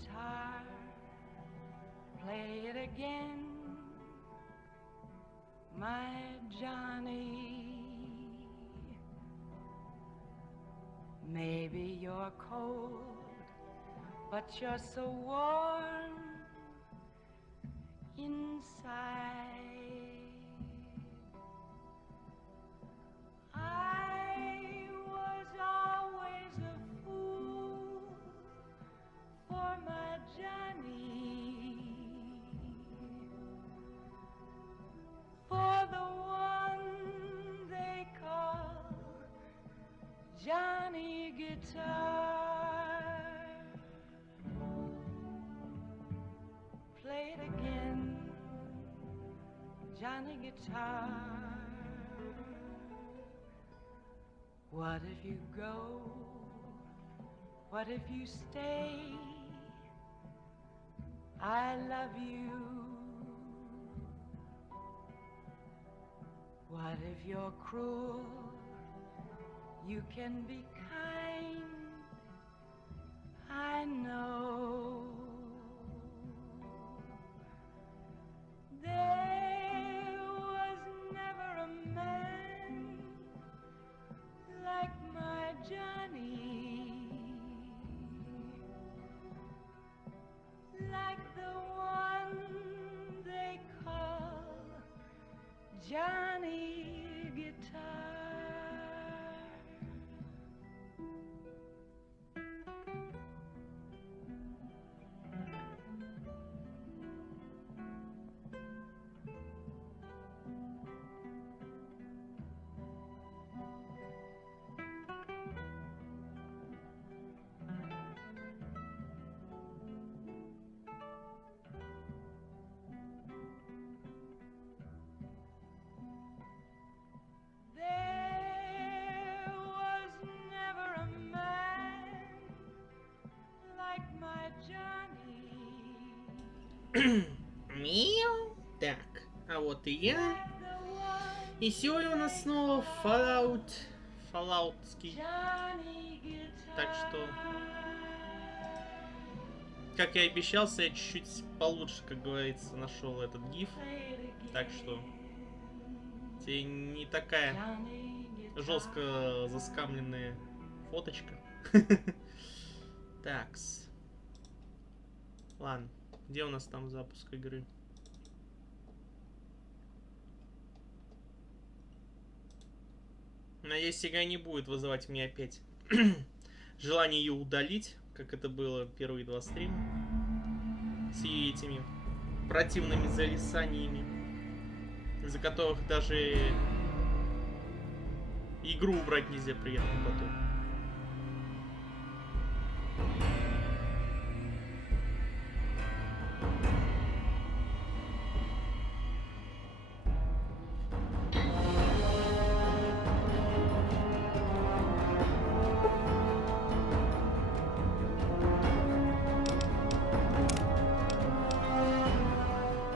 guitar, play it again, my Johnny. Maybe you're cold, but you're so warm inside. I was always a fool for my Johnny, for the one they call Johnny Guitar. Play it again, Johnny Guitar. What if you go? What if you stay? I love you. What if you're cruel? You can be kind, I know. There was never a man like my Johnny, like the one they call Johnny Guitar. Миу. Так, а вот и я. И сегодня у нас снова Falloutский. Так что, как я и обещался, я чуть-чуть получше, как говорится, нашел этот гиф. Так что, тебе не такая жестко заскамленная фоточка. Такс. Ладно. Где у нас там запуск игры? Надеюсь, игра не будет вызывать мне опять желание ее удалить, как это было первые два стрима. С этими противными зависаниями, из-за которых даже игру убрать нельзя при этом потом.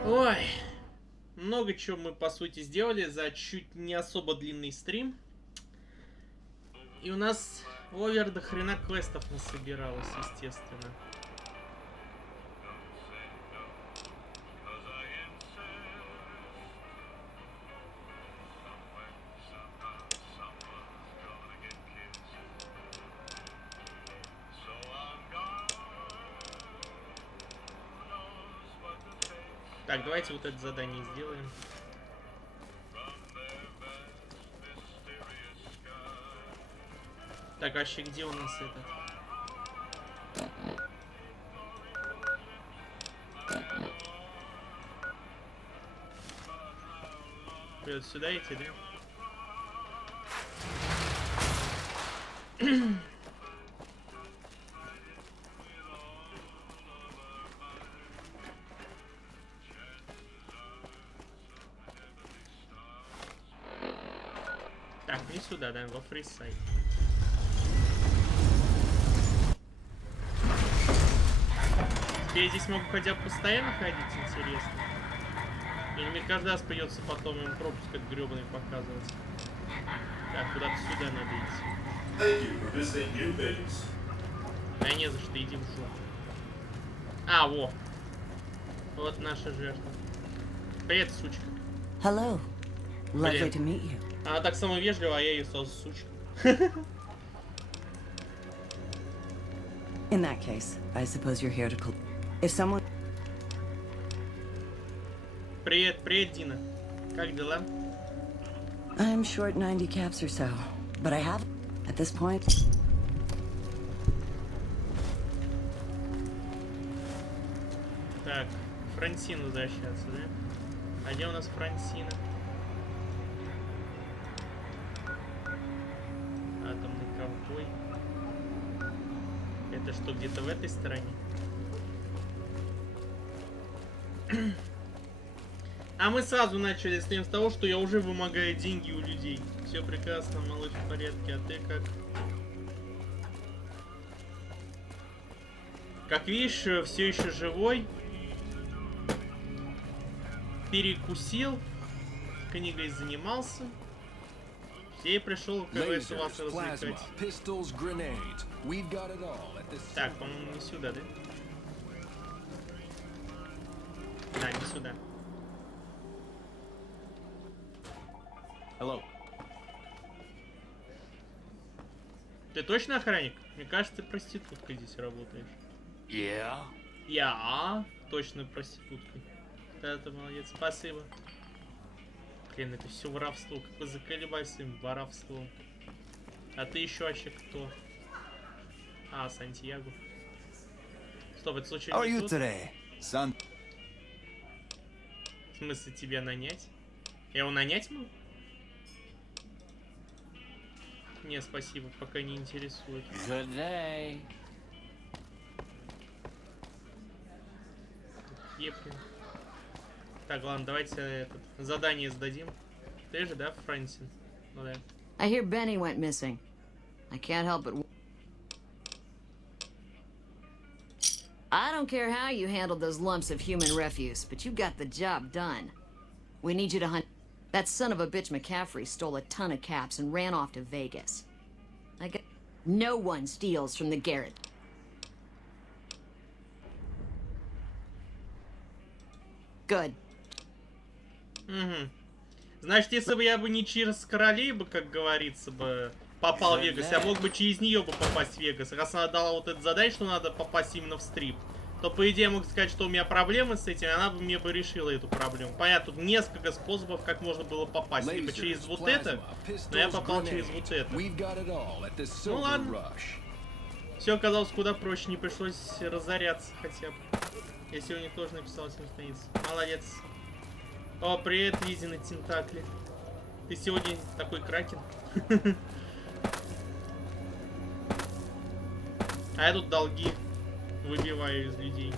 Ой, много чего мы по сути сделали за чуть не особо длинный стрим. И у нас овер до хрена квестов насобиралось, естественно. Так, давайте вот это задание сделаем. Так, вообще где у нас этот? Придется сюда идти, да? Так, не сюда, да, во фрисайд. Я здесь могу хотя бы постоянно ходить, интересно. Или мне каждый раз придется потом им пропуск этот гребаный показывать. Так, куда-то сюда надо идти. Да не за что, иди в жопу. А, во. Вот наша жертва. Привет, сучка. Hello. Lovely Блин. to meet you. Она так самовежлива, а я ее сразу сучка. In that case, I suppose you're here to if someone... Привет, привет, Дина. Как дела? I'm short 90 caps or so, but I have, at this point... Так, Франсин возвращаться, да? А где у нас Франсина? Атомный ковбой. Это что, где-то в этой стороне? А мы сразу начали стрим с того, что я уже вымогаю деньги у людей. Все прекрасно, малыш, в порядке, а ты как? Как видишь, все еще живой. Перекусил, книгой занимался. И пришел, как говорится, вас развлекать. Так, по-моему, не сюда, да? Да, не сюда. Hello. Ты точно охранник? Мне кажется, ты проституткой здесь работаешь. Yeah. Я точно проституткой. Да, ты молодец, спасибо. Блин, это все воровство. Как вы заколебались своим воровством. А ты еще вообще кто? А, Сантьяго. Стоп, это случайно не тут? Son. В смысле, тебя нанять? Я его нанять могу? Не, спасибо, пока не интересует. Good day. Еплин. Так, ладно, давайте этот задание сдадим. Ты же, да, Франсин? Ну да. I hear Benny went missing. I can't help but... I don't care how you handled those lumps of human refuse, but you got the job done. We need you to hunt... That son of a bitch McCaffrey stole a ton of caps and ran off to Vegas. No one steals from the Garrett. Good. Угу. Значит, если бы я бы не через королей бы, как говорится, бы попал в Вегас, я мог бы через нее бы попасть в Вегас. Раз она дала вот это задание, что надо попасть именно в стрип, то, по идее, я мог сказать, что у меня проблемы с этим, и она бы мне бы решила эту проблему. Понятно, тут несколько способов, как можно было попасть. Либо через вот это, но я попал через вот это. Ну ладно. Все оказалось куда проще, не пришлось разоряться хотя бы. Если у них тоже написал 7 страниц. Молодец. О, привет, Лизины Тентакли. Ты сегодня такой кракен. А я тут долги выбиваю из людей.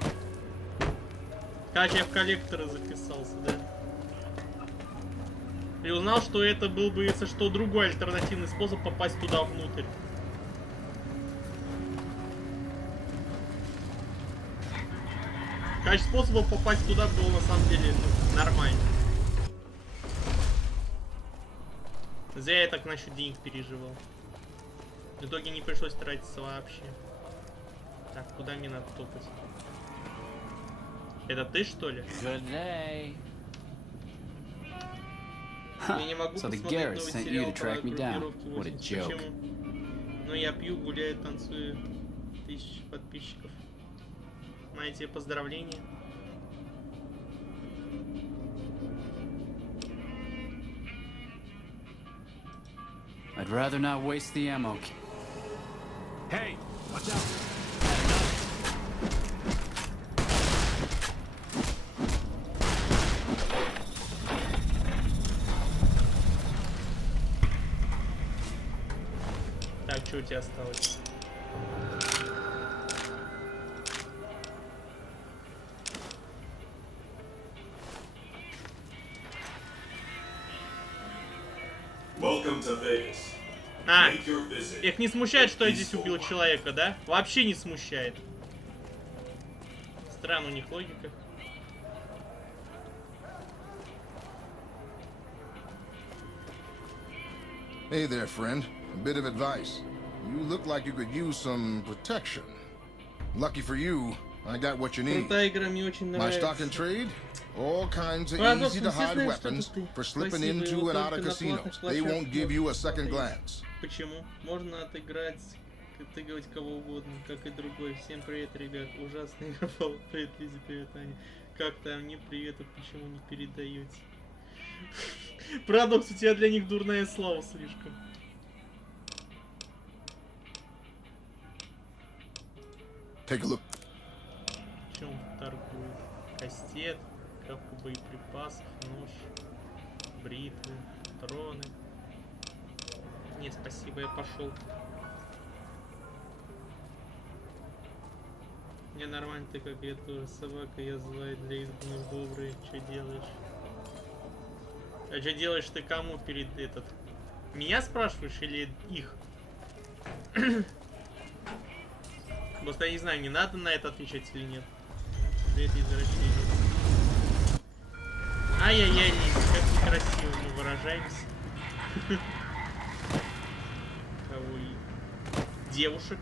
Короче, я в коллекторы записался, да? И узнал, что это был бы, если что, другой альтернативный способ попасть туда внутрь. Короче, способов попасть туда было на самом деле нормально. Зря я так насчет денег переживал. В итоге не пришлось тратиться вообще. Так, куда мне надо топать? Это ты, что ли? Я не могу посмотреть новый сериал про группировки 80. Почему? Ну я пью, гуляю, танцую. 1000 подписчиков. Мои тебе поздравления. I'd rather not waste the ammo. Hey, watch out. Так, что у тебя осталось? Welcome to Vegas. А, Make your visit. их не смущает, что я здесь убил человека, да? Вообще не смущает. Странно у них логика. Hey there, friend. A bit of advice. You look like you could use some protection. Lucky for you, I got what you need. Крутая игра, мне очень My stock нравится. and trade, all kinds of Парадокс, easy to все hide знают, что weapons это ты. for slipping Спасибо, into его and out только of на casinos. платных They won't площадках give you a можно second смотреть. glance. Почему? Можно отыграть, отыгрывать кого угодно, как и другой. Всем привет, ребят. Ужасная игра. Привет, Лизе, привет, Аня. Как там? Мне привет, а почему не передаете? Парадокс, у тебя для них дурная слава слишком. Take a look. Чем торгует? Кастет, коробка боеприпасов, нож, бритвы, патроны. Не, спасибо, я пошел. Не, нормально, ты как я тоже собака, я злая для изгнанных добрый. Че делаешь? А что делаешь ты кому перед этот? Меня спрашиваешь или их? Просто я не знаю, не надо на это отвечать или нет. Привет, извращение. Ай-яй-яй, как некрасиво мы выражаемся. Кого и... Девушек.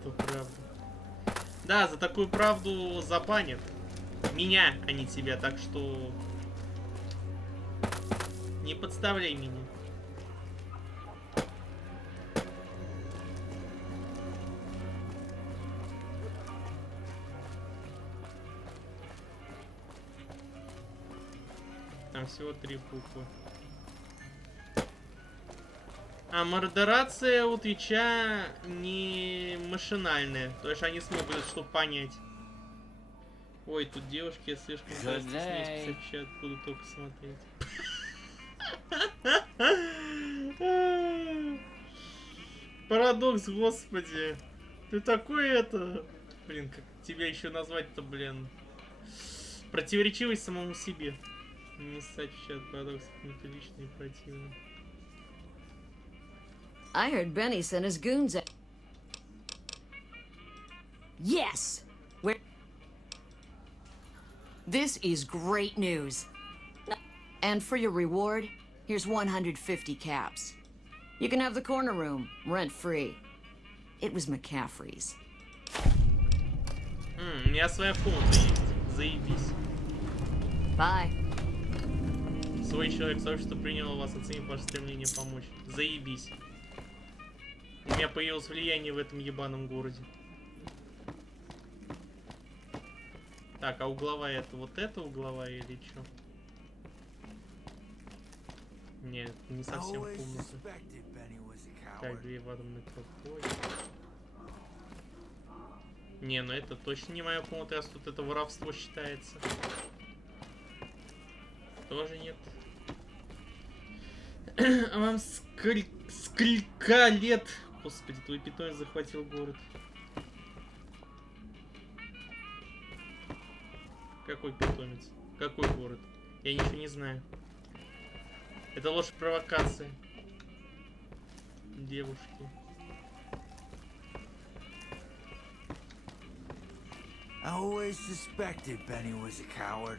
Это правда. Да, за такую правду забанят. Меня, а не тебя, так что... Не подставляй меня. Там всего 3 буквы. А модерация у Твича не машинальная. То есть они смогут это что понять. Ой, тут девушки, я слишком часто смеюсь писать в чат, буду только смотреть. Парадокс, господи. Ты такой это... Блин, как тебя еще назвать-то, блин. Противоречивый самому себе. Не ссать в чат, парадокс неприлично и противно. I heard Benny sent his goons out. Yes! Where? This is great news. And for your reward, here's 150 caps. You can have the corner room, rent-free. It was McCaffrey's. У меня своя комната есть. Заебись. Bye. Свой человек сообщества принял вас, оценив ваше стремление помочь. Заебись. У меня появилось влияние в этом ебаном городе. Так, а угловая это вот эта угловая или что? Нет, не совсем комната. Так, 2 в одном метрополе. Не, ну это точно не моя комната, раз тут это воровство считается. Тоже нет. А вам сколько лет? Господи, твой питомец захватил город. Какой питомец? Какой город? Я ничего не знаю. Это ложь, провокация. Девушки. I always suspected Benny was a coward.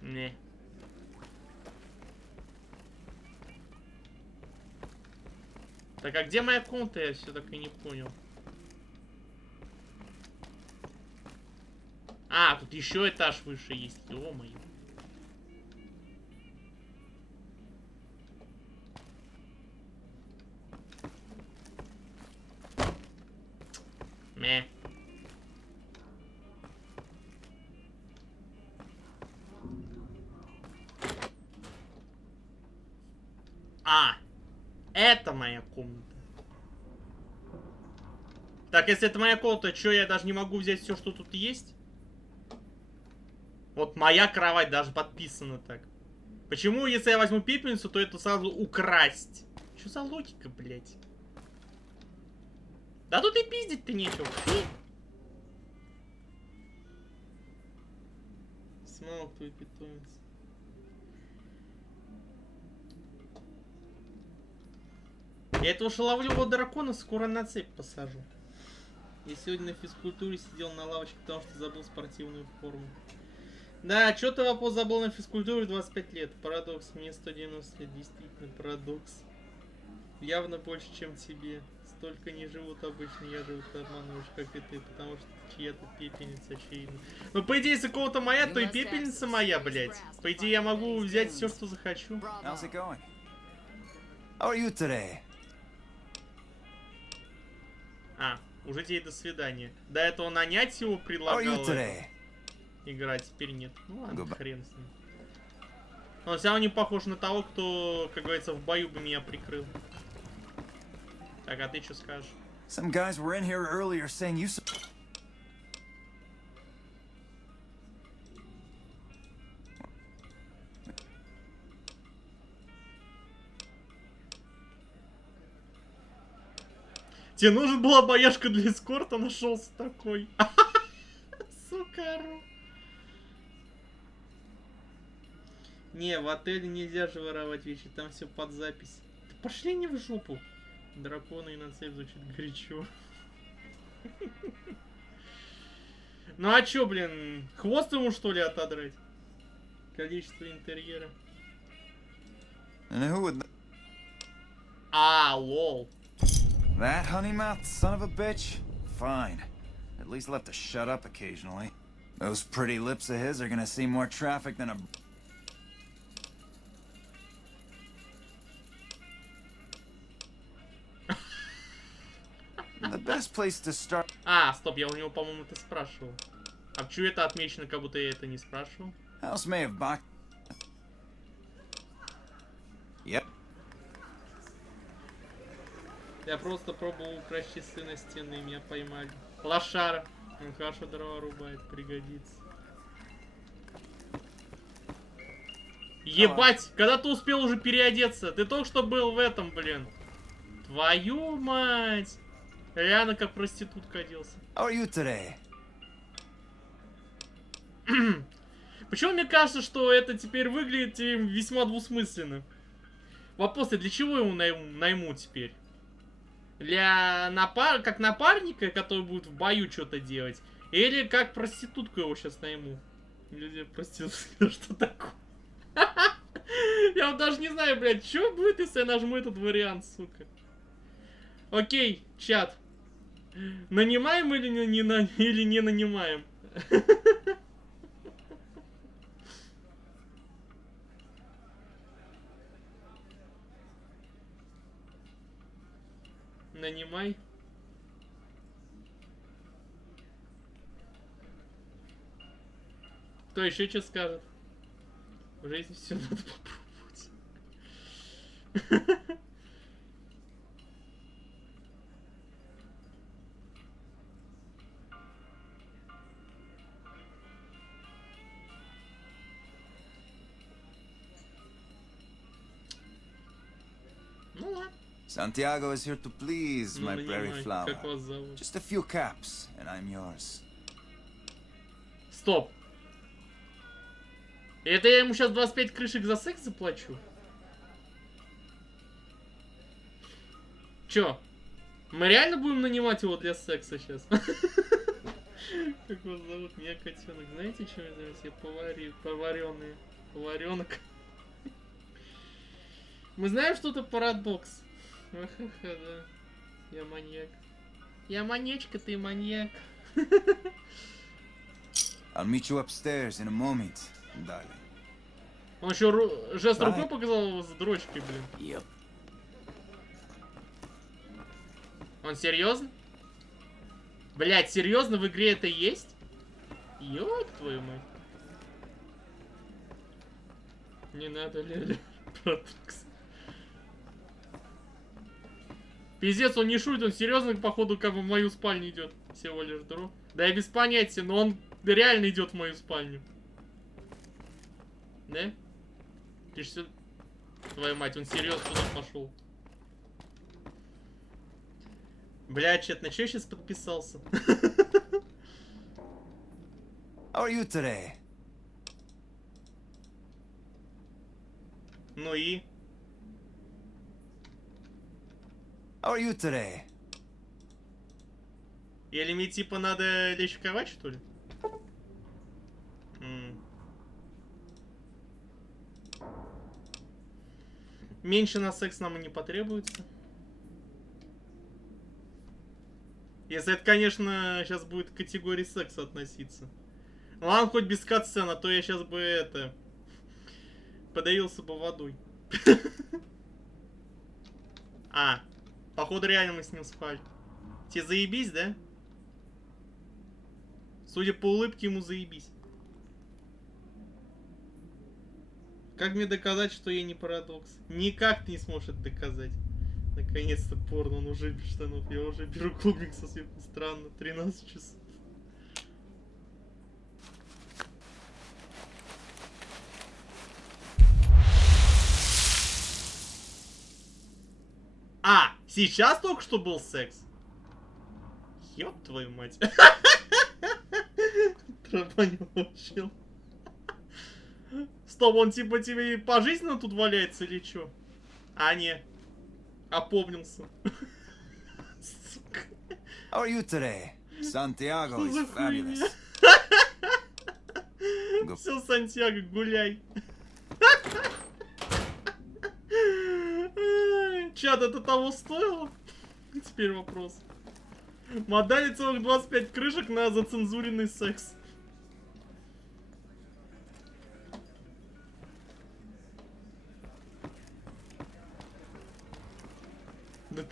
Не. Так, а где моя комната? Я все так и не понял. А, тут еще этаж выше есть. Ё-моё. Мeh. А, это моя комната. Так, если это моя комната, что я даже не могу взять все, что тут есть? Вот моя кровать даже подписана так. Почему, если я возьму пепельницу, то это сразу украсть? Что за логика, блядь? Да тут и пиздить-то нечего. Смог твой питомец. Я этого шаловливого дракона скоро на цепь посажу. Я сегодня на физкультуре сидел на лавочке, потому что забыл спортивную форму. Да, что ты вопрос забыл на физкультуре 25 лет? Парадокс. Мне 190 лет, действительно парадокс. Явно больше, чем тебе. Столько не живут обычно, я живу, ты обманываешь, как и ты, потому что чья-то пепельница, очевидно. Ну, по идее, если у кого-то моя, то и пепельница моя, блядь. По идее, я могу взять все, что захочу. How's it going? How are you today? А, уже тебе до свидания. До этого нанять его How are you предлагал today? играть, теперь нет. Ну ладно, Goodbye. хрен с ним. Он все равно не похож на того, кто, как говорится, в бою бы меня прикрыл. Так, а ты что скажешь? Some guys were in here earlier saying you. Тебе нужен была бояшка для эскорта, нашелся такой. Сука, ору. Не, в отеле нельзя же воровать вещи, там все под запись. Да пошли не в жопу. Драконы и на цель звучит горячо. Ну а чё, блин, хвост ему что ли отодрать? Количество интерьера. And who would? А, лол. That honeymouth son of a bitch? Fine. At least left to shut up occasionally. Those pretty lips of his are gonna see more traffic than a. The best place to start. А, стоп, я у него, по-моему, это спрашивал. А почему это отмечено, как будто я это не спрашивал? House may have bought. Yep. Я просто пробовал украсть часы на стены, и меня поймали. Лошара. Он хорошо дрова рубает, пригодится. Ебать! Когда ты успел уже переодеться? Ты только что был в этом, блин. Твою мать! Реально как проститутка оделся. How are you today? Почему мне кажется, что это теперь выглядит весьма двусмысленно? Вопрос, для чего его найму теперь? Как напарника, который будет в бою что-то делать? Или как проститутку его сейчас найму? Или проститутка, что такое? Я вот даже не знаю, блядь, что будет, если я нажму этот вариант, сука. Окей, чат. Нанимаем или не нанимаем? Нанимай. Кто еще что скажет? В жизни все надо попробовать. Ну ладно. Santiago is here to please, Ну, my berry нанимай. flower. Как вас зовут? Just a few caps, and I'm yours. Стоп. Это я ему сейчас 25 крышек за секс заплачу? Чё? Мы реально будем нанимать его для секса сейчас? Как вас зовут? Меня котенок. Знаете, чем я зовусь? Я поваренный. Поваренок. Мы знаем, что это парадокс. Ха-ха, да. Я маньяк. Я маньячка, ты маньяк. I'll meet you upstairs in a moment, darling. Он еще жест рукой показал с дрочкой, блин. Yep. Он серьезно? Блять, серьезно в игре это есть? Ёб твою мать. Не надо, Ляля. Парадокс. Пиздец, он не шутит, он серьезно, походу, как в мою спальню идет. Всего лишь дров. Да я без понятия, но он реально идет в мою спальню. Да? Ты ж сюда... Твою мать, он серьезно туда пошел. Бля, чет, на что я сейчас подписался? How are you today? Ну и? How are you today? Или мне типа надо лечь в кровать, что ли? Меньше на секс нам и не потребуется. Если это, конечно, сейчас будет к категории секса относиться. Ладно, хоть без катсцен, а то я сейчас бы это... подавился бы водой. А, походу реально мы с ним спали. Тебе заебись, да? Судя по улыбке, ему заебись. Как мне доказать, что я не парадокс? Никак ты не сможешь это доказать. Наконец-то порно, он уже без штанов. Я уже беру клубник со сверху. Странно, 13 часов. А, сейчас только что был секс? Ёб твою мать. Трабанил. Стоп, он типа тебе пожизненно тут валяется или чё? А, не. Опомнился. Сука. How are you today? Santiago is fabulous. Все, Сантьяго, гуляй. Чат, это того стоило? Теперь вопрос. Модали целых 25 крышек на зацензуренный секс. Да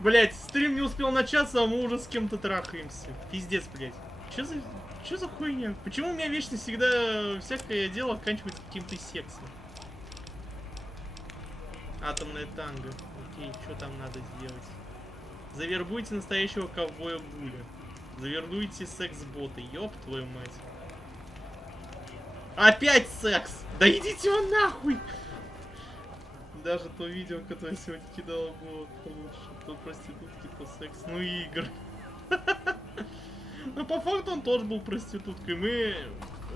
блять, стрим не успел начаться, а мы уже с кем-то трахаемся. Пиздец, блять. Чё за хуйня? Почему у меня вечно всегда всякое дело оканчивается каким-то сексом? Атомная танго. Окей, что там надо сделать? Завербуйте настоящего ковбоя Буля. Завербуйте секс-бота. Ёб твою мать. Опять секс! Да идите вы нахуй! Даже то видео, которое я сегодня кидала, было получше. То проститутки, то секс. Ну и игры. Но по факту он тоже был проституткой. Мы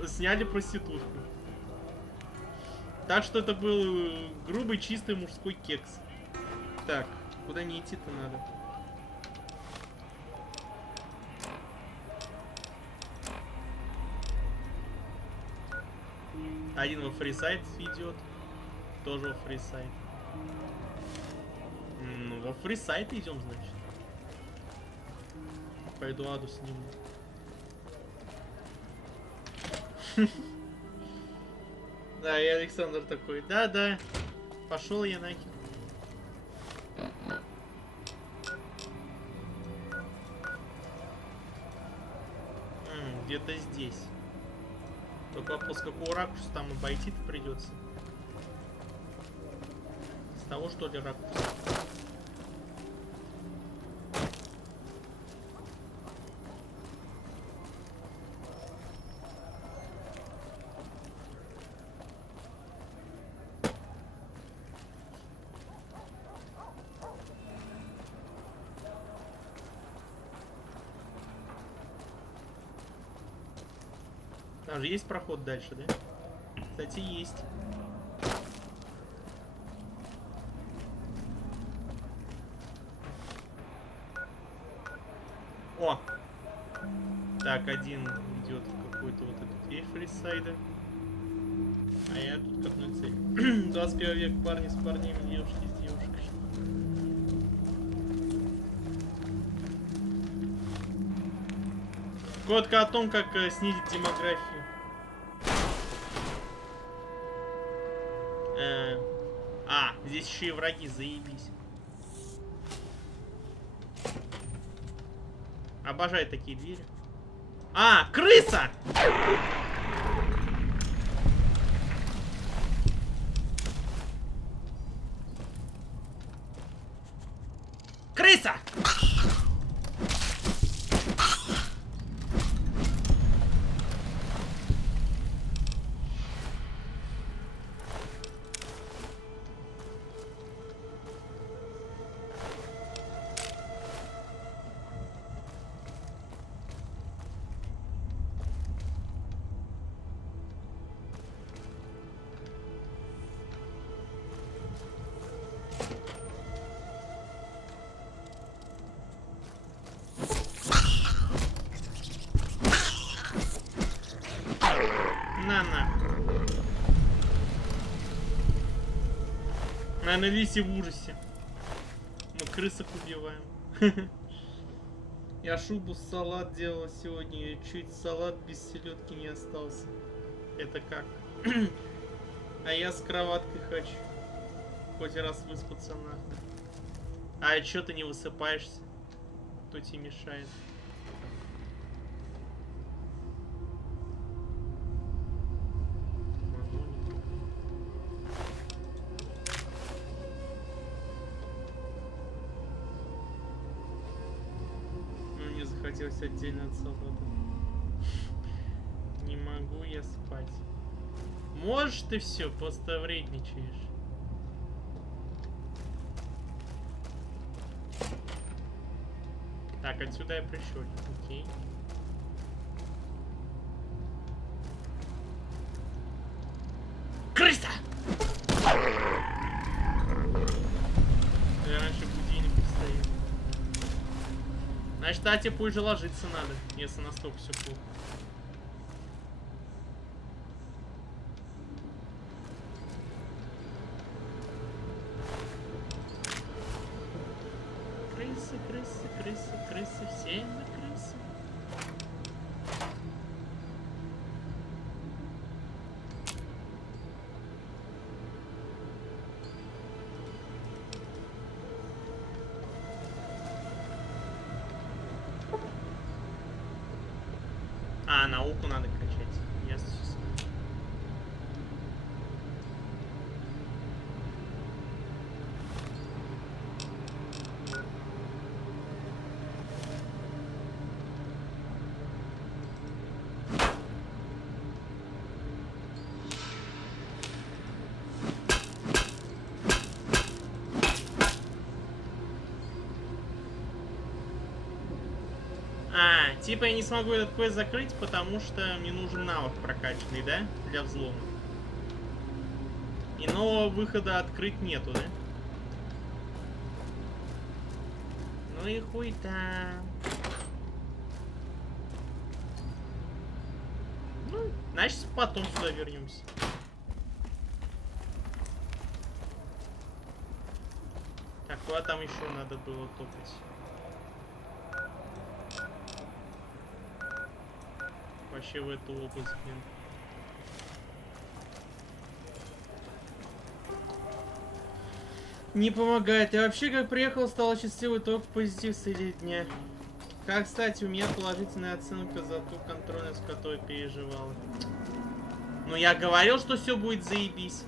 сняли проститутку. Так что это был грубый, чистый мужской кекс. Так, куда мне идти-то надо? Один во фрисайд идет. Тоже во фрисайд. Ну, во фрисайд идем, значит. Пойду Аду сниму. Да, и Александр такой, да, пошел я нахер. Где-то здесь. Только вопрос, какого ракурса там обойти-то придется. С того, что ли, ракурса? Там же есть проход дальше, да? Кстати, есть. О! Так, один идет в какой-то вот этот дверь фрисайда. А я тут к одной цели. 21 век, парни с парнями, девушки с девушкой. Коротко о том, как снизить демографию. Здесь еще и враги, заебись. Обожаю такие двери. А, крыса! Крыса! На. Наверное, Лиси в ужасе. Мы крысок убиваем. Я шубу салат делала сегодня, и чуть салат без селедки не остался. Это как? А я с кроваткой хочу. Хоть раз выспаться нахуй. А чё ты не высыпаешься? Кто тебе мешает? Ну, мне захотелось отдельно от салата. Не могу я спать. Можешь ты все, просто вредничаешь. Так, отсюда я пришел. Окей. Крыса! Я раньше будильник стоит. Значит, тебе позже ложиться надо, если настолько все плохо. Крысы, все на крысы. А, науку надо качать. Ясно. Типа я не смогу этот квест закрыть, потому что мне нужен навык прокачанный, да? Для взлома. Иного выхода открыть нету, да? Ну и хуй-то. Ну, значит, потом сюда вернемся. Так, куда там еще надо было топать? Вообще в эту область, блин. Не помогает. Я вообще, как приехал, стал счастливый только позитив среди дня. Как, кстати, у меня положительная оценка за ту контрольность, которую переживал. Ну, я говорил, что все будет заебись.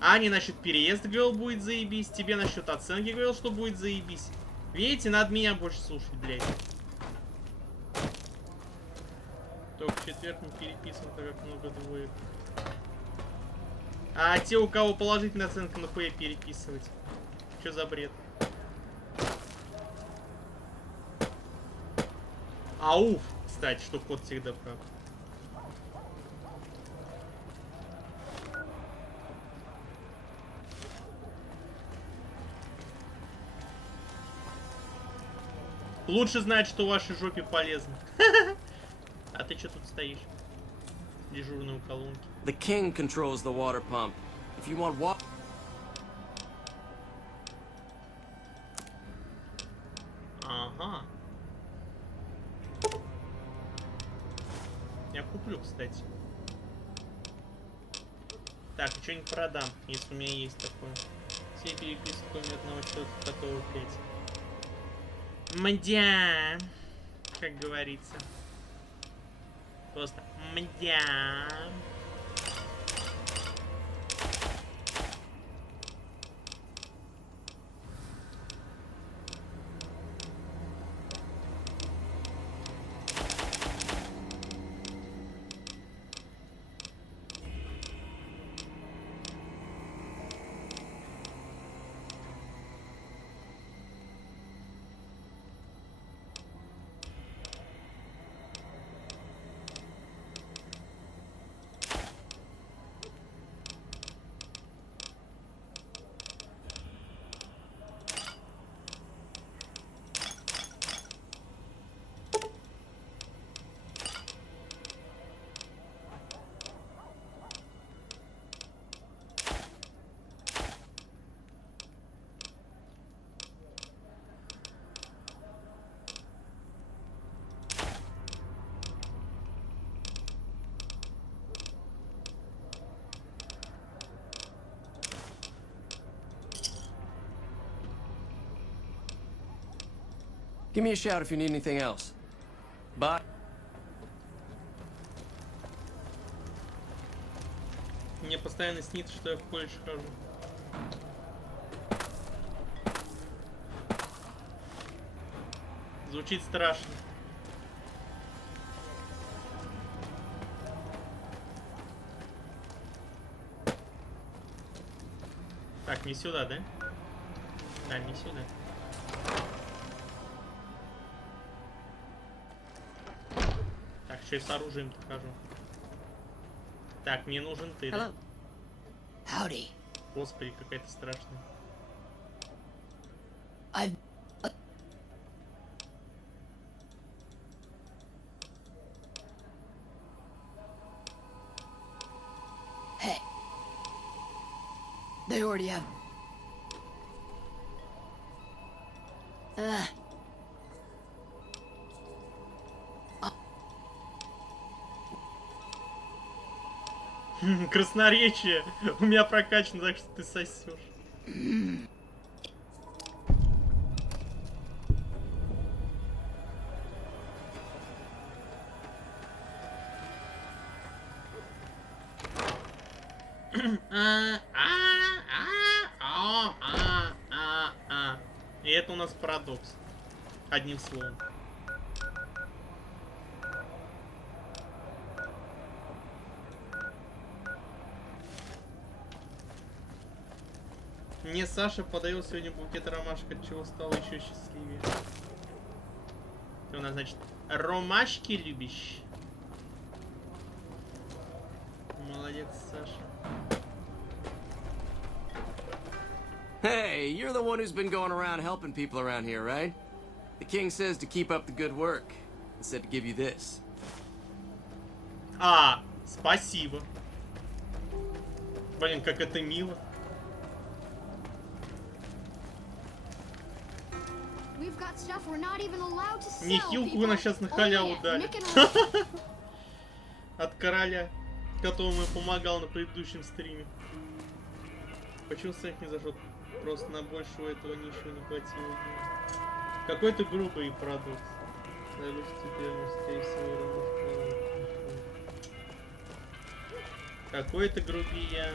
Ане насчет переезда говорил, будет заебись. Тебе насчет оценки говорил, что будет заебись. Видите, надо меня больше слушать, блядь. Только в четверг не переписан, так как много двоек. А те, у кого положительная оценка, нахуя переписывать? Что за бред? Ауф, кстати, что код всегда прав. Лучше знать, что в вашей жопе полезно. А ты что тут стоишь? Дежурный у колонки. The king controls the water pump. If you want water... Ага. Я куплю, кстати. Так, что-нибудь продам, если у меня есть такое. Все переписки, кроме одного человека, которого 5. Мдя, как говорится. Просто мдя. Give me a shout if you need anything else. Bye. Мне постоянно снится, что я в колледж хожу. Звучит страшно. Так, не сюда, да? Да, не сюда. Так, что я с оружием-то хожу? Так, мне нужен ты, да? Howdy. Господи, какая-то страшная. Hey. They already have. Красноречие у меня прокачано, так что ты сосешь. И это у нас парадокс. Одним словом. Мне Саша подарил сегодня букет ромашек, от чего стало еще счастливее. Ты у нас, значит, ромашки любишь? Молодец, Саша. Hey, you're the one who's been going around helping people around here, right? The king says to keep up the good work. He said to give you this. А, спасибо. Блин, как это мило. Нехилку у нас сейчас на халяву дали. От короля, которому я помогал на предыдущем стриме. Почему сайт не зашел? Просто на большего этого ничего не хватило. Какой-то грубый парадокс. Наверное, тебе, скорее всего, какой-то грубиян.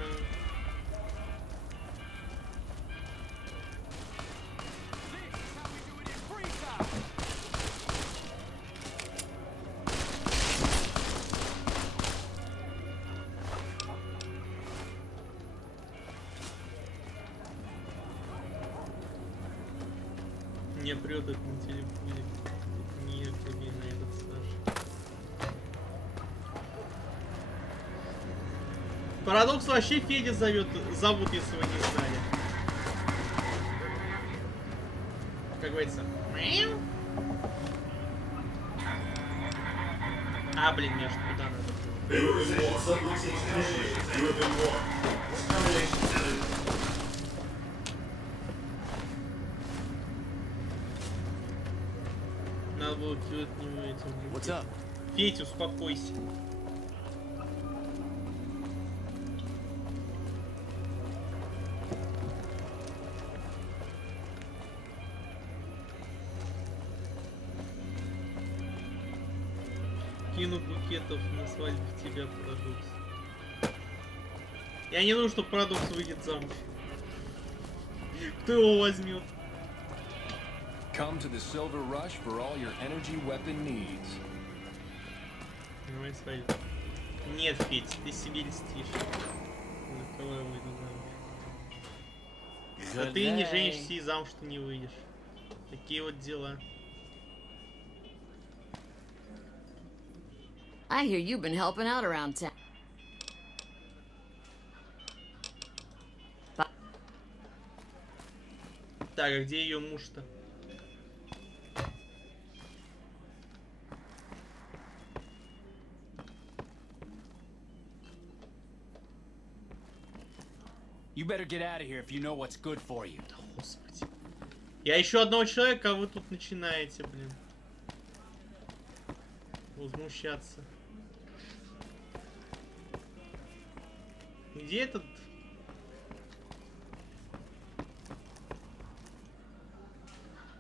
Мне прет это на телефоне. Не груби на этот Саша. Парадокс вообще Федя зовут, если вы не знали. Как говорится. А, блин, мне ж куда надо. Надо было кидать к нему этим. Федь, успокойся. Кину букетов на свадьбу в тебя, парадокс. Я не думаю, что парадокс выйдет замуж. Кто его возьмет? Come to the Silver Rush for all your energy weapon needs. Давай свадьбу. Нет, Федь, ты себе льстишь. За кого я выйду замуж? А ты не женишься и замуж ты не выйдешь. Такие вот дела. I hear you've been helping out around town. Так, а где ее муж-то? You better get out of here if you know what's good for you. Господи. Я ищу одного человека, а вы тут начинаете, блин. Возмущаться. Где этот?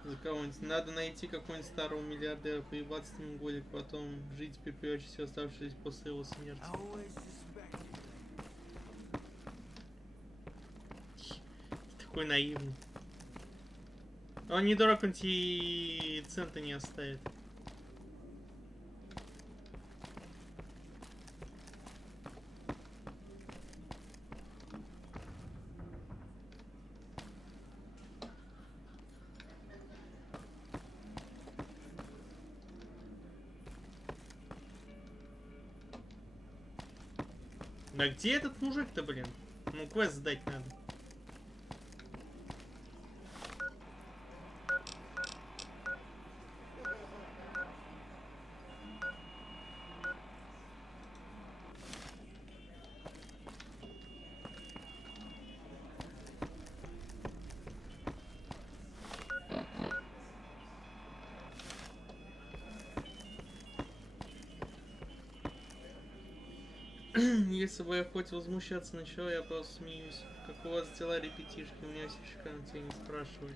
За кого-нибудь. Надо найти какого-нибудь старого миллиардера, поебаться с ним годик, потом жить и припевать все оставшиеся после его смерти. Такой наивный. Он не дурак, он тебе цента не оставит. А где этот мужик-то, блин? Ну, квест сдать надо. Если бы я хоть возмущаться начал, я просто смеюсь. Как у вас дела, ребятишки? У меня все шикарно, тебя не спрашивали.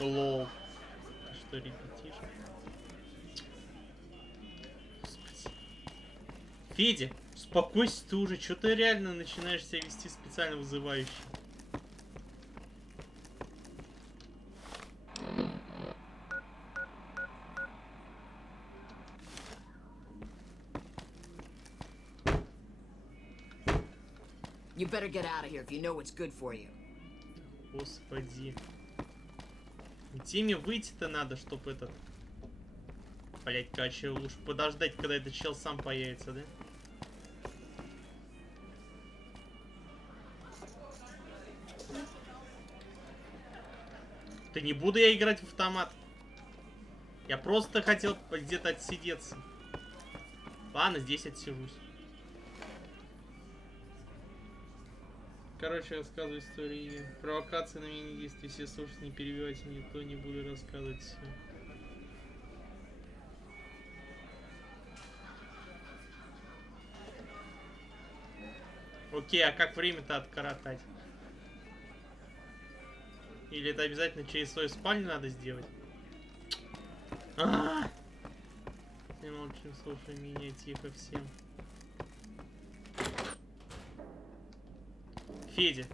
Лол. Что, ребятишки? Господи. Федя, успокойся ты уже. Что ты реально начинаешь себя вести специально вызывающе? You better get out of here if you know what's good for you. Господи. Теме выйти-то надо, чтобы этот... Блять, короче, лучше подождать, когда этот чел сам появится, да? Да не буду я играть в автомат. Я просто хотел где-то отсидеться. Ладно, здесь отсижусь. Короче, рассказываю истории. Провокации на меня не действуют. Все слушайте, не перебивайте мне, то не буду рассказывать все. Окей, а как время-то откоротать? Или это обязательно через свою спальню надо сделать? Не молчим, слушай меня, тихо всем. Федя,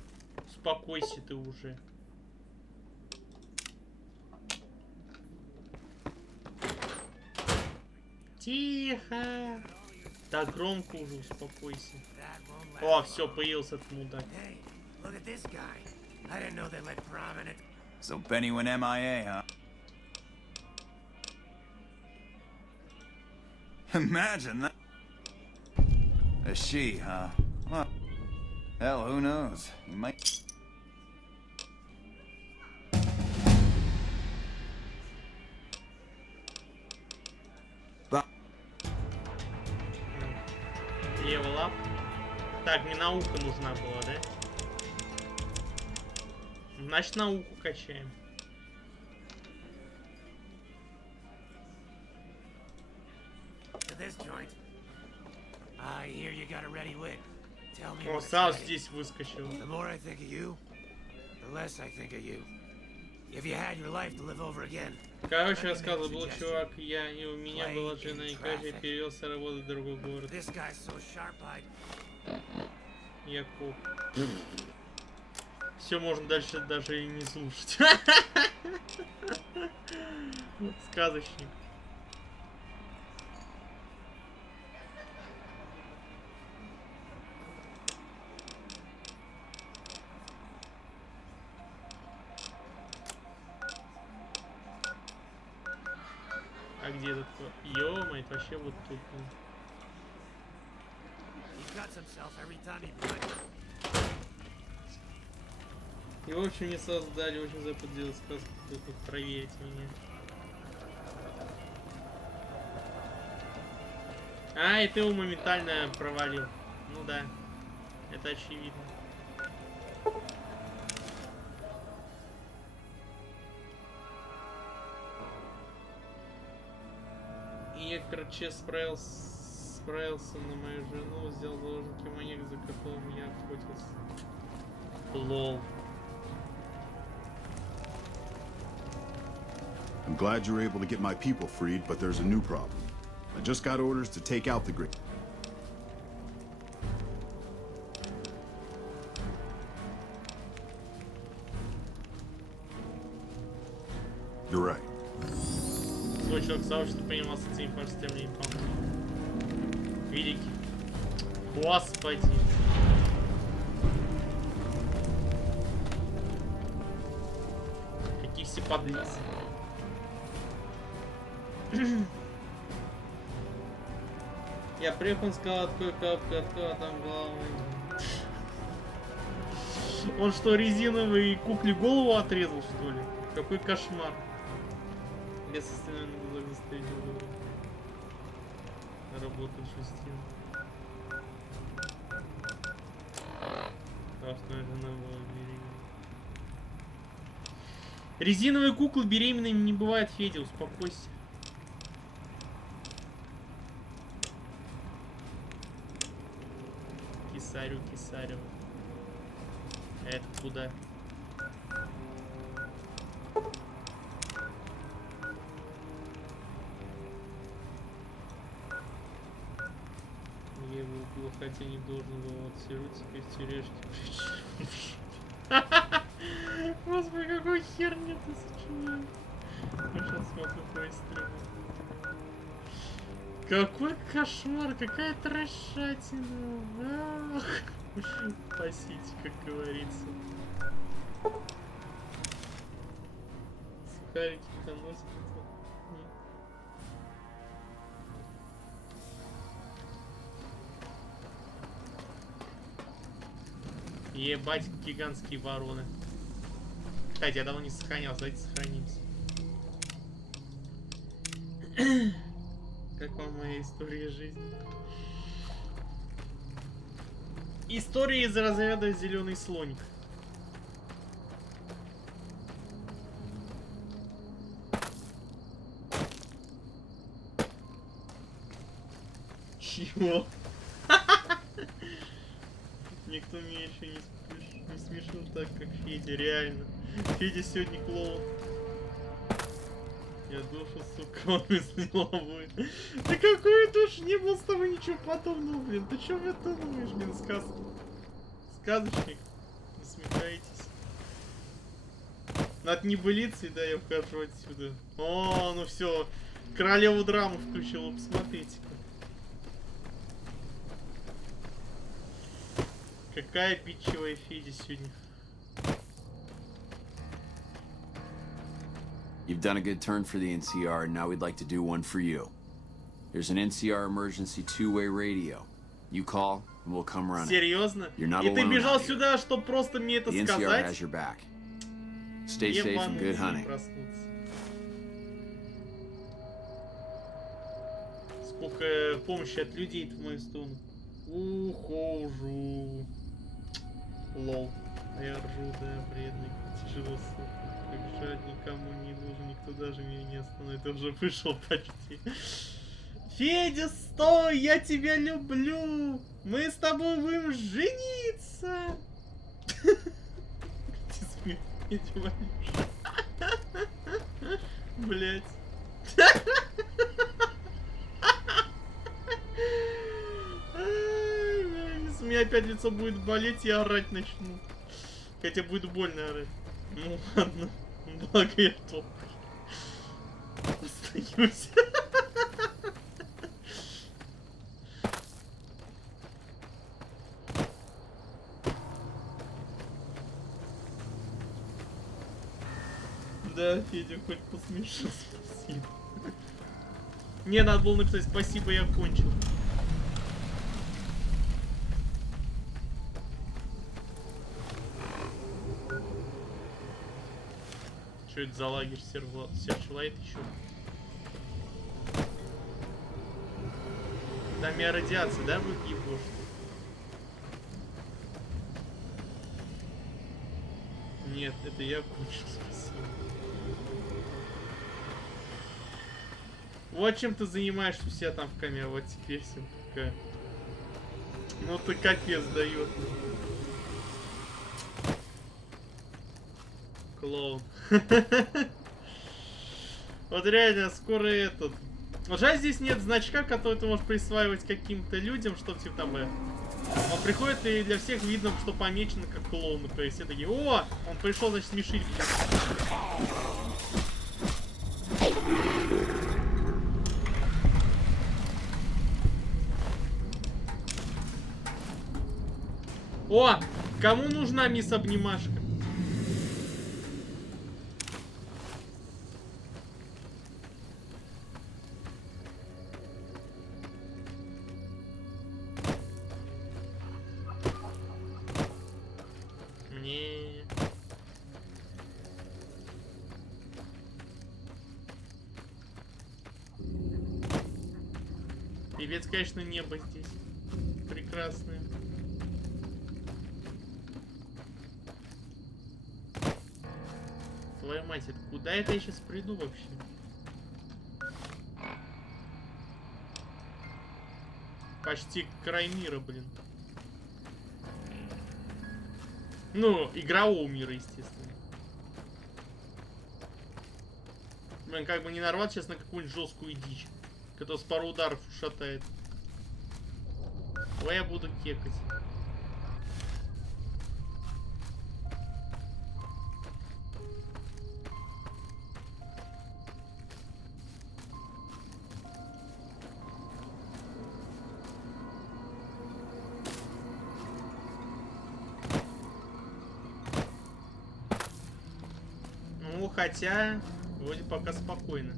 успокойся ты уже. Тихо. Так громко уже, успокойся. О, все, появился этот мудак. So Benny went MIA, huh? Imagine that. A she, huh? Well, hell, who knows? You might. Level up. Так, мне наука нужна была, да? Значит, науку качаем. О, сразу здесь выскочил. Короче, рассказывал, был чувак, и у меня была жена, и короче, я перевелся работать в другой город. Я коп. Все, можно дальше даже и не слушать. Сказочник. А где этот? Ё-моё, это вообще вот тут. И в общем не создали, очень запутали сказку, тут проверить меня. А, и ты его моментально провалил. Ну да, это очевидно. И я, короче, справился на мою жену, взял заложники маньяк, за которым я охотился. Лол. I'm glad you were able to get my people freed, but there's a new problem. I just got orders to take out the Great. You're right. Свой человек сообщества принимался с этим стремлением помочь. Великий. Господи. Какие все подлецы. Я приехал, он сказал, открой капку, открой, там главный. Он что, резиновый кукле голову отрезал, что ли? Какой кошмар. Без остального на глазах застрелил. Работает шестин. Красная жена была беременна. Резиновые куклы беременными не бывает, Федя, успокойся. Кисарю, Кисарю. Это куда? Я его убил, хотя не должен был отсиживать теперь в тюрешке. Господи, какой херню ты сочиняешь. Мы сейчас смотрим твои стримы. Какой кошмар, какая трэшатина. Ах. Спасите, как говорится. Сухарики поносят. Ебать, гигантские вороны. Кстати, я давно не сохранялся, давайте сохранимся. Как вам моя история жизни? История из разряда зеленый слоник. Чего? Никто меня еще не смешил так, как Федя, реально. Федя сегодня клоун. Я душу, сука, он изменила будет. Да какой душ? Не было с тобой ничего подобного, блин. Ты чё выдумываешь, блин, сказочник? Не смехайтесь. Над небылицей, да, я ухожу отсюда. О, ну все. Королеву драму включила, посмотрите-ка. Какая бичевая Федя сегодня. You've done a good turn for the NCR, and now we'd like to do one for you. There's an NCR emergency two-way radio. You call, and we'll come running. Серьезно? You're not И ты alone бежал out сюда, чтобы просто мне это here. The сказать? NCR has your back. Stay safe and good hunting. Сколько помощи от людей в мою сторону. Ухожу. Лол. А я ржу, да, вредный. Тяжело, сука. Как жаль, никому не нужен, никто даже меня не остановит. Я уже вышел почти. Федя, стой! Я тебя люблю! Мы с тобой будем жениться! Блять. Если у меня опять лицо будет болеть, я орать начну. Хотя будет больно орать. Ну ладно. Благо я топ. Остаюсь. Да, Федя хоть посмешил, спасибо. Мне надо было написать спасибо, я кончил. Что это за лагерь Серчлайт еще? Там я радиация, да, будет ебошь? Нет, это я кончил, спасибо. Вот чем ты занимаешься у себя там в камере, вот теперь всем какая. Ну ты капец дает. Клоун. Вот реально, скоро этот... Жаль, здесь нет значка, который ты можешь присваивать каким-то людям, что типа там... Он приходит, и для всех видно, что помечено как клоун. То есть все такие: о, он пришел, значит, смешить. О, кому нужна мисс Обнимашка? Мне... Певец, конечно, небо здесь. Прекрасное. Твою мать, это куда это я сейчас приду вообще? Почти край мира, блин. Ну, игрового мира, естественно. Блин, как бы не нарвать сейчас на какую-нибудь жесткую дичь, которая с пару ударов ушатает. Давай я буду кекать. Ну, хотя, вроде пока спокойно.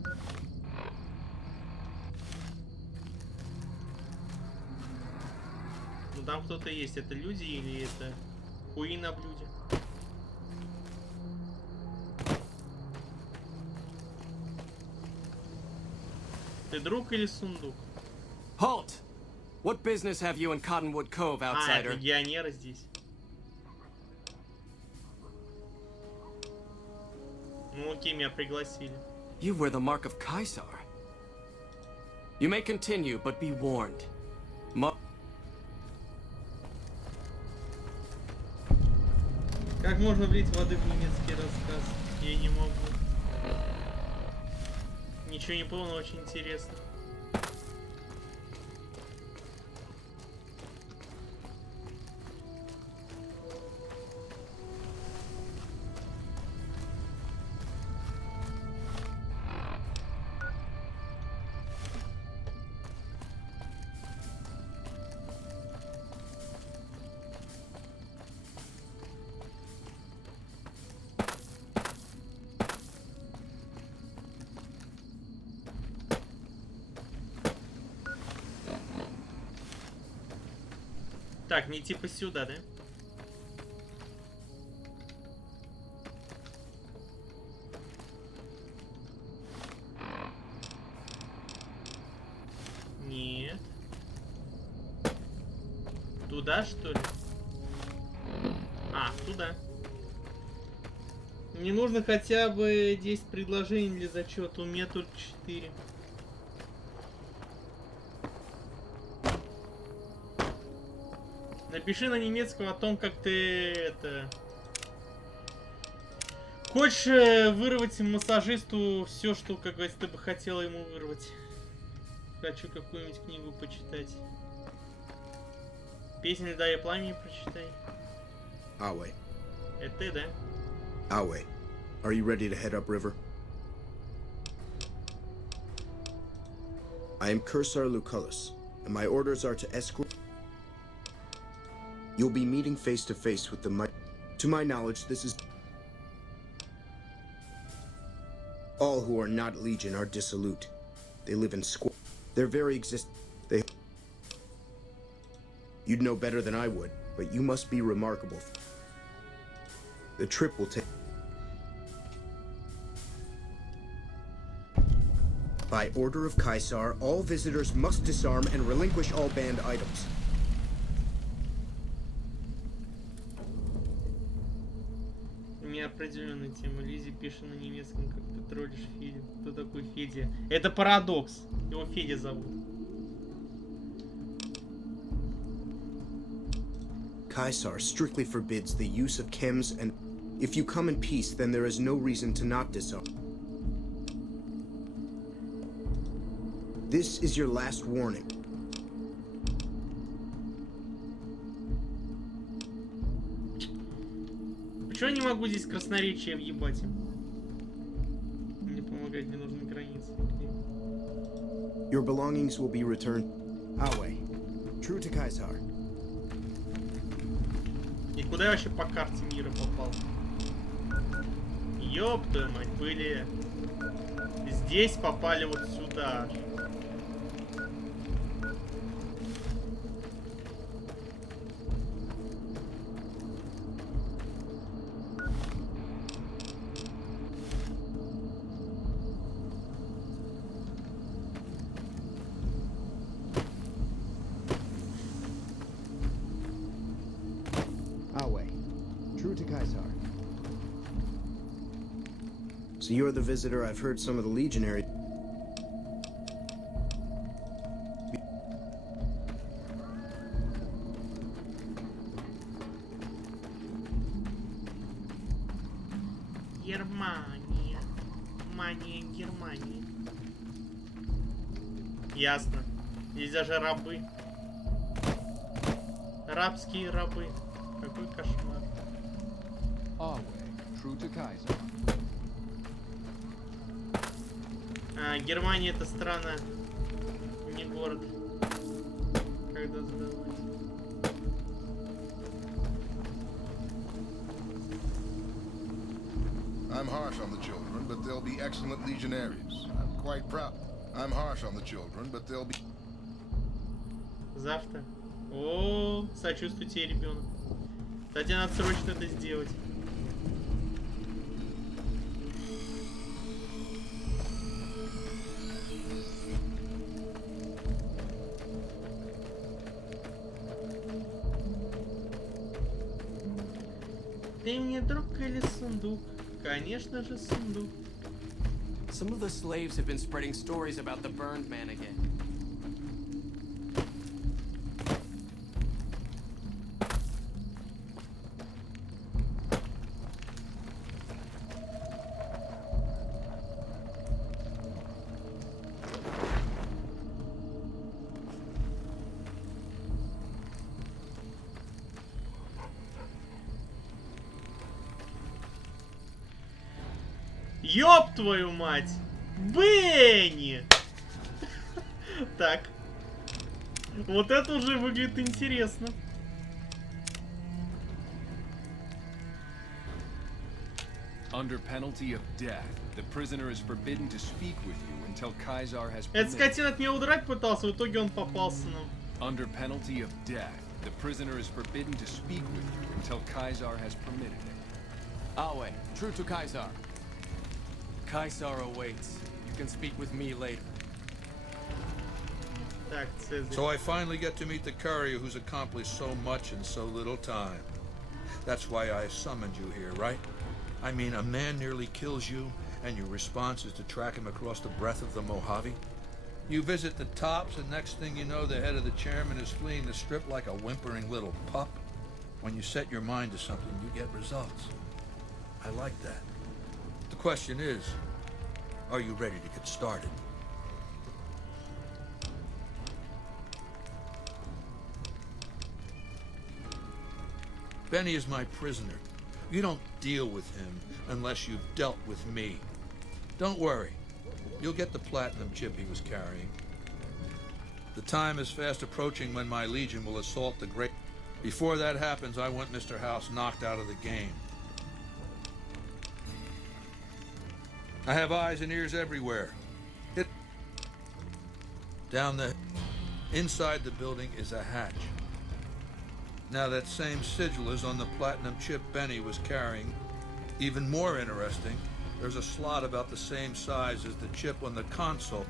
Ну, там кто-то есть. Это люди или это хуи на блюде? Ты друг или сундук? Halt! What business have you in Cottonwood Cove, А, outsider? легионеры здесь. Ну окей, меня пригласили. You wear the mark of Caesar. You may continue, but be warned. Как можно влить воды в немецкий рассказ? Я не могу. Ничего не понял, но очень интересно. Так, не типа сюда, да? Нет. Туда, что ли? А, туда. Мне нужно хотя бы 10 предложений для зачета. У меня только 4. Напиши на немецком о том, как ты это... Хочешь вырвать массажисту все, что, как говорится, ты бы хотела ему вырвать. Хочу какую-нибудь книгу почитать. Песнь «Льда и пламени» прочитай. Awe. Это ты, да? Awe, are you ready to head upriver? I am Cursar Lucullus, and my orders are to escort... You'll be meeting face to face with the To my knowledge, this is... All who are not Legion are dissolute. They live in Their very They... You'd know better than I would, but you must be remarkable. The trip will take... By order of Caesar, all visitors must disarm and relinquish all banned items. Определенная тема. Лизи пишет на немецком, как ты троллишь Федя. Кто такой Федя? Это парадокс. Его Федя зовут. Caesar strictly forbids the use of chems, and if you come in peace, then there is no reason to not disarm. This is your last warning. Почему я не могу здесь красноречие въебать им? Мне помогать не нужны границы. Your belongings will be returned. Away. True to Kaisar. И куда я вообще по карте мира попал? Ёб твою мать, были... Здесь попали вот сюда. Away. True to Kaisar. So you're the visitor. I've heard some of the legionary. Германия. Мания Германии. Ясно. Здесь даже рабы. Рабские рабы. Какой кошмар. А, Германия это страна, не город. Когда сдавать? I'm harsh on the children, but they'll be excellent legionaries. I'm quite proud. I'm harsh on the children, but they'll be... Завтра. О, сочувствую тебе, ребенок. Кстати, надо срочно это сделать. Ты мне друг или сундук? Конечно же, сундук. Some of the slaves have been spreading stories about the burned man again. Ёб твою мать! Бенни! Так. Вот это уже выглядит интересно. Under penalty of death, the prisoner is forbidden to speak with you until Kaisar has Эта permitted. скотина от меня удрать пытался, в итоге он попался нам. Under penalty of death, the prisoner is forbidden to speak with you until Kaisar has permitted it. Awe, true to Kaisar. Kaisar awaits. You can speak with me later. Так, Цезарь. So I finally get to meet the courier who's accomplished so much in so little time. That's why I summoned you here, right? I mean, a man nearly kills you, and your response is to track him across the breadth of the Mojave? You visit the tops, and next thing you know, the head of the chairman is fleeing the strip like a whimpering little pup. When you set your mind to something, you get results. I like that. The question is, are you ready to get started? Benny is my prisoner. You don't deal with him unless you've dealt with me. Don't worry. You'll get the platinum chip he was carrying. The time is fast approaching when my legion will assault the great... Before that happens, I want Mr. House knocked out of the game. I have eyes and ears everywhere. Down the... Inside the building is a hatch. Now that same sigil is on the platinum chip Benny was carrying. Even more interesting, there's a slot about the same size as the chip on the console.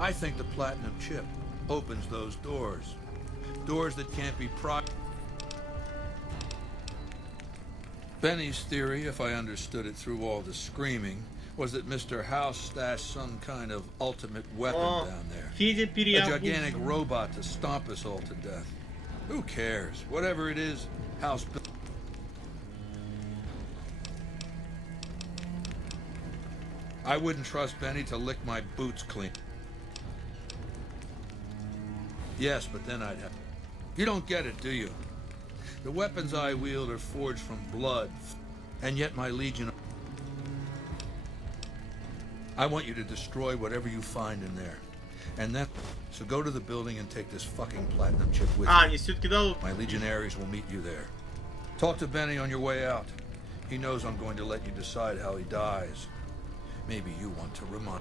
I think the platinum chip opens those doors. Doors that can't be pried. Benny's theory, if I understood it through all the screaming, was that Mr. House stashed some kind of ultimate weapon down there. A gigantic robot to stomp us all to death. Who cares? Whatever it is, House... I wouldn't trust Benny to lick my boots clean. Yes, but then I'd have... You don't get it, do you? The weapons I wield are forged from blood, and yet my Legion... I want you to destroy whatever you find in there. And that... So go to the building and take this fucking platinum chip with you. Они все-таки дадут. My legionaries will meet you there. Talk to Benny on your way out. He knows I'm going to let you decide how he dies. Maybe you want to remind...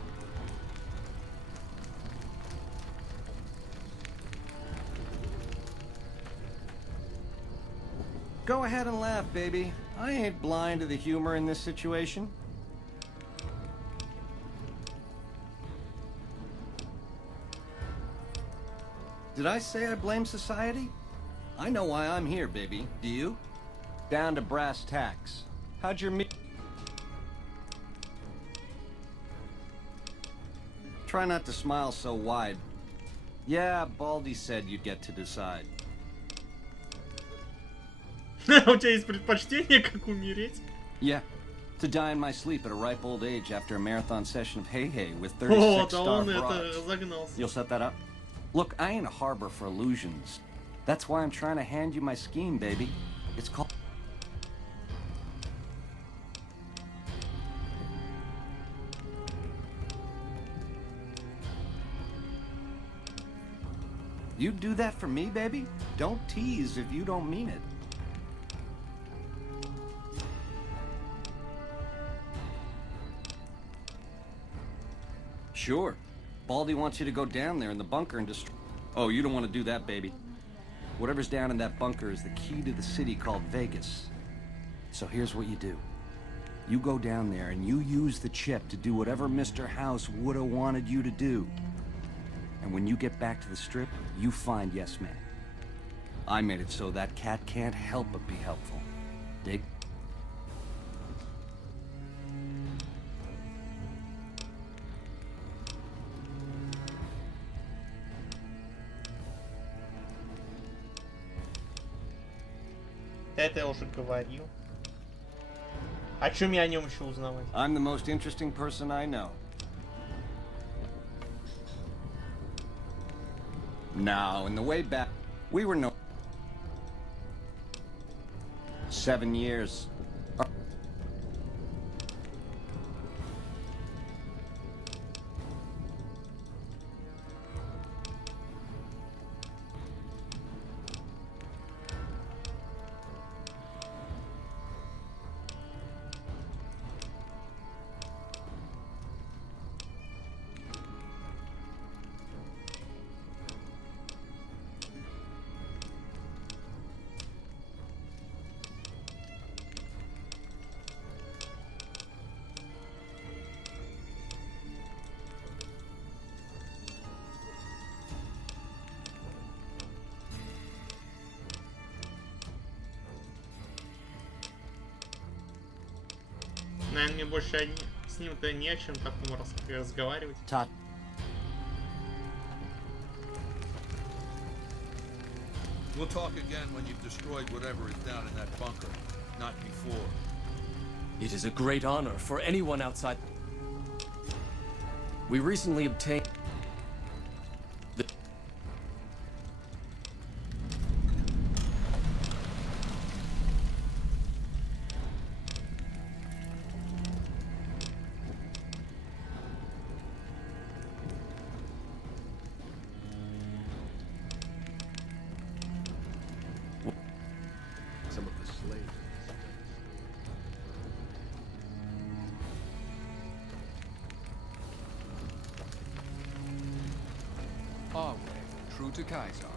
Go ahead and laugh, baby. I ain't blind to the humor in this situation. Did I say I blame society? I know why I'm here, baby. Do you? Down to brass tacks. How'd your meet? Try not to smile so wide. Yeah, Baldy said you'd get to decide. У тебя есть предпочтение, как умереть? Yeah, to die in my sleep at a ripe old age after a marathon session of hey-hey with 36-star broads. You'll set that up? Look, I ain't a harbor for illusions. That's why I'm trying to hand you my scheme, baby. It's called... You do that for me, baby? Don't tease if you don't mean it. Sure. Baldy wants you to go down there in the bunker and destroy... Oh, you don't want to do that, baby. Whatever's down in that bunker is the key to the city called Vegas. So here's what you do. You go down there and you use the chip to do whatever Mr. House would have wanted you to do. And when you get back to the strip, you find Yes Man. I made it so that cat can't help but be helpful. Dig? Это я уже говорил. О чем я о нем еще узнавать? I'm the most interesting person I know. Now, in the way back, we were no... 7 years. Наверное, мне больше с ним-то не о чем такому разговаривать. We'll talk again when you've destroyed whatever is down in that bunker, not before. It is a great honor for anyone outside. We recently obtained... Some of the slaves. Our way, true to Kaiser.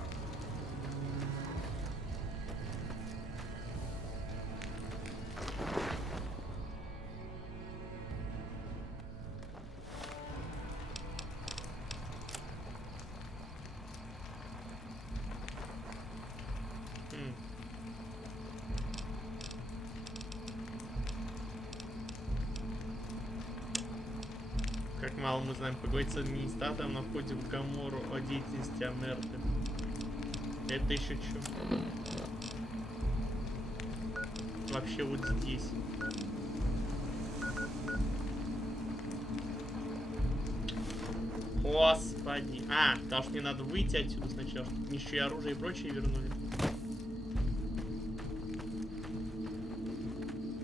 Как мало мы знаем, поговорить с администратором на входе в Гамору о деятельности Анерты. Это еще что? Вообще вот здесь. Господи. А, потому что мне надо выйти отсюда сначала, чтобы мне еще и оружие и прочее вернули.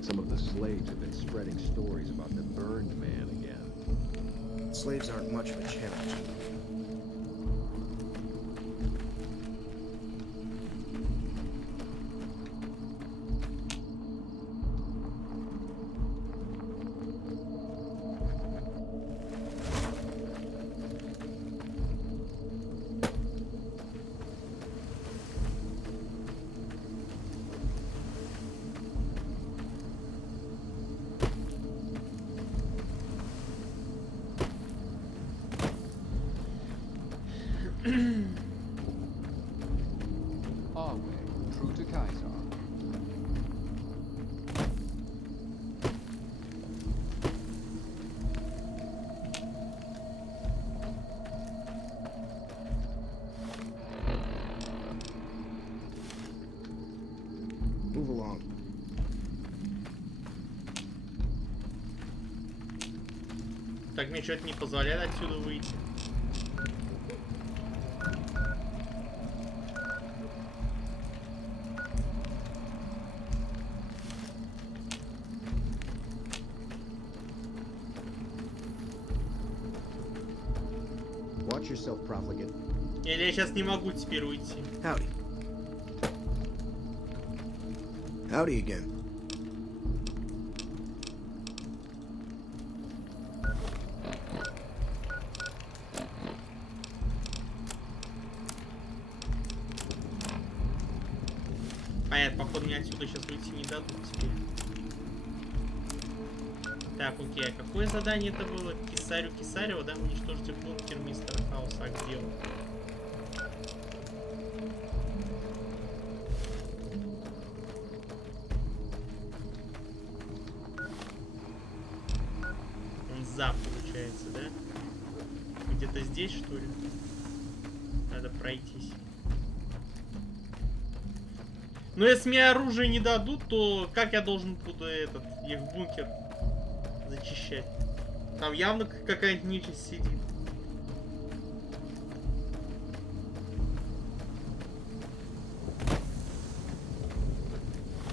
Some of the slaves have been spreading stories about the burned man again. Slaves aren't much of a challenge. Our way, true to Kaiser. Move along. Так, мне что-то не позволяет отсюда выйти. Watch yourself, profligate. Или я сейчас не могу теперь уйти. Howdy. Howdy again. Понятно, походу мне отсюда сейчас уйти не дадут теперь. Так, окей, а какое задание это было? Кисарева, да? Уничтожьте бункер мистера Хауса. А где он? Он за, получается, да? Где-то здесь, что ли? Надо пройтись. Но если мне оружие не дадут, то как я должен буду их бункер зачищать? Там явно какая-нибудь нечисть сидит.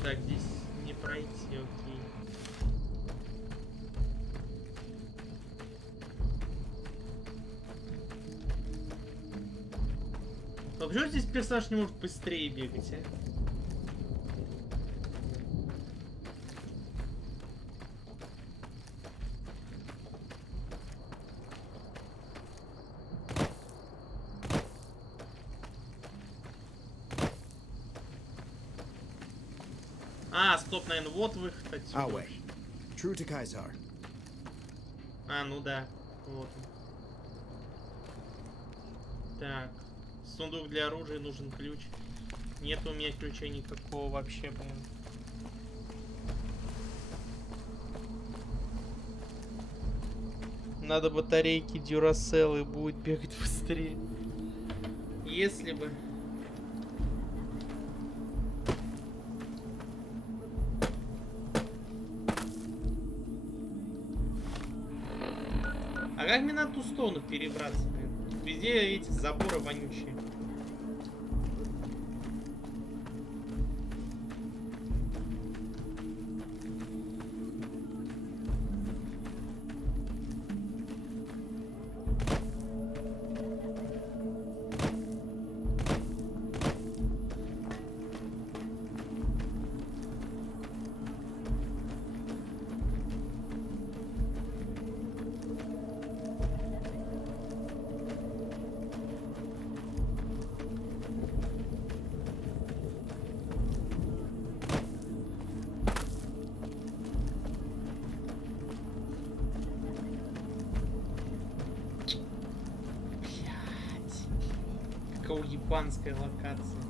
Так, здесь не пройти, окей. А почему здесь персонаж не может быстрее бегать, а? А, стоп, наверное, вот выход отсюда. True to Kaiser. А, ну да, вот он. Так, сундук для оружия, нужен ключ. Нет у меня ключа никакого вообще, блин. Надо батарейки Duracell и будет бегать быстрее. Если бы... А как мне на ту сторону перебраться, блин? Везде эти заборы вонючие. Уебанская локация.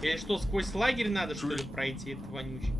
Или что, сквозь лагерь надо, что ли, пройти, этот вонючий?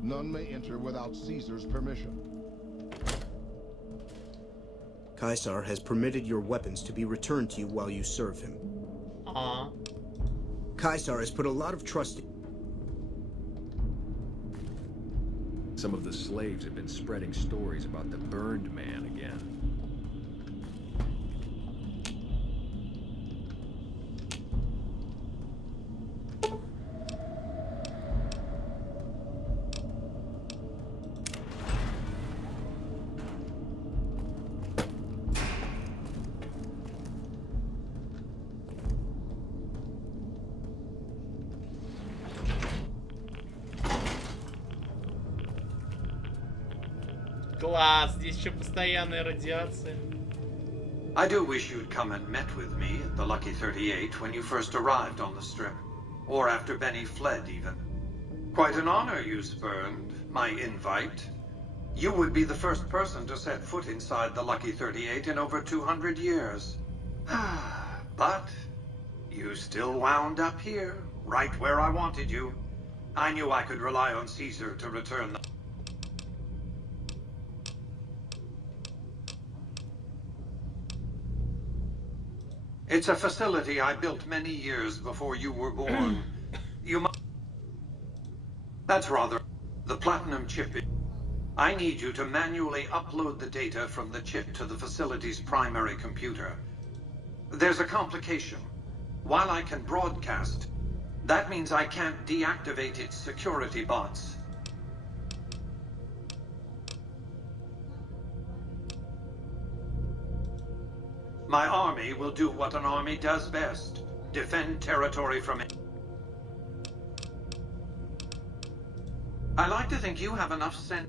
None may enter without Caesar's permission. Caesar has permitted your weapons to be returned to you while you serve him. Caesar has put a lot of trust in... Some of the slaves have been spreading stories about the burned man again. Класс, здесь еще постоянная радиация. I do wish you'd come and met with me at the Lucky 38 when you first arrived on the Strip. Or after Benny fled, even. Quite an honor you spurned, my invite. You would be the first person to set foot inside the Lucky 38 in over 200 years. But you still wound up here, right where I wanted you. I knew I could rely on Caesar to return the... It's a facility I built many years before you were born. You must... That's rather... The platinum chip... I need you to manually upload the data from the chip to the facility's primary computer. There's a complication. While I can broadcast, that means I can't deactivate its security bots. My army will do what an army does best. Defend territory from it. I like to think you have enough sense.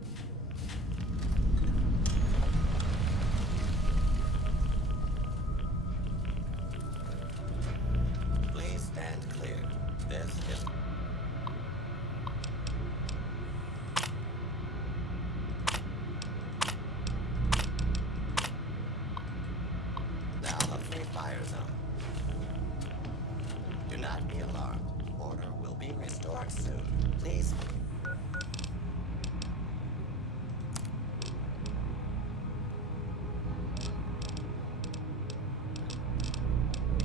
Please stand clear. This is... Now the free fire zone. Do not be alarmed. Order will be restored soon. Please.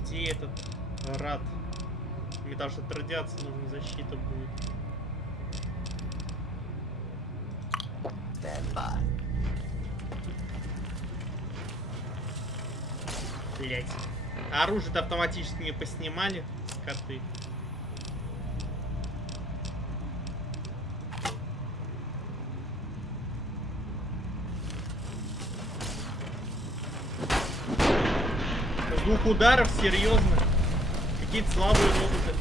Где этот рад? Мне потому что от радиации нужна защита будет. Блять. Оружие-то автоматически не поснимали, скоты. С двух ударов, серьезно? Какие-то слабые роботы.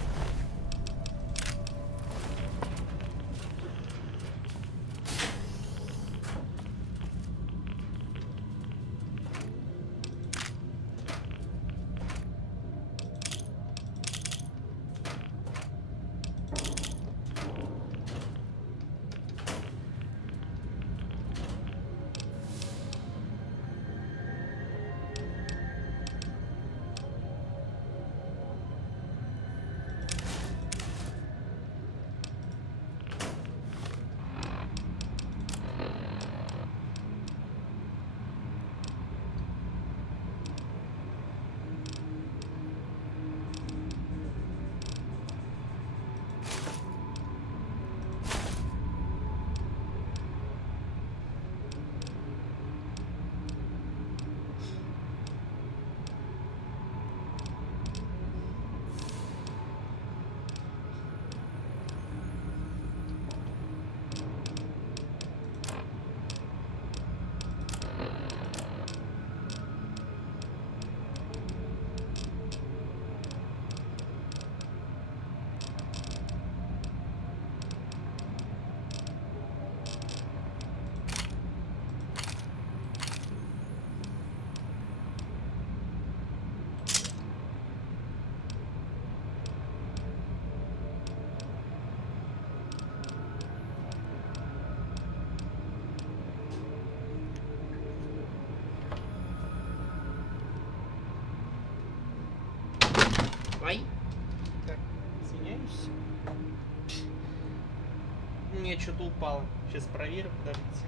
Нет, что-то упало. Сейчас проверю, подождите.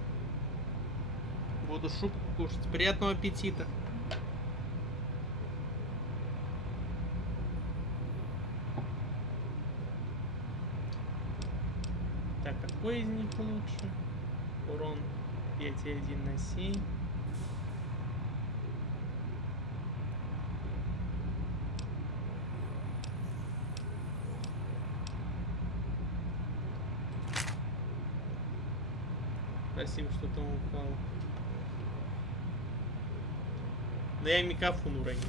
Буду шубку кушать. Приятного аппетита. Так, какой из них лучше? Урон 5,1 на 7. Спасибо, что там упал. Да я микрофон уронил.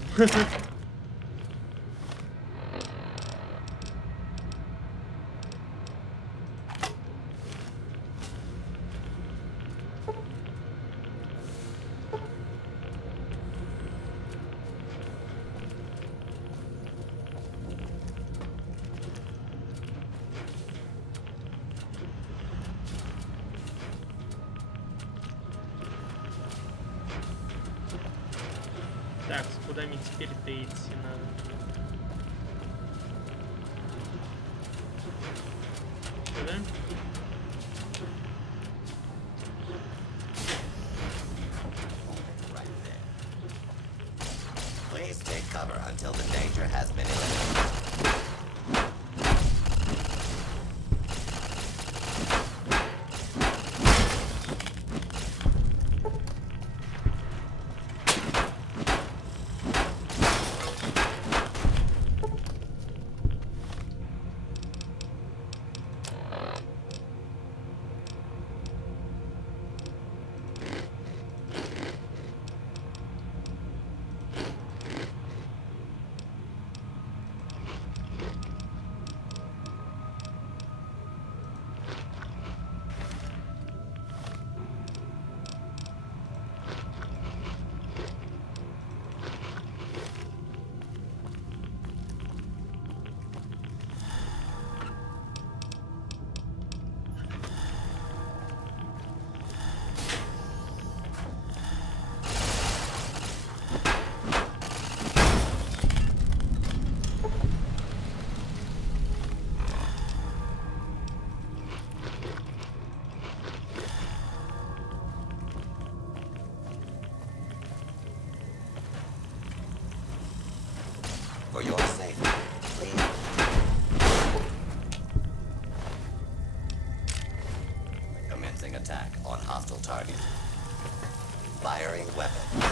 Так, куда мне теперь-то идти надо? Сюда? Please take cover until the danger has been eliminated. For your safety, please. Commencing attack on hostile target. Firing weapons.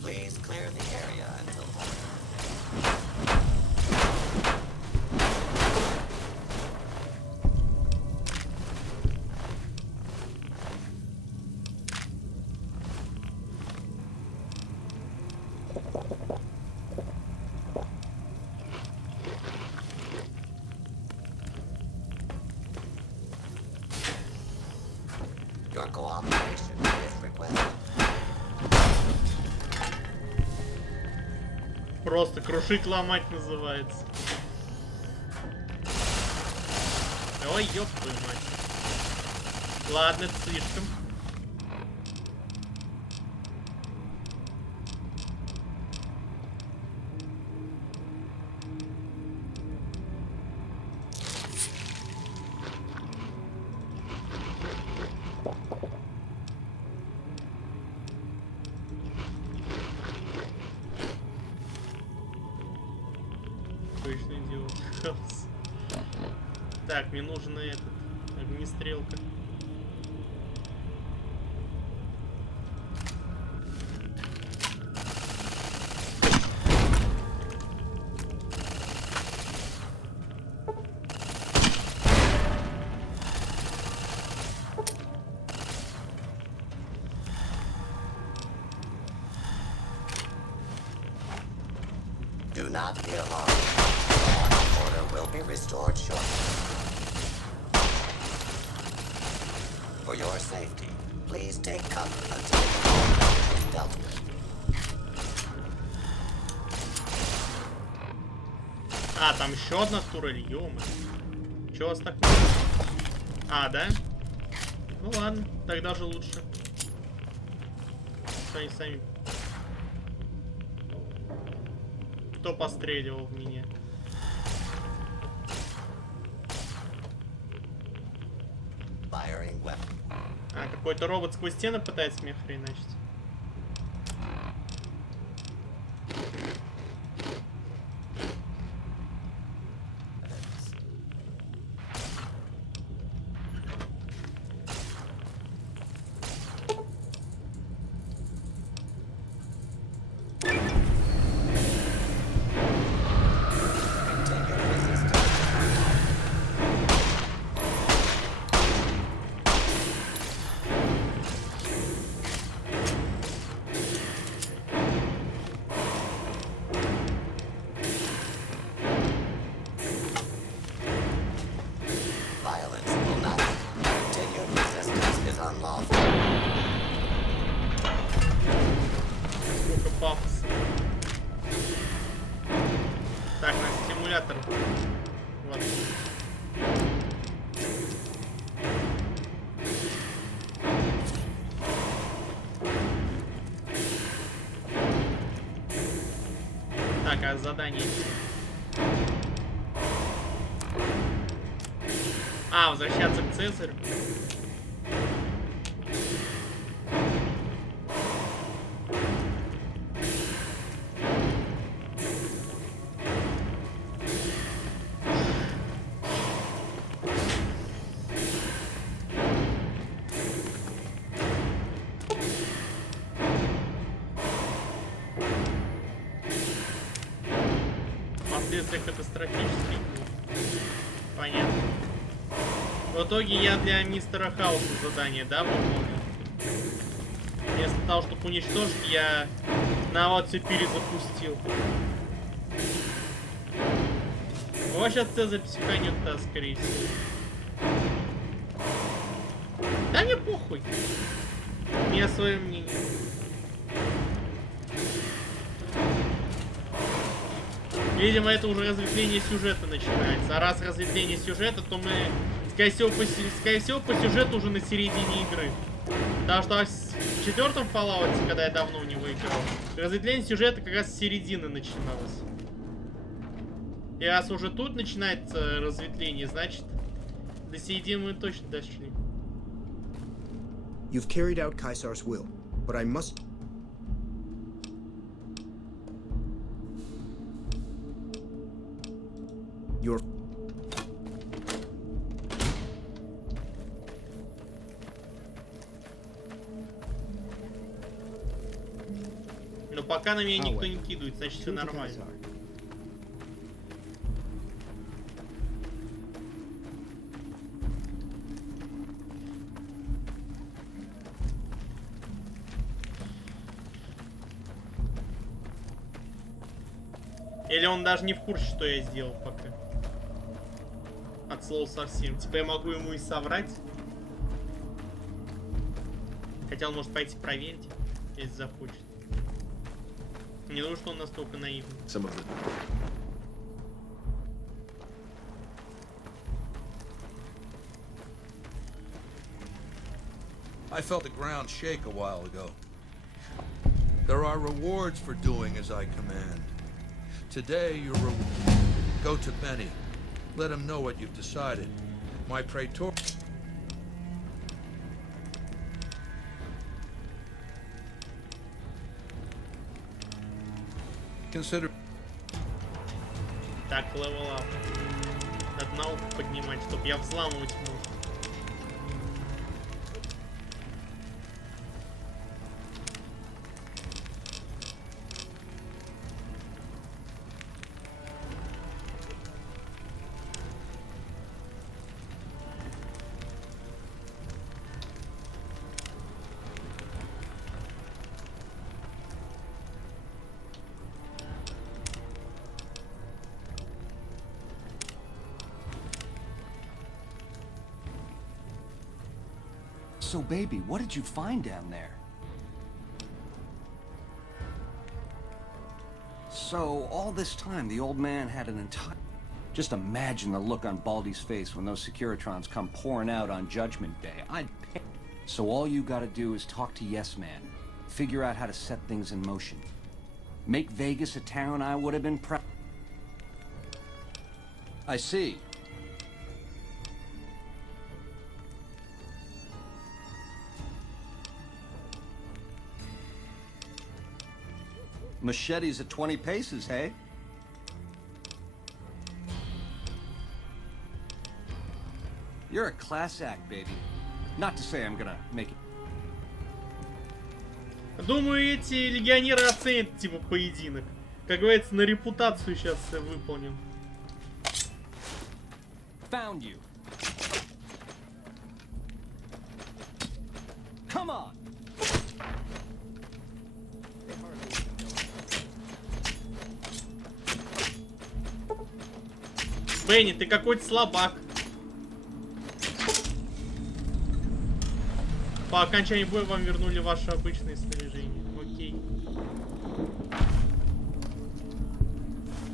Please clear the area until your cooperation is requested. Просто крушить, ломать называется. Ой, ёб твою мать. Ладно, это слишком. Точно идиот. Так, мне нужен этот огнестрелка. Do not be alarmed. Order will be restored shortly. For your safety, please take cover until the order is dealt with. А, там еще одна турель, ё-моё. Чё у вас так? А, да? Ну ладно, тогда же лучше. Что они сами... кто постреливал в меня? А, какой-то робот сквозь стены пытается меня хреначить. Сколько пафоса. Так, на стимулятор. Вот. Так, а задание? А, возвращаться к Цезарю. Последствия катастрофические. Понятно. В итоге я для мистера Хауса задание, да, выполнил? Вместо того, чтобы уничтожить, я вот все перезапустил. Вот сейчас Цезарь психанет, да, скорее всего. Да мне похуй. У меня свое мнение. Видимо, это уже разветвление сюжета начинается. А раз разветвление сюжета, то мы, скорее всего, по сюжету уже на середине игры. Потому что в четвертом Fallout, когда я давно в него играл, разветвление сюжета как раз с середины начиналось. И раз уже тут начинается разветвление, значит, до середины мы точно дошли. You've carried out Caesar's will, but I must... Your... Но пока на меня никто не кидает, значит все нормально. Или он даже не в курсе, что я сделал пока. От слова совсем. Типа я могу ему и соврать. Хотя он может пойти проверить, если захочет. Не думаю, что он настолько наивный. I felt the ground shake a while ago. There are rewards for doing as I command. Today, your go to Benny. Let him know what you've decided. My praetor... Consider... Так, левел ап. Надо науку поднимать, чтобы я взламывать мог. So, baby, what did you find down there? So, all this time, the old man had an entire... Just imagine the look on Baldy's face when those Securitrons come pouring out on Judgment Day. I'd pay. So all you gotta do is talk to Yes Man. Figure out how to set things in motion. Make Vegas a town I would have been proud. I see. Machetes at 20 paces, hey? You're a class act, baby. Not to say I'm gonna make it. Думаю, эти легионеры оценят, типа, поединок. Как говорится, на репутацию сейчас выполнен. Found you. Come on. Бенни, ты какой-то слабак. По окончании боя вам вернули ваше обычное снаряжение. Окей.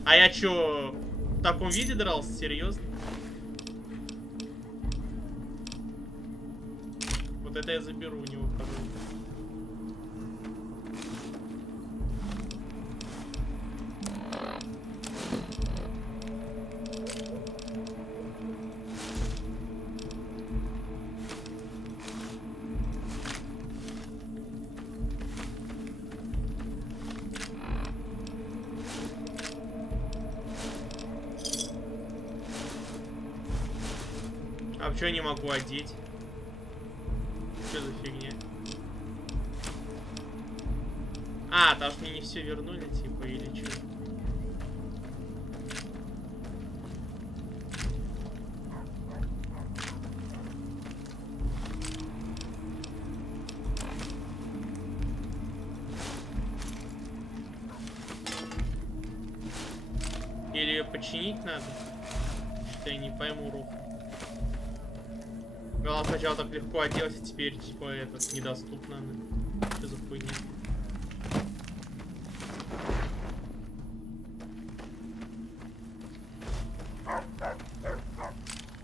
А я чё, в таком виде дрался? Серьезно? Вот это я заберу у него, пожалуйста. А почему я не могу одеть? Что за фигня? А, потому что мне не все вернули, типа, или что? Или ее починить надо? Что-то я не пойму, Рух. Главное, сначала так легко оделся, теперь типа это недоступно. Что за хуйня?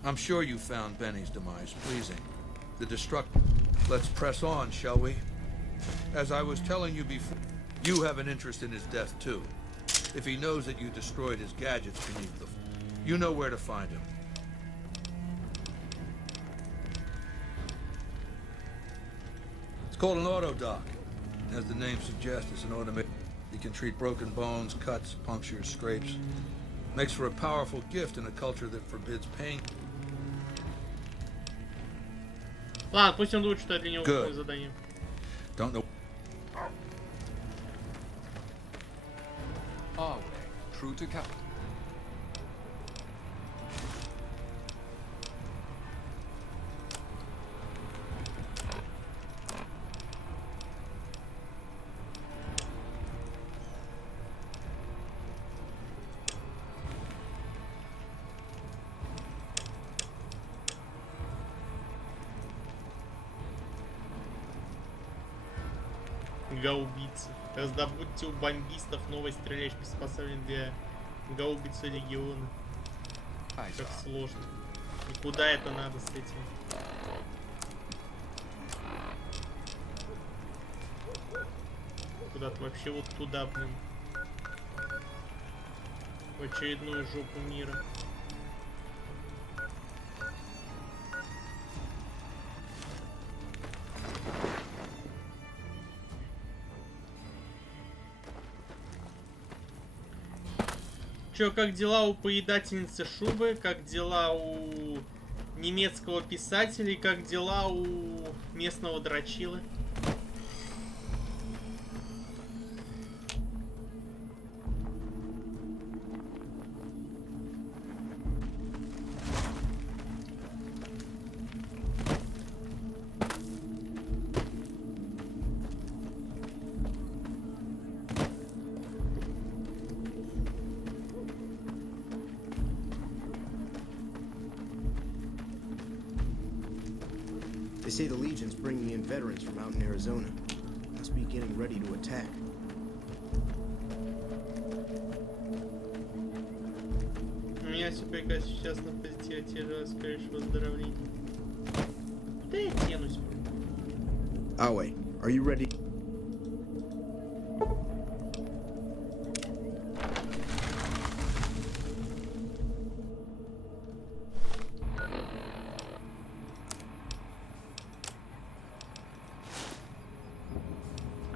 I'm sure you found Benny's demise pleasing. The destruction. Let's press on, shall we? As I was telling you before, you have an interest in his death too. If he knows that you destroyed his gadgets beneath the... You know where to find him. It's called an auto dock. As the name suggests, it's an automated... You can treat broken bones, cuts, punctures, scrapes. Makes for a powerful gift in a culture that forbids pain. Ладно, пусть он думает, что я для него какое задание. Don't know. Our way, true to capital. Гаубицы. Раздобудьте у бомбистов новый стреляющий приспособление для гаубицы легиона. Как сложно. И куда это надо с этим? Куда-то вообще вот туда, блин. В очередную жопу мира. Чё, как дела у поедательницы шубы? Как дела у немецкого писателя? И как дела у местного дрочилы? They say the Legion's bringing in veterans from out in Arizona. Must be getting ready to attack. У меня все прекрасно сейчас на позитиве, те же скорейшего выздоровления. Да я тянусь. Awe, are you ready?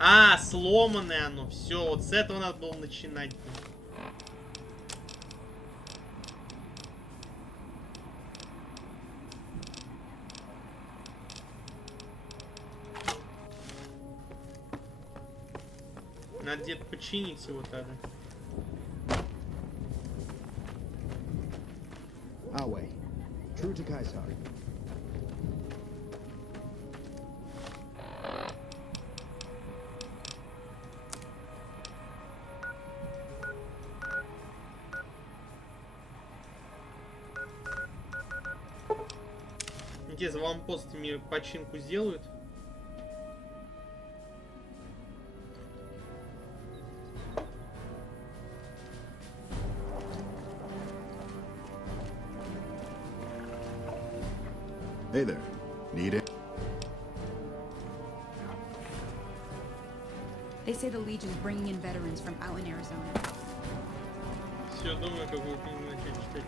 А, сломанное оно. Все, вот с этого надо было начинать. Надо где-то починить его тогда. Our way. True to Kaiser. Где за вампостами починку сделают? Hey there. Need it? They say the Legion's bringing in veterans from out in Arizona. Все, думаю, какую книгу начать читать.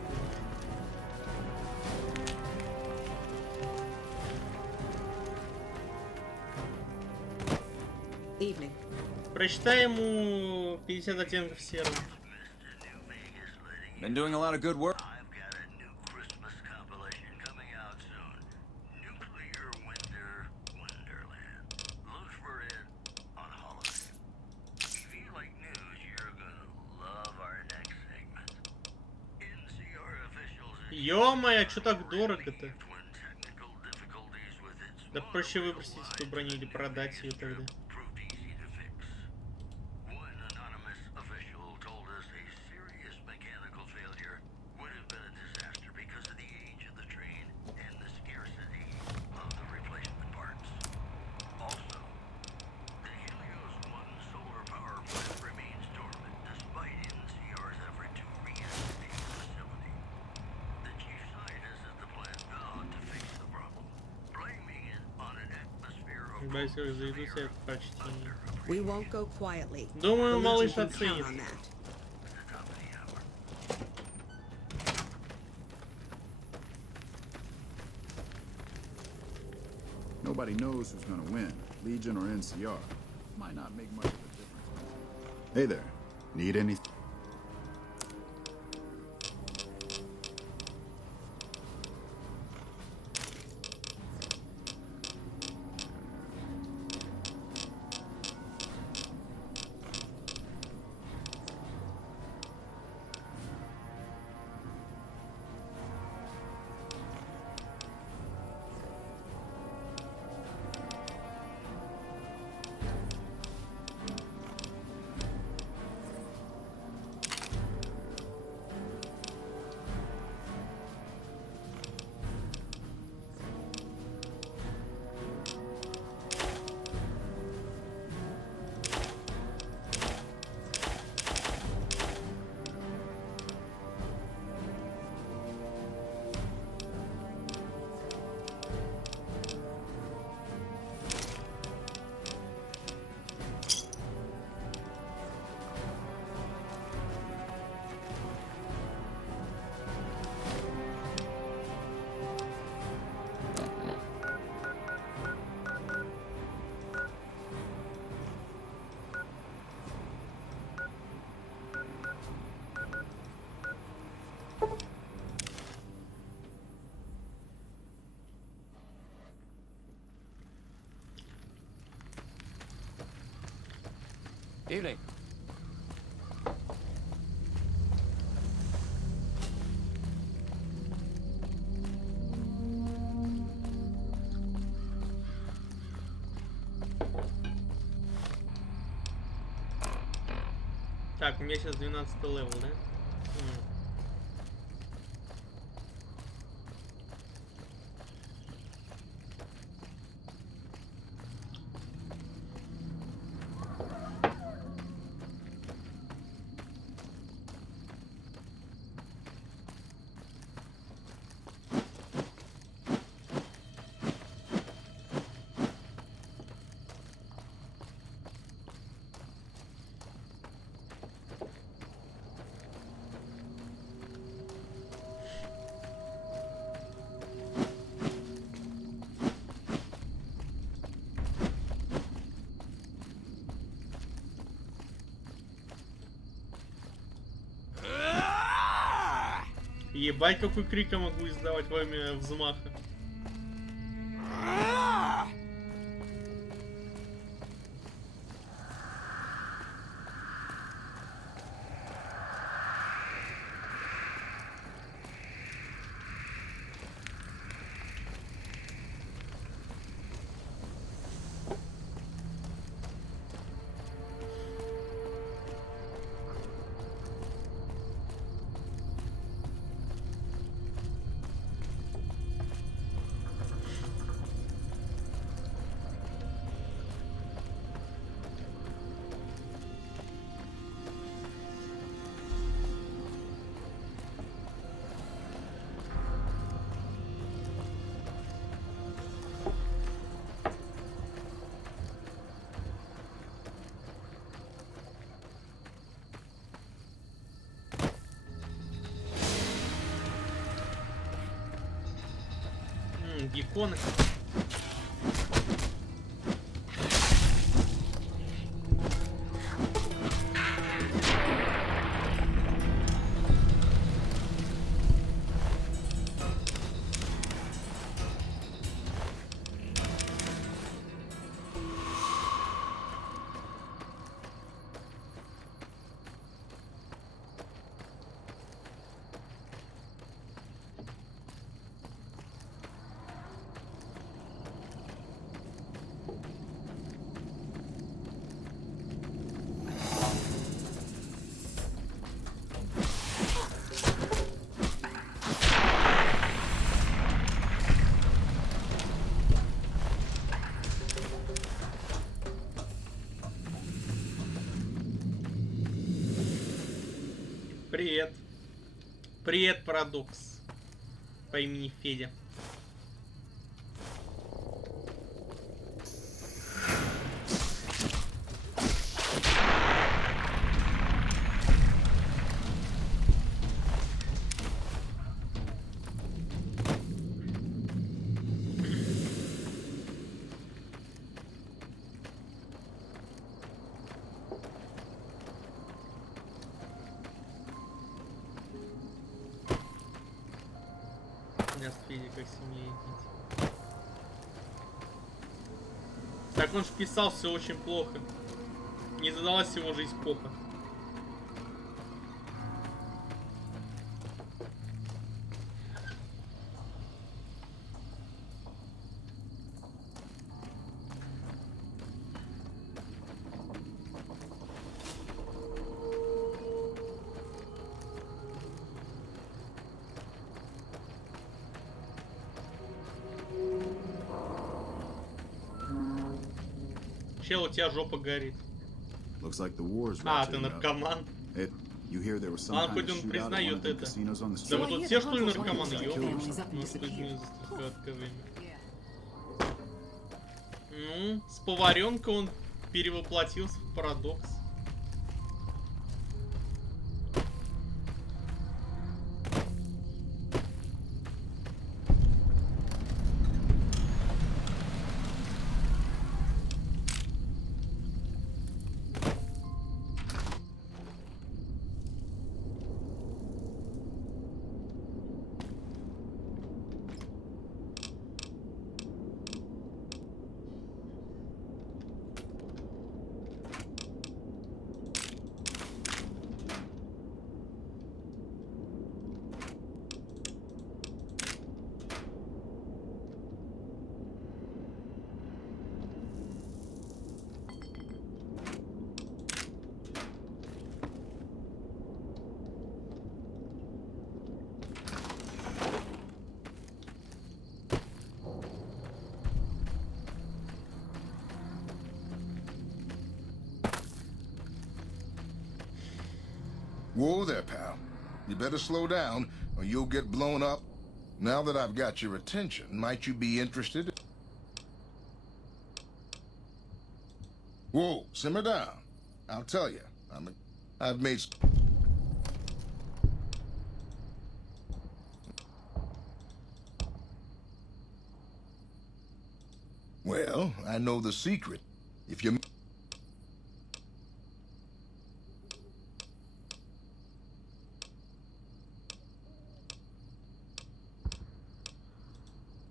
Evening. Прочитай ему 50 оттенков серого. Been doing a lot of good work. Ё-моё, чё так дорого-то? Да проще выбросить эту броню или продать ее тогда. We won't go quietly. Думаю, малыш оценит. Nobody knows who's gonna win, Legion or NCR. Might not make much of a difference. Hey there. Need anything? Evening. Так, у меня сейчас 12 левел, да? Ебать, какой крик я могу издавать во время взмаха. Гекконы. Привет. Привет, парадокс. По имени Федя. Федя как семья и дети. Так он ж писал все очень плохо. Не задалась его жизнь плохо. Чел, у тебя жопа горит. А, ты наркоман. А, хоть он признает это. Да вы тут все, что ли, наркоманы? Ёбнешься. Ну, с поваренка он перевоплотился в парадокс. Whoa there, pal. You better slow down, or you'll get blown up. Now that I've got your attention, might you be interested? Whoa, simmer down. I'll tell you, I've made... Well, I know the secret. If you...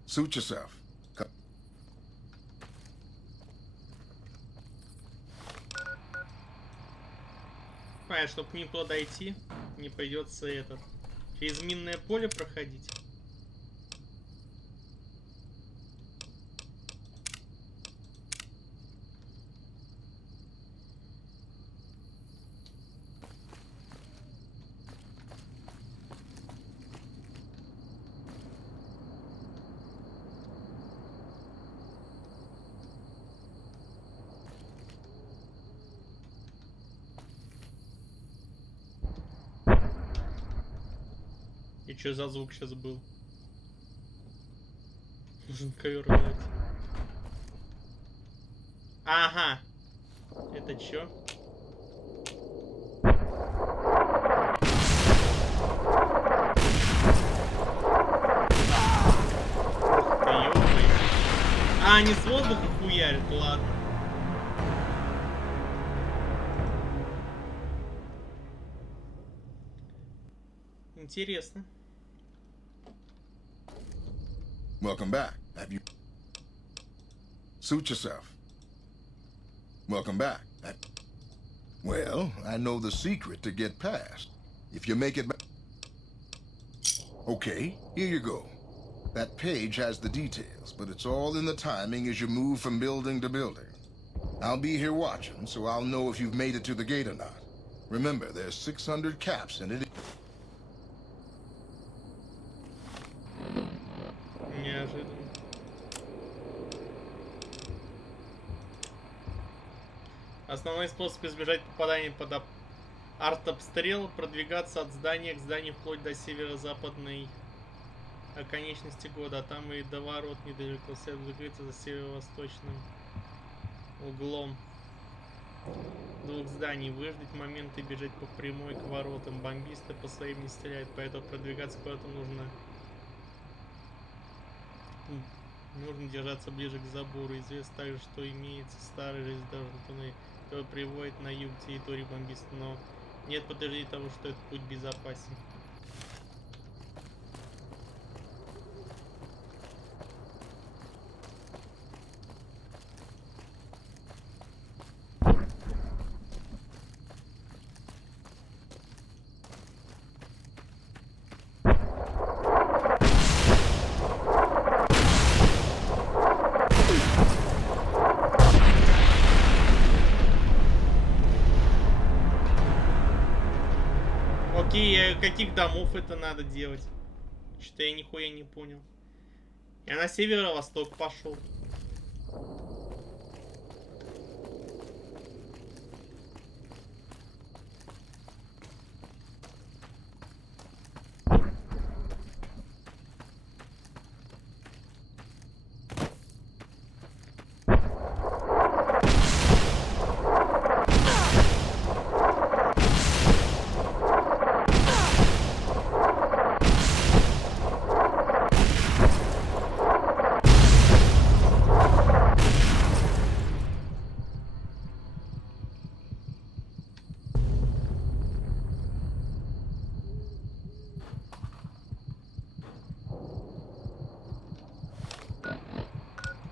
Suit yourself. Понятно, чтобы к ним подойти, не придется через минное поле проходить. И что за звук сейчас был? Нужен ковер дать. Ага. Это чё? Ух ты, ёпай. А, они с воздуха хуярят, ладно. Интересно. Welcome back. Have you... Suit yourself. Welcome back. Well, I know the secret to get past. If you make it back... Okay, here you go. That page has the details, but it's all in the timing as you move from building to building. I'll be here watching, so I'll know if you've made it to the gate or not. Remember, there's 600 caps in it. Неожиданно. Основной способ избежать попадания под артобстрел — продвигаться от здания к зданию вплоть до северо-западной оконечности года, а там и до ворот недалеко, следует закрыться за северо-восточным углом двух зданий, выждать момент и бежать по прямой к воротам. Бомбисты по своим не стреляют, поэтому продвигаться к воротам нужно держаться ближе к забору. Известно также, что имеется старый железнодорожный туннель, который приводит на юг территории бомбистов, но нет подтверждений того, что этот путь безопасен. Окей, каких домов это надо делать? Что-то я нихуя не понял. Я на северо-восток пошел.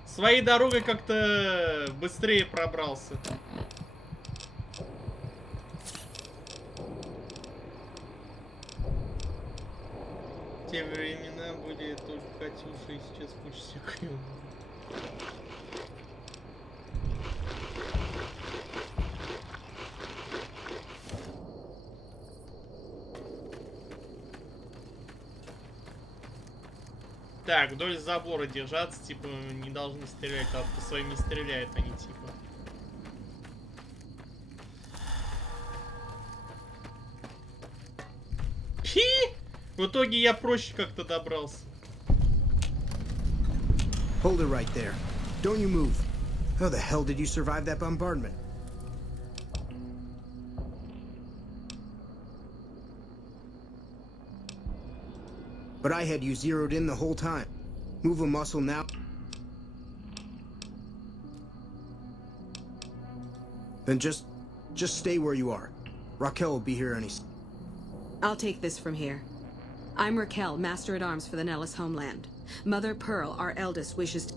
Своей дорогой как-то быстрее пробрался. В те времена были только Катюша, и сейчас куча всякой. Так, вдоль забора держаться, типа, не должны стрелять, а по своим не стреляют они, типа. Хи! В итоге я проще как-то добрался. Hold it right there. Don't you move. How the hell did you survive that bombardment? But I had you zeroed in the whole time. Move a muscle now. Then just stay where you are. Raquel will be here any... I'll take this from here. I'm Raquel, Master-at-Arms for the Nellis homeland. Mother Pearl, our eldest, wishes to...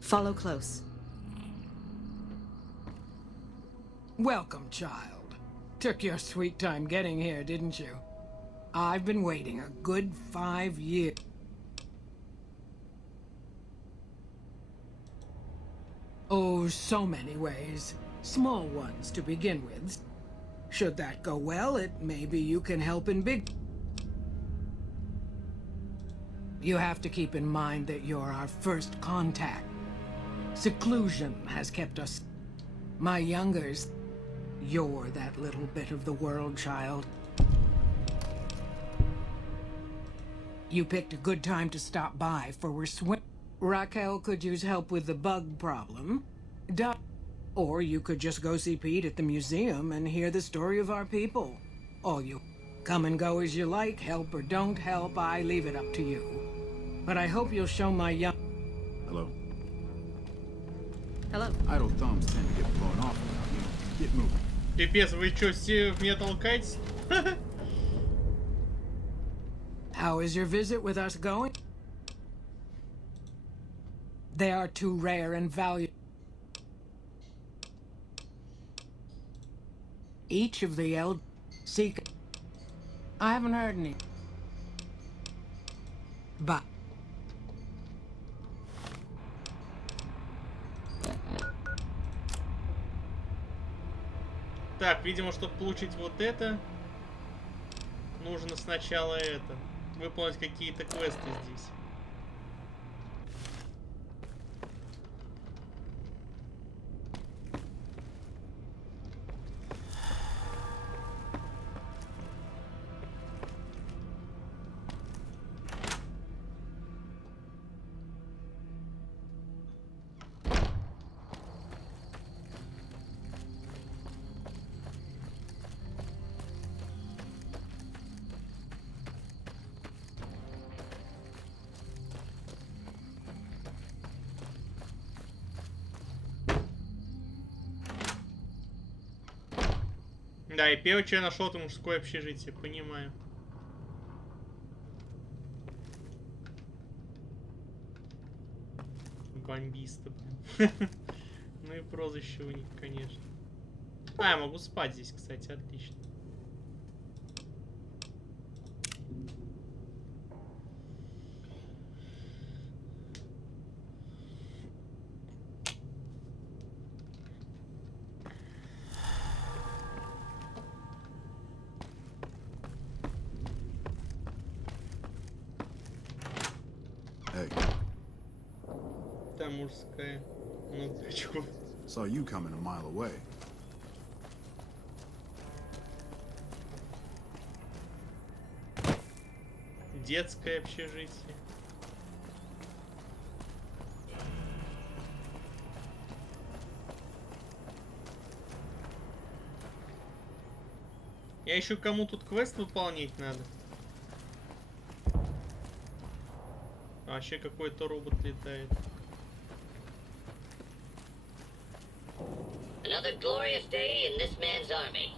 Follow close. Welcome, child. Took your sweet time getting here, didn't you? I've been waiting a good 5 years. Oh, so many ways. Small ones to begin with. Should that go well, maybe you can help in big... You have to keep in mind that you're our first contact. Seclusion has kept us... My youngers... You're that little bit of the world, child. You picked a good time to stop by, for we're Raquel could use help with the bug problem. Or you could just go see Pete at the museum and hear the story of our people. All you come and go as you like, help or don't help, I leave it up to you. But I hope you'll show my young... Hello? Hello. Idle thumbs tend to get blown off around you. Get moving. Пипец, вы чё, все в меня толкаетесь? How is your visit with us going? They are too rare and valuable. Each of the seek... I haven't heard any. But... Так, видимо, чтобы получить вот это, нужно сначала это, выполнить какие-то квесты здесь. Да, и первое, что я нашел, это мужское общежитие, понимаю. Бомбисты, блин. Ну и прозвище у них, конечно. А, я могу спать здесь, кстати, отлично. Там мужская. Ну, очков. Saw you coming a mile away. Детское общежитие. Я ищу, кому тут квест выполнять надо. А вообще какой-то робот летает. Another glorious day in this man's army.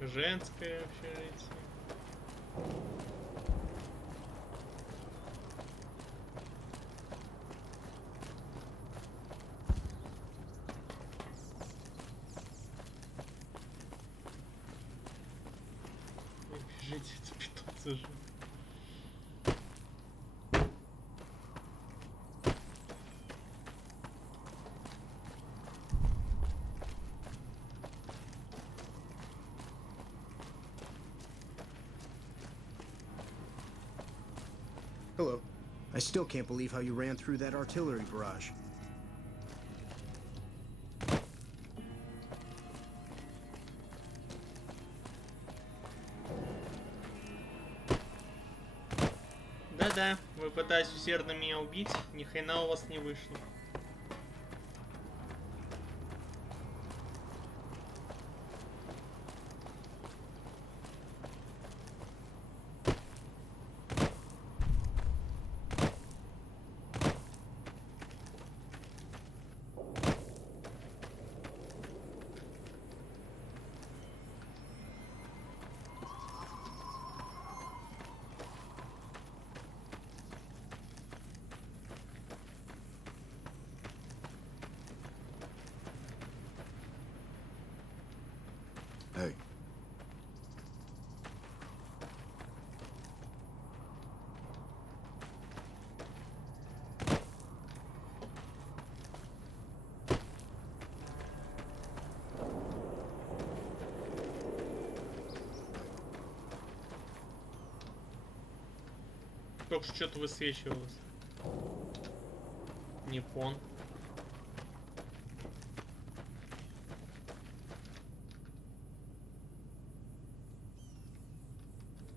Женское общежитие. Общежитие, это питаться же. Hello. I still can't believe how you ran through that artillery barrage. Да-да, вы пытаетесь усердно меня убить, ни хрена у вас не вышло. только что-то высвечивалось. Не пон.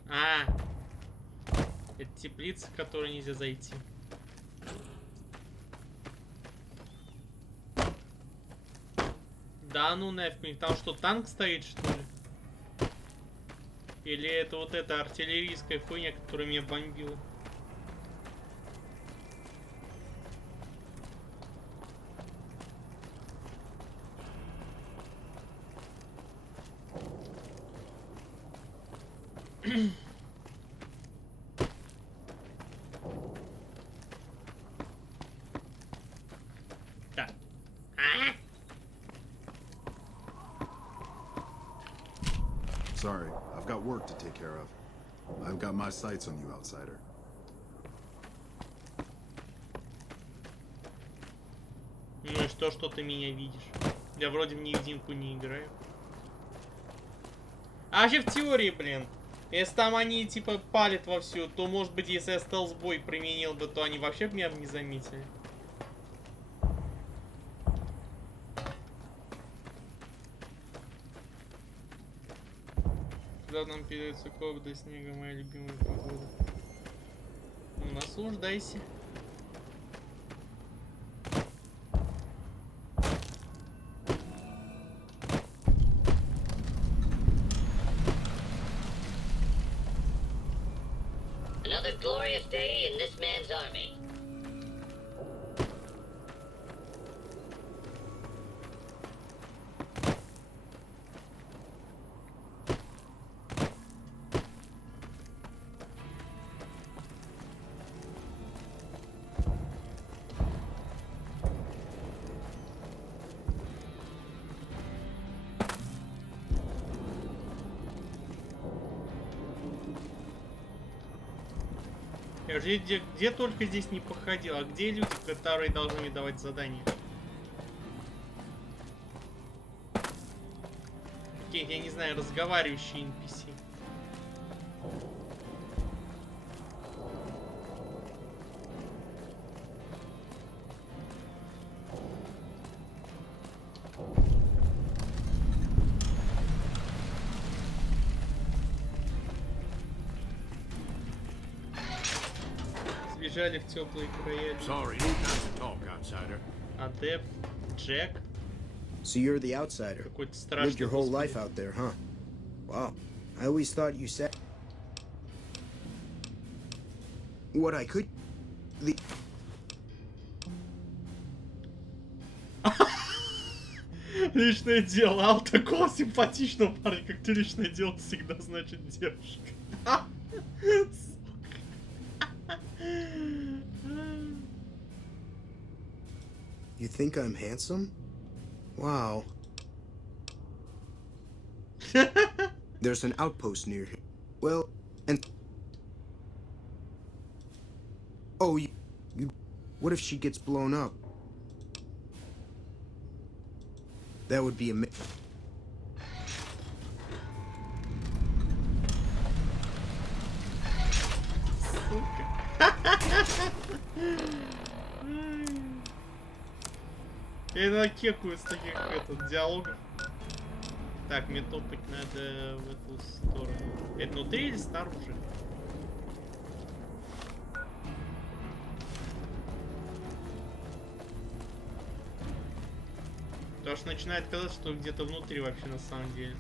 А, это теплица, в которую нельзя зайти. Да ну нафиг, у них там что, танк стоит, что ли? Или это вот эта артиллерийская хуйня, которая меня бомбила? Так. Sorry, I've got work to take care of. I've got my sights on you, outsider. Ну и что ты меня видишь? Я вроде в невидимку не играю. А вообще в теории, блин, если там они типа палят вовсю, то может быть, если я стелс-бой применил бы, то они вообще меня бы не заметили. Когда нам передается коп до снега, моя любимая погода. Ну, наслаждайся. Another glorious day in this man's army. Я же где только здесь не походил, а где люди, которые должны мне давать задания? Какие-то, я не знаю, разговаривающие NPC. Сбежали в теплые края. Sorry, no time to talk, outsider. Адепт, Джек. So you're the outsider. Какой-то страшный. Lived your whole life out there, huh? Wow. I always thought you said what I could. Личное дело. А у такого симпатичного парня, как ты, личное дело всегда значит девушка. You think I'm handsome? Wow. There's an outpost near here. Well, and oh, you. What if she gets blown up? That would be amazing. Я накекаю с таких диалогов. Так, мне топать надо в эту сторону. Это внутри или снаружи? Потому что начинает казаться, что где-то внутри вообще на самом деле.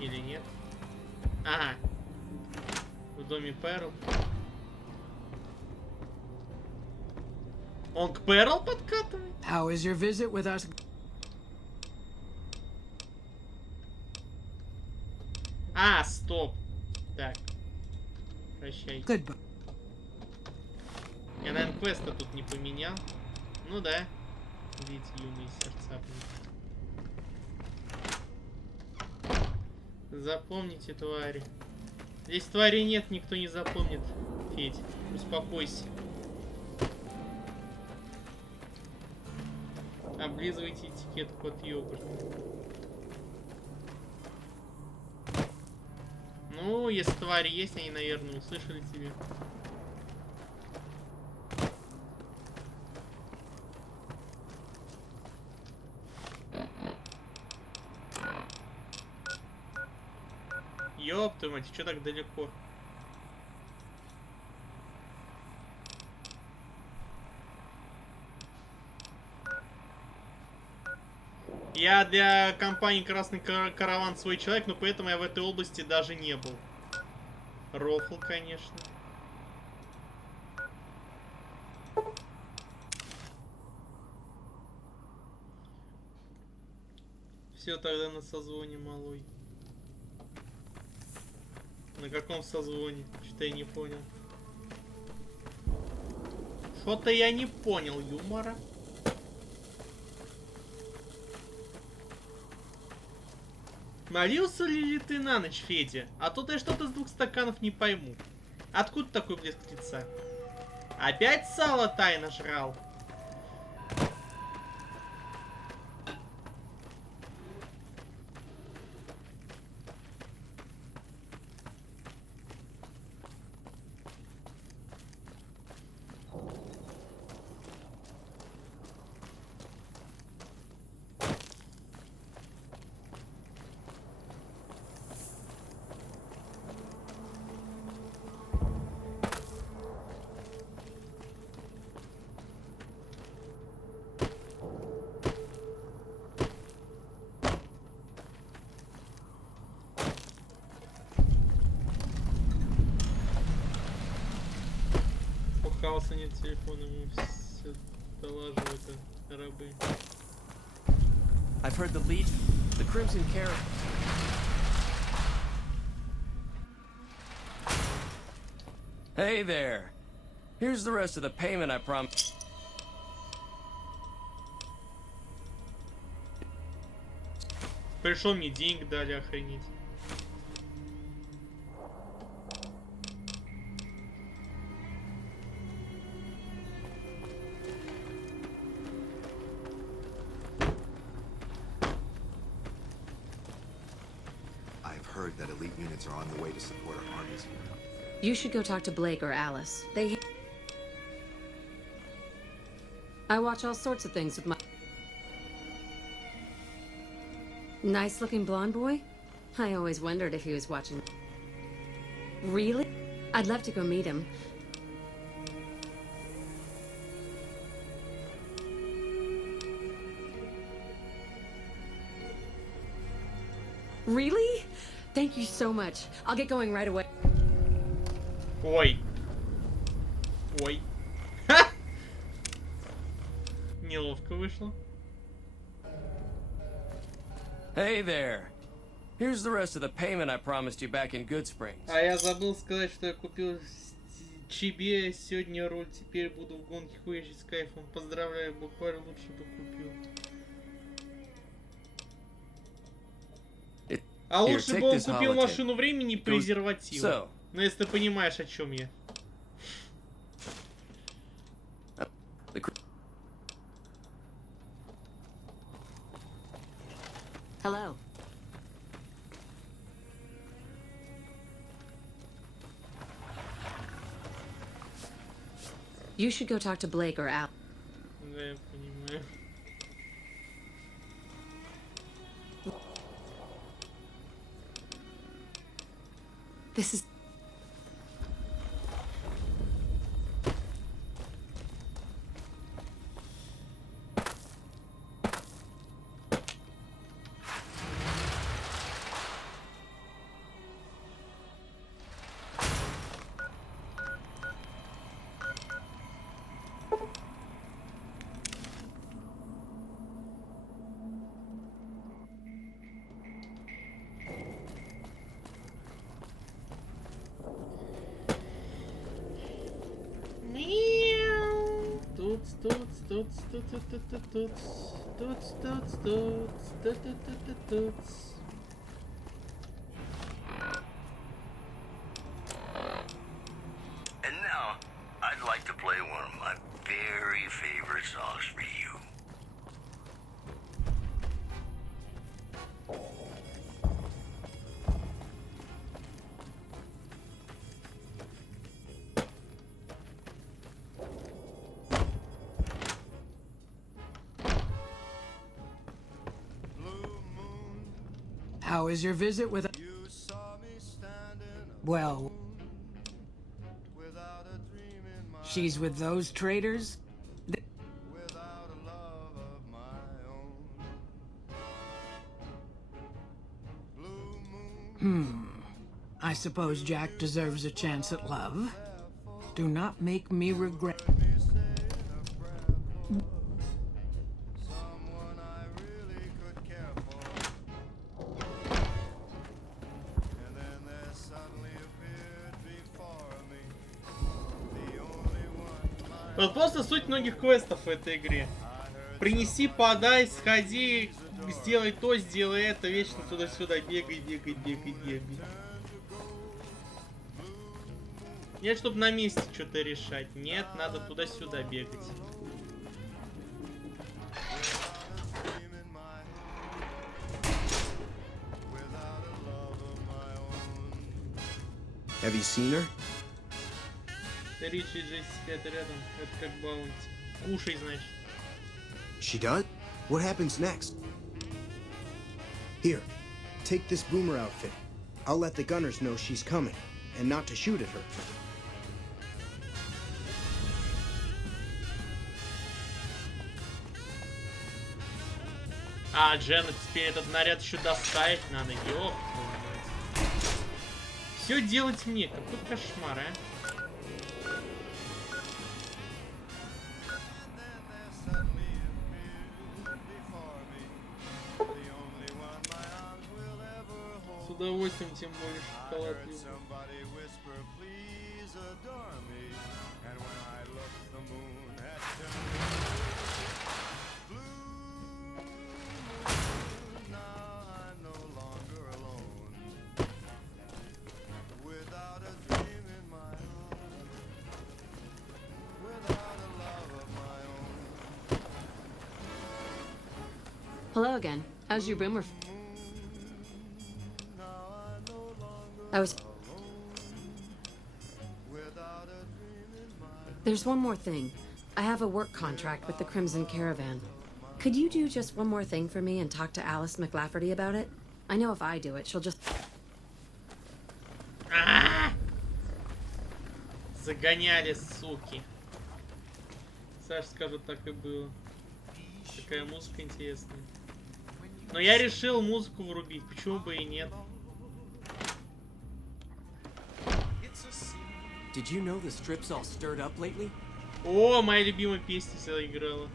Или нет? Ага. В доме Перл. Он к Перл подкатывает? How is your visit with us? А, стоп. Так. Прощай. Goodbye. Я, наверное, квеста тут не поменял. Ну да. Видите, юные сердца. Запомните, твари. Здесь твари нет, никто не запомнит. Федь, успокойся. Облизывайте этикетку от йогурта. Ну, если твари есть, они, наверное, услышали тебя. Ёб твою мать, чё так далеко? Я для компании Красный Караван свой человек, но поэтому я в этой области даже не был. Рофл, конечно. Все тогда на созвоне, малой. На каком созвоне? Что-то я не понял. Что-то я не понял юмора. Молился ли ты на ночь, Федя? А то я что-то с 2 стаканов не пойму. Откуда такой блеск лица? Опять сало тайно жрал? Хаоса нет телефона, ему все долаживают рабы. I've heard the lead, the Crimson Carrot. Hey there. Here's the rest of the payment I promised. Пришел, мне денег дали, охренеть. That elite units are on the way to support our armies here. You should go talk to Blake or Alice. I watch all sorts of things with my... Nice-looking blonde boy? I always wondered if he was watching... Really? I'd love to go meet him. Really? Thank you so much. I'll get going right away. Ой. Ой. Ха! Неловко вышло. Hey there. Here's the rest of the payment I promised you back in Good Springs. А я забыл сказать, что я купил тебе сегодня роль. Теперь буду в гонке хуячить с кайфом. Поздравляю, буквально лучше бы купил. А лучше бы он купил машину времени и презервативы. Ну, если ты понимаешь, о чем я. Hello. You should go talk to Blake or Al. Да, я понимаю. This is... And now, I'd like to play one of my very favorite songs for you. How is your visit with... Well... She's with those traitors? I suppose Jack deserves a chance at love. Do not make me regret... Вот просто суть многих квестов в этой игре. Принеси, подай, сходи, сделай то, сделай это, вечно туда-сюда, бегай, бегай, бегай, бегай. Нет, чтобы на месте что-то решать. Нет, надо туда-сюда бегать. Have you seen her? Ричи и Джесси спят рядом. Это как баунти. Кушай, значит. She does? What happens next? Here, take this boomer outfit. I'll let the gunners know she's coming, and not to shoot at her. А, Джена, теперь этот наряд еще доставить надо. Ёх. Все делать мне. Какой кошмар, а? С удовольствием, тем более шоколад люблю. Hello again. How's your boomer? I was... There's one more thing. I have a work contract with the Crimson Caravan. Could you do just one more thing for me and talk to Alice McLafferty about it? I know if I do it, she'll just... Загоняли, суки. Саш, скажу, так и было. Такая музыка интересная. Но я решил музыку врубить, почему бы и нет. Did you know the strip's all stirred up lately? О, моя любимая песня заиграла.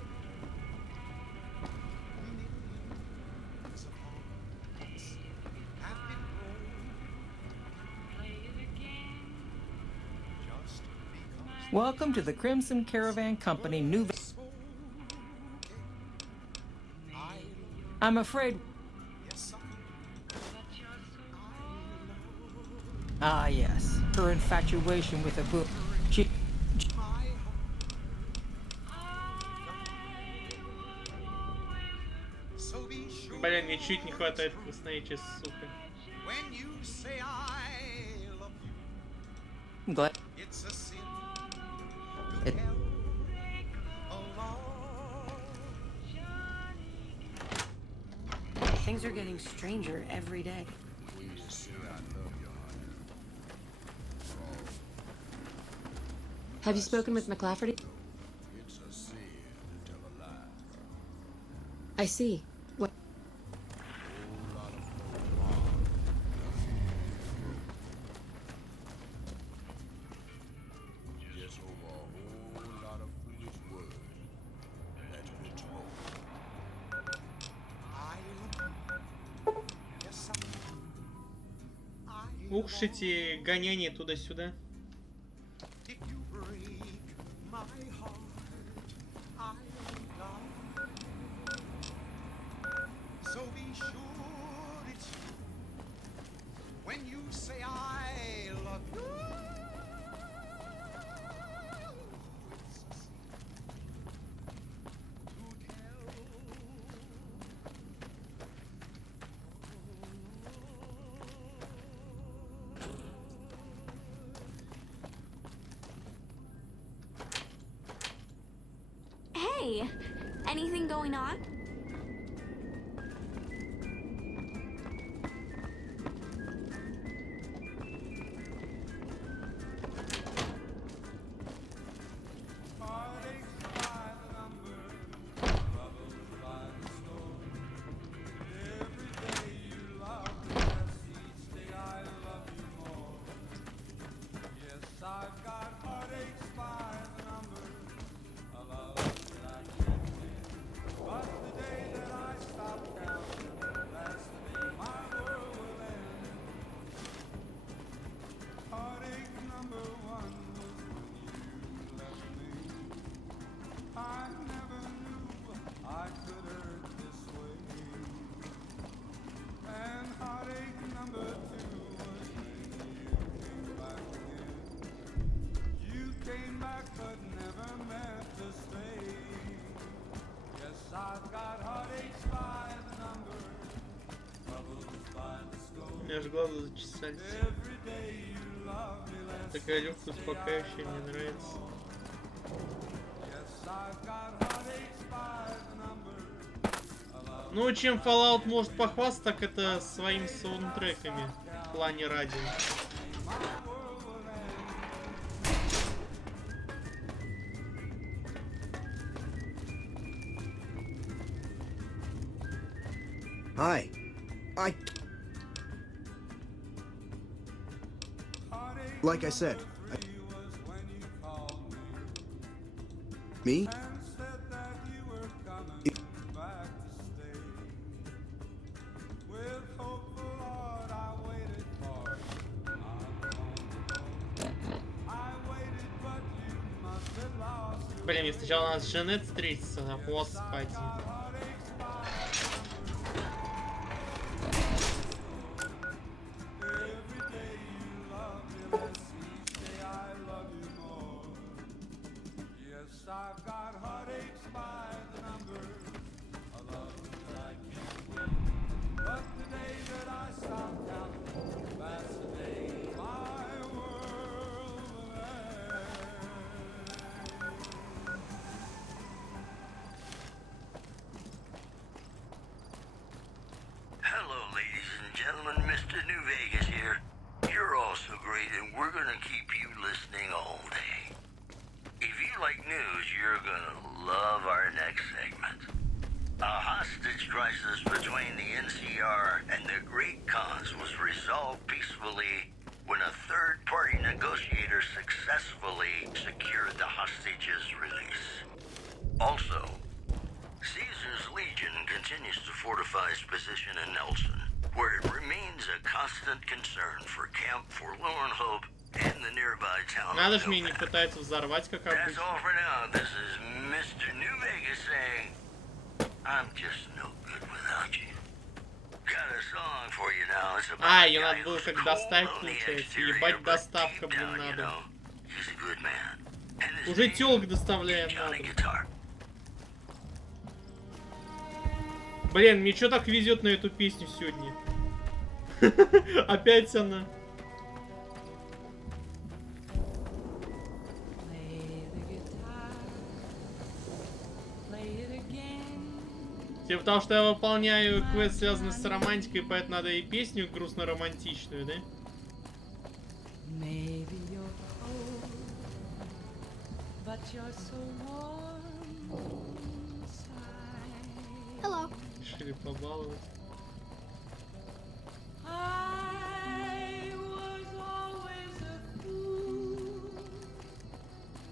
Welcome to the Crimson Caravan Company New... I'm afraid... Ah, yes. Her infatuation with a book. She... Блин, мне чуть не хватает красноречия, сука. I'm glad... Things are getting stranger every day. Have you spoken with McLafferty? I see. What? Ух, эти гоняния туда-сюда. Hey, anything going on? аж глаза зачесались. Такая легкая, успокаивающая, мне нравится. Ну, чем Fallout может похвастаться, так это своими саундтреками в плане радио. Hi. Like I said. Me? Блин, мне сначала надо с Жанет встретиться, господи. Hello, ladies and gentlemen. Mr. New Vegas here. You're all so great, and we're gonna keep you listening all day. If you like news, you're gonna love our next segment. A hostage crisis between the NCR and the Great Khans was resolved peacefully when a third-party negotiator successfully secured the hostage's release. Also, Caesar's Legion continues to fortify its position in Nelson, where it remains a constant concern for Camp Forlorn Hope and the nearby town Надо of же мне не пытается взорвать, как That's обычно. all for now. This is Mr. New Vegas saying, I'm just no good without you. Got a song for you now. It's about А, a ее guy надо было who's как cold доставить, on the получается. exterior, Ебать, but доставка, deep блин, down, you надо. know, he's a good man. And his Уже name тёлок доставляем is Johnny надо. Guitar. Блин, мне чё так везет на эту песню сегодня? Опять она. Типа потому что я выполняю квест, связанный с романтикой, поэтому надо и песню грустно-романтичную, да? Maybe you're cold, but you're so warm inside. Hello. Решили побаловать. I was always a fool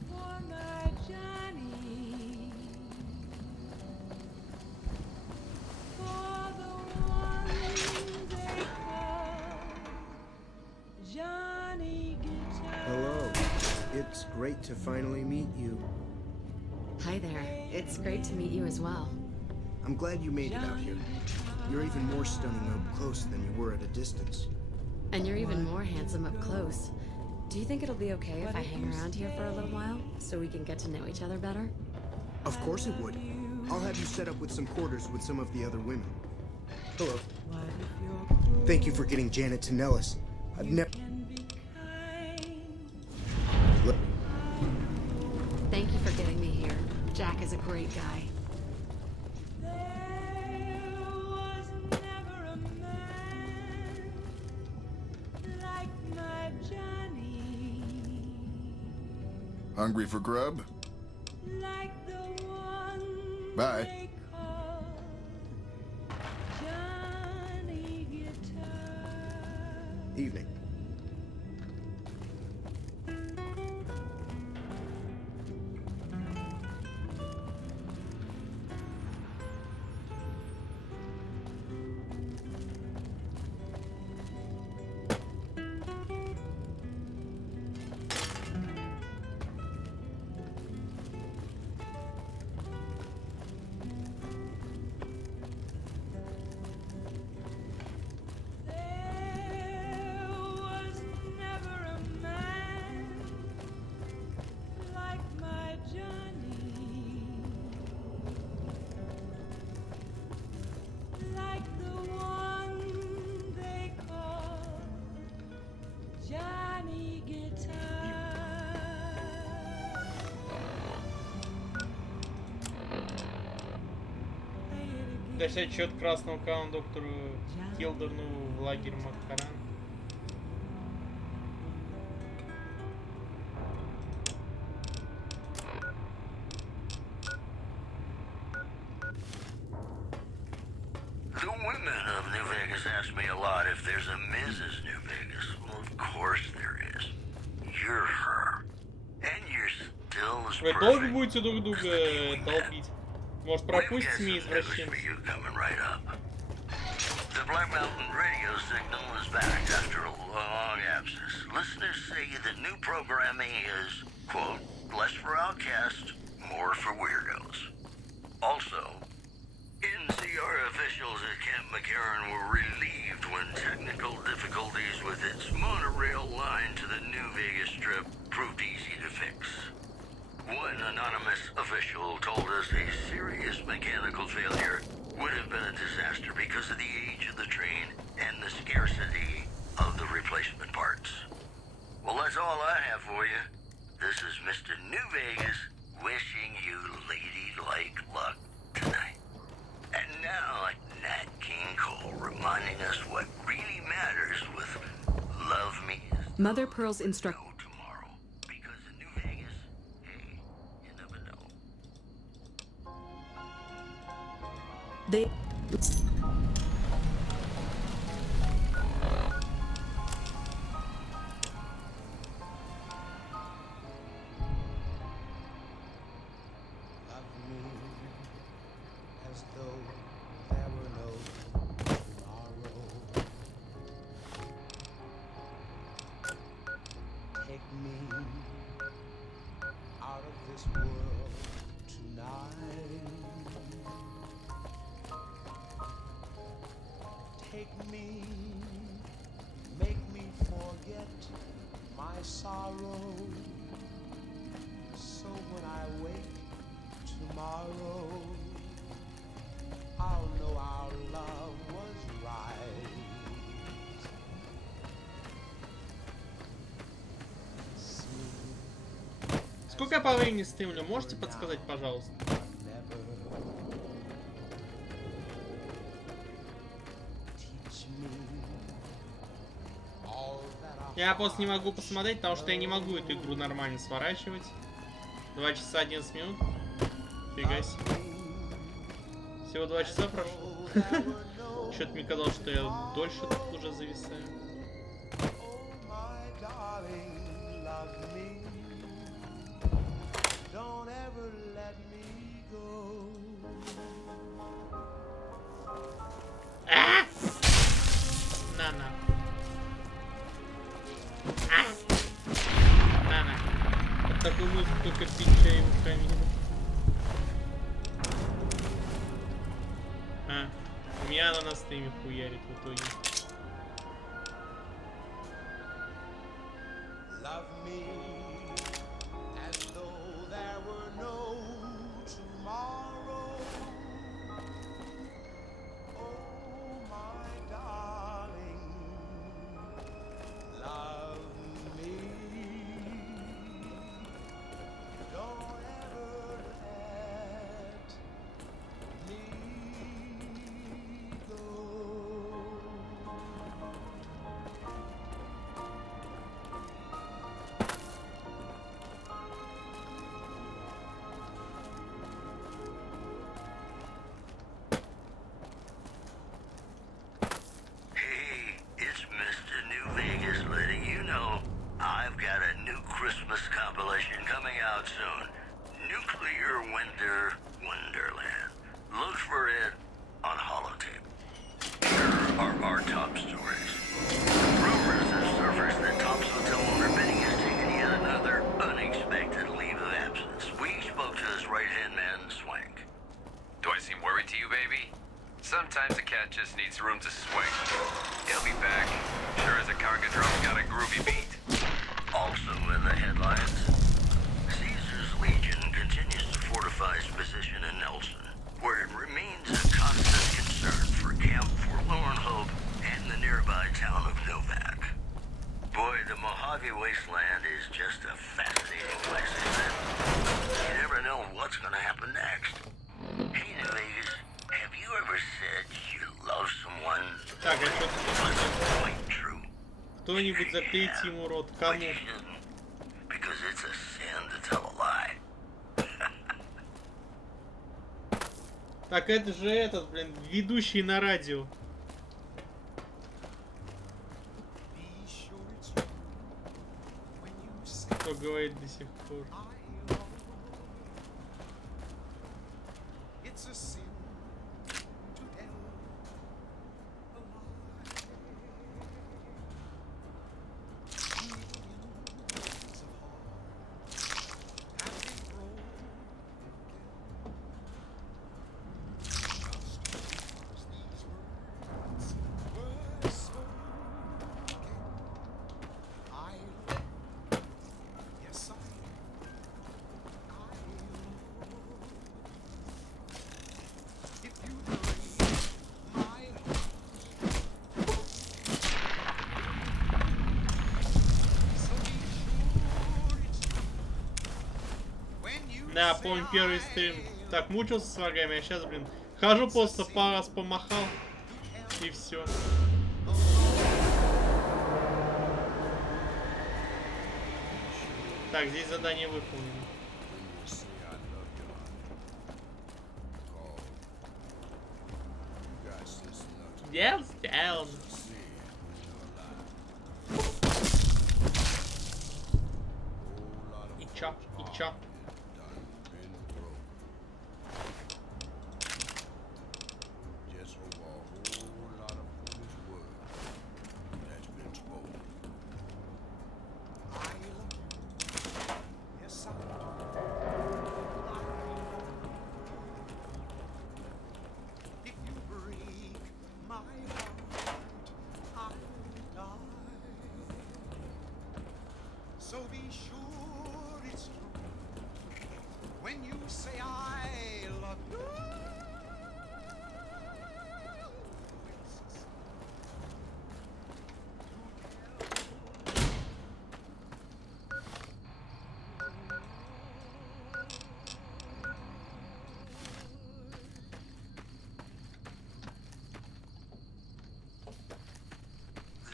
for my Johnny, for the one they call Johnny Guitar. Hello. It's great to finally meet you. Hi there. It's great to meet you as well. I'm glad you made it out here. You're even more stunning up close than you were at a distance. And you're even more handsome up close. Do you think it'll be okay if I hang around here for a little while, so we can get to know each other better? Of course it would. I'll have you set up with some quarters with some of the other women. Hello. Thank you for getting Janet to Nellis. I've never... Thank you for getting me here. Jack is a great guy. Hungry for grub? Bye. Evening. Дать отчет красному клану доктору Килдерну в лагерь Маккаран. The women of New Vegas ask me a lot if there's a Mrs. New Vegas. Well, of course there is. You're her. And you're still as Вы долго будете друг друга долбить? Может, пропустите меня, извращенцы? The Black Mountain radio signal is back after a long absence. Listeners say the new programming is, quote, less for outcasts, more for weirdos. Also, NCR officials at Camp McCarran were relieved when technical difficulties with its monorail line to the New Vegas Strip proved easy to fix. One anonymous official told us a serious mechanical failure would have been a disaster because of the age of the train and the scarcity of the replacement parts. Well, that's all I have for you. This is Mr. New Vegas wishing you ladylike luck tonight. And now, Nat King Cole reminding us what really matters with Love Me. Mother Pearl's instruct. They... Сколько я по времени стримлю? Можете подсказать, пожалуйста? Я просто не могу посмотреть, потому что я не могу эту игру нормально сворачивать. 2 часа 11 минут. Фига себе. Всего 2 часа прошло. Что-то мне казалось, что я дольше тут уже зависаю. Такую музыку только пича и ушами. У меня она на стриме хуярит в итоге. Boy, the Mojave Wasteland is just a fascinating place, isn't it? You never know what's gonna happen next. Hey, New Vegas, have you ever said you love someone? Так, а что Wasn't quite true. кто-нибудь заклеить ему рот? Кому? Because it's a sin to tell a lie. Так это же этот, блин, ведущий на радио. Кто говорит до сих пор. Да, помню первый стрим. Так, мучился с врагами, а сейчас, блин, хожу просто пару раз помахал. И все. Так, здесь задание выполнено. Down. И чё? И чё? So be sure it's true when you say I love you.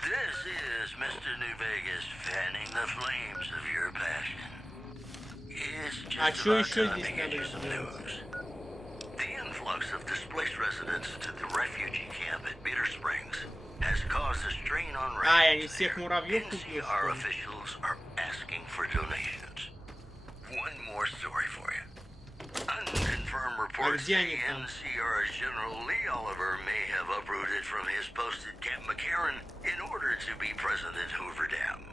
This is Mr. New Vegas fanning the flames of your passion. It's just about time to get you some news. The influx of displaced residents to the refugee camp at Bitter Springs has caused a strain on rations there. NCR officials are asking for donations. One more story for you. Unconfirmed reports say NCR's General Lee Oliver may have uprooted from his post at Camp McCarran in order to be present at Hoover Dam.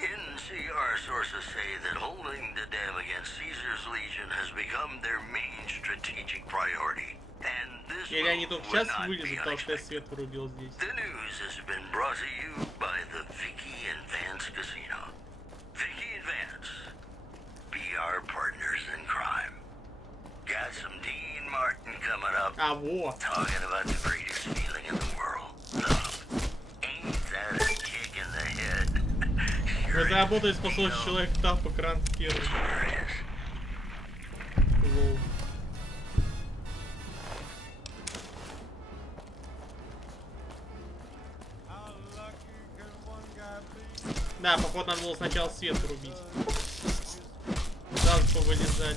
NCR sources say that holding the dam against Caesar's Legion has become their main strategic priority. And this Или они только would сейчас not be вылезут, потому что я unexpected. свет врубил здесь. The news has been brought to you by the Vicky and Vance Casino. Vicky and Vance, be our partners in crime. Got some Dean Martin coming up. Talking about the greatest feeling in the world. Love. Ain't that a kick in the head? Разработать способность человека тап экран первый. Лоу. Да, походу надо было сначала свет врубить. Сразу повылезали.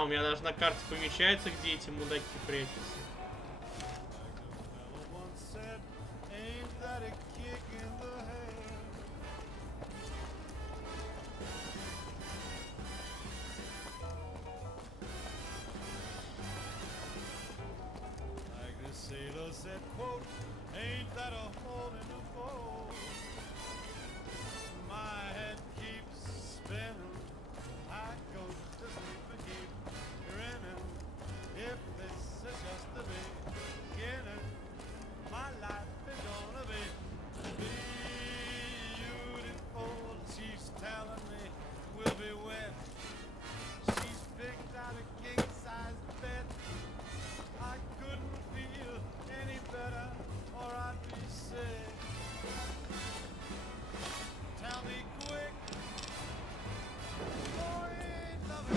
У меня даже на карте помечается, где эти мудаки прячутся. Sailor said, quote, ain't that a hole in the boat? My head keeps spinning, I go to sleep and keep grinning. If this is just the beginning, my life is gonna be beautiful. She's telling me we'll be wet. She's picked out a king-size bed. I couldn't feel any better, or I'd be sick. Tell me quick.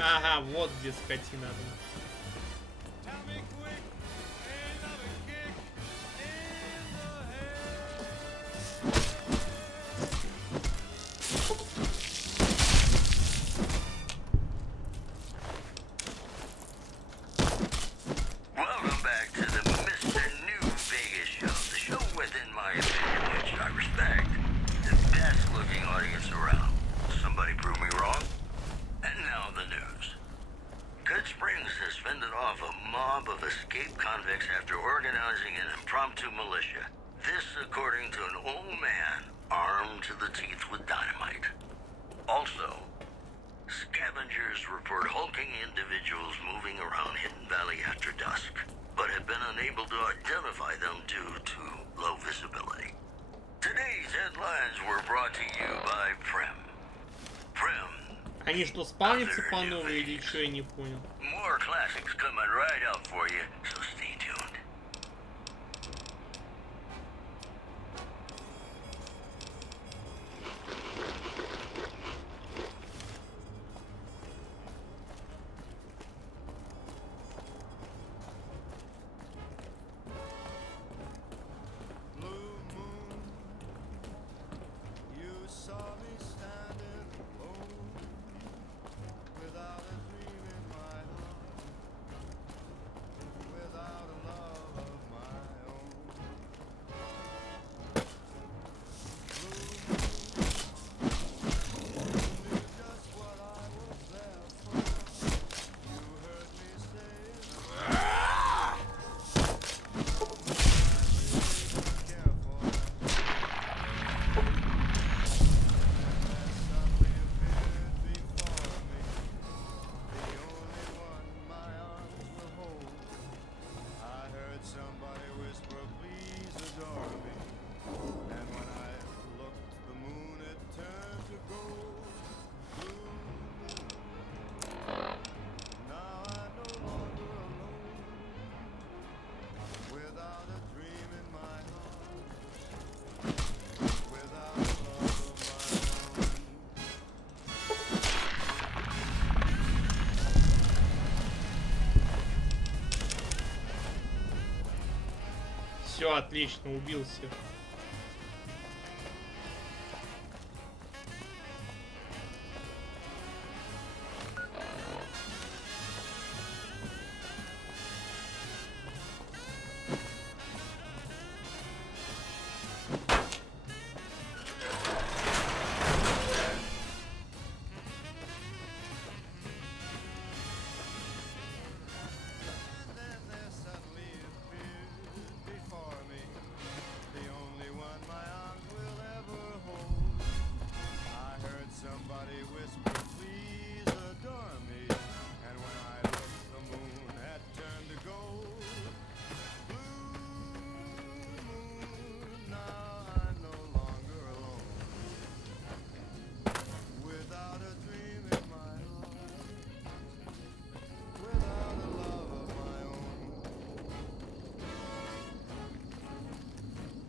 Ага, вот где скотина. Tell me quick. Ain't that a kick in the head? Welcome back to the Mr. New Vegas show. The show within my opinion, which I respect. The best looking audience around. Somebody prove me wrong? And now the news. Good Springs has fended off a mob of escaped convicts after organizing an impromptu militia. This according to an old man armed to the teeth with dynamite. Also, scavengers report hulking individuals moving around Hidden Valley after dusk, but have been unable to identify them due to low visibility. Today's headlines were brought to you by Prem. Prem. Они что, спавнятся по новой или что, я не понял. More classics coming right up for you, so stay tuned. You saw me standing alone, without a dream in my heart, without a love of my own. You knew just what I was there for. You heard me somebody whisper, please adore me. And when I looked, the moon had turned to gold. Blue moon. Now I'm no longer alone, without a dream in my heart, without a love of my own. Все, отлично, убил всех. Somebody whisper, please adore me. And when I looked, the moon had turned to gold. Blue moon, now I'm no longer alone, without a dream in my heart, without a love of my own.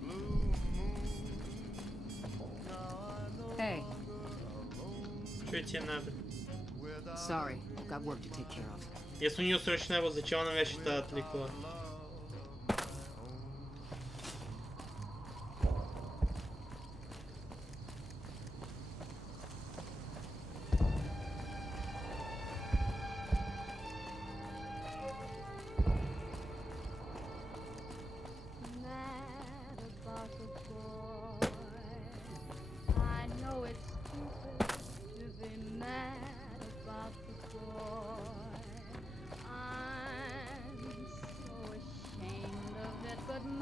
Blue moon, now I'm no Hey. Что тебе надо? Sorry, got work to take care of. Если у нее срочно его, зачем она меня что-то отвлекла?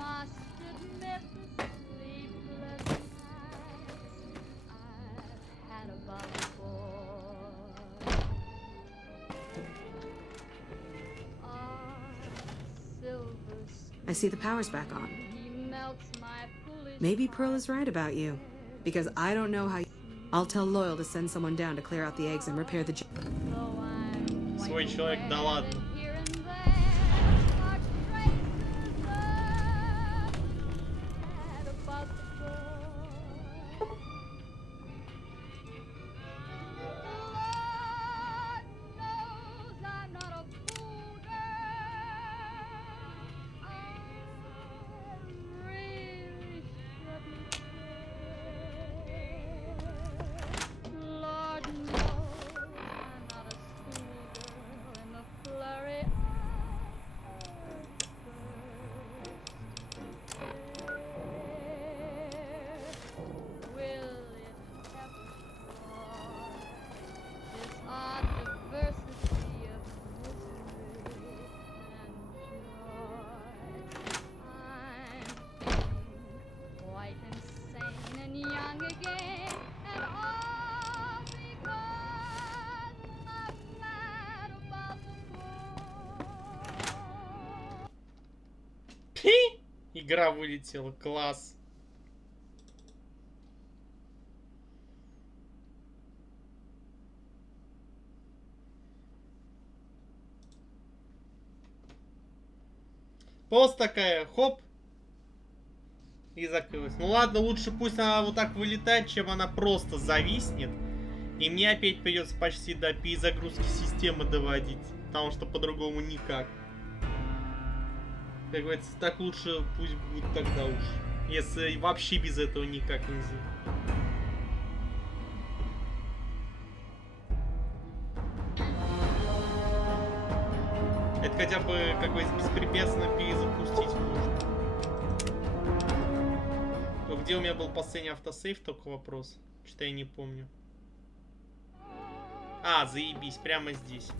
must admit the sleepless nights I've had above the board are silver I see the power's back on. He melts my foolish Maybe Pearl is right about you. Because I don't know how. I'll tell Loyal to send someone down to clear out the eggs and repair the. Свой человек, да ладно. Игра вылетела, класс. Просто такая, хоп, и закрылась. Ну ладно, лучше пусть она вот так вылетает, чем она просто зависнет. И мне опять придется почти до перезагрузки системы доводить. Потому что по-другому никак. Как говорится, так лучше пусть будет тогда уж. Если вообще без этого никак нельзя. Это хотя бы, как бы, беспрепятственно перезапустить можно. Но где у меня был последний автосейв, только вопрос. Что-то я не помню. А, заебись, прямо здесь.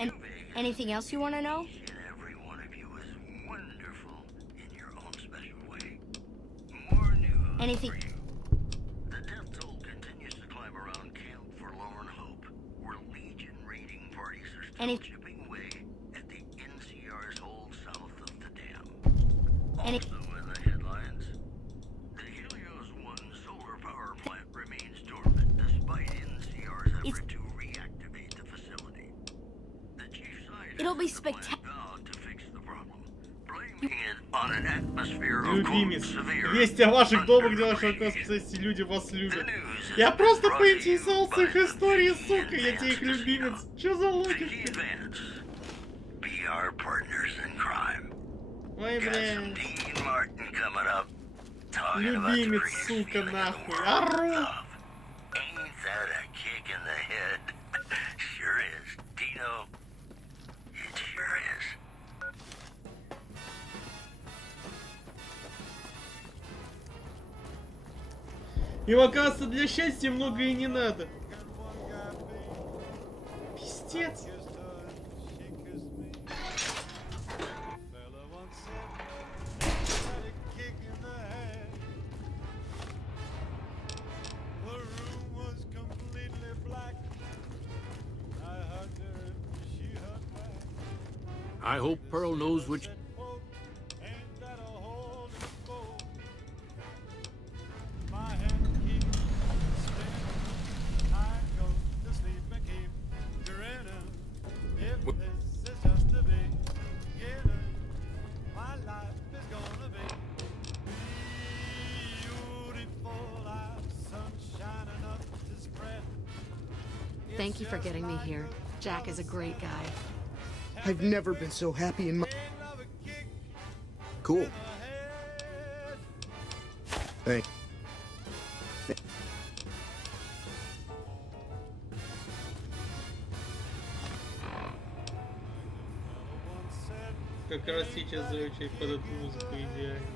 And anything else you want to know? Each and every one of you is wonderful in your own special way. More news Anything? for you. The death toll continues to climb around Camp Forlorn Hope, where Legion raiding parties are still chipping away at the NCR's hold south of the dam. Also in the headlines, the Helios 1 solar power plant remains dormant despite NCR's effort to reactivate the facility. The chief scientist It'll be of the plant spectacular. vowed to fix the problem, blaming it on an atmosphere of Любимец. severe. Вести о ваших добрых делах, что, космосе люди вас любят. Я просто поинтересовался их историей, сука. Я тебе их любимец. Чё за логика? Be our partners in crime. Ой, блядь. Dean Martin coming up. Talking about the Любимец, greatest сука, feeling in the нахуй. world. Ору. Ain't that a kick in the head? Sure is. Dino, it sure is. Им, оказывается, для счастья много и не надо. Пиздец. I hope Pearl knows which. Thank you for getting me here. Jack is a great guy. I've never been so happy in my... Cool. Thanks. Как раз сейчас заучить под эту музыку идеально.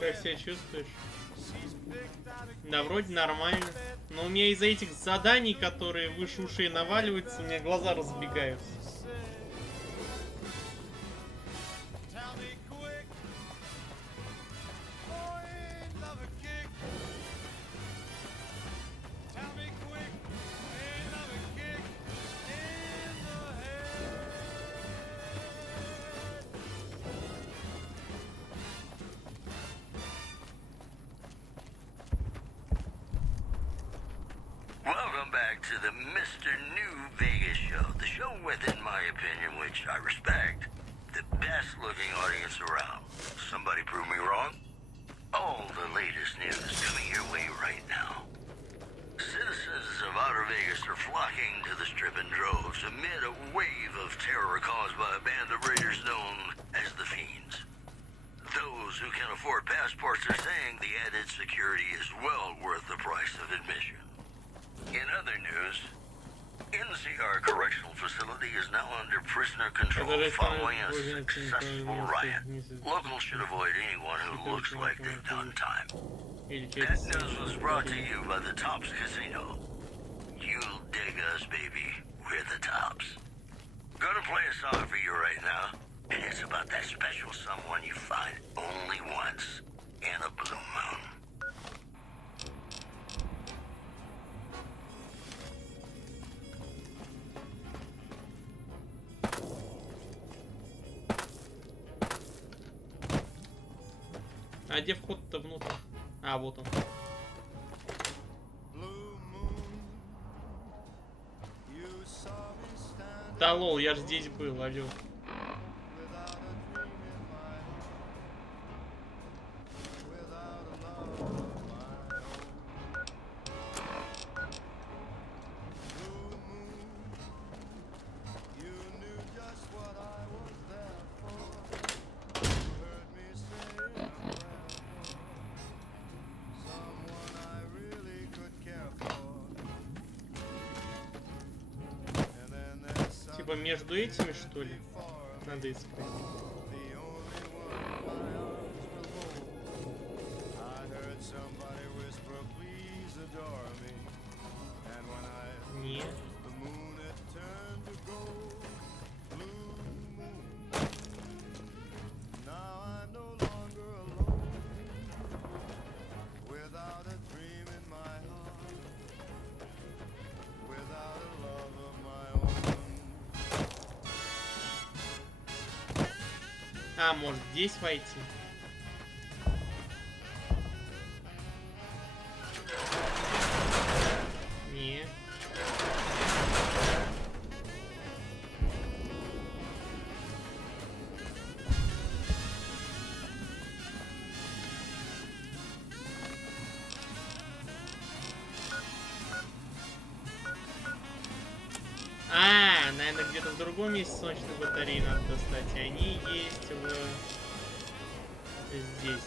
Как себя чувствуешь? Да, вроде нормально. Но у меня из-за этих заданий, которые выше ушей наваливаются, у меня глаза разбегаются. Welcome back to the Mr. New Vegas show. The show with, in my opinion, which I respect, the best looking audience around. Somebody prove me wrong? All the latest news coming your way right now. Citizens of Outer Vegas are flocking to the Strip in droves amid a wave of terror caused by a band of raiders known as the Fiends. Those who can afford passports are saying the added security is well worth the price of admission. In other news, NCR Correctional Facility is now under prisoner control following a successful riot. Locals should avoid anyone who looks like they've done time. That news was brought to you by the Tops Casino. You'll dig us, baby. We're the Tops. Gonna play a song for you right now, and it's about that special someone you find only once in a blue moon. А где вход-то внутрь? А, вот он. Да лол, я ж здесь был, алё. Типа между этими, что ли? Надо искать. Нет. А, может здесь войти? Не. А, наверное, где-то в другом месте солнечные батареи надо достать. И они есть здесь.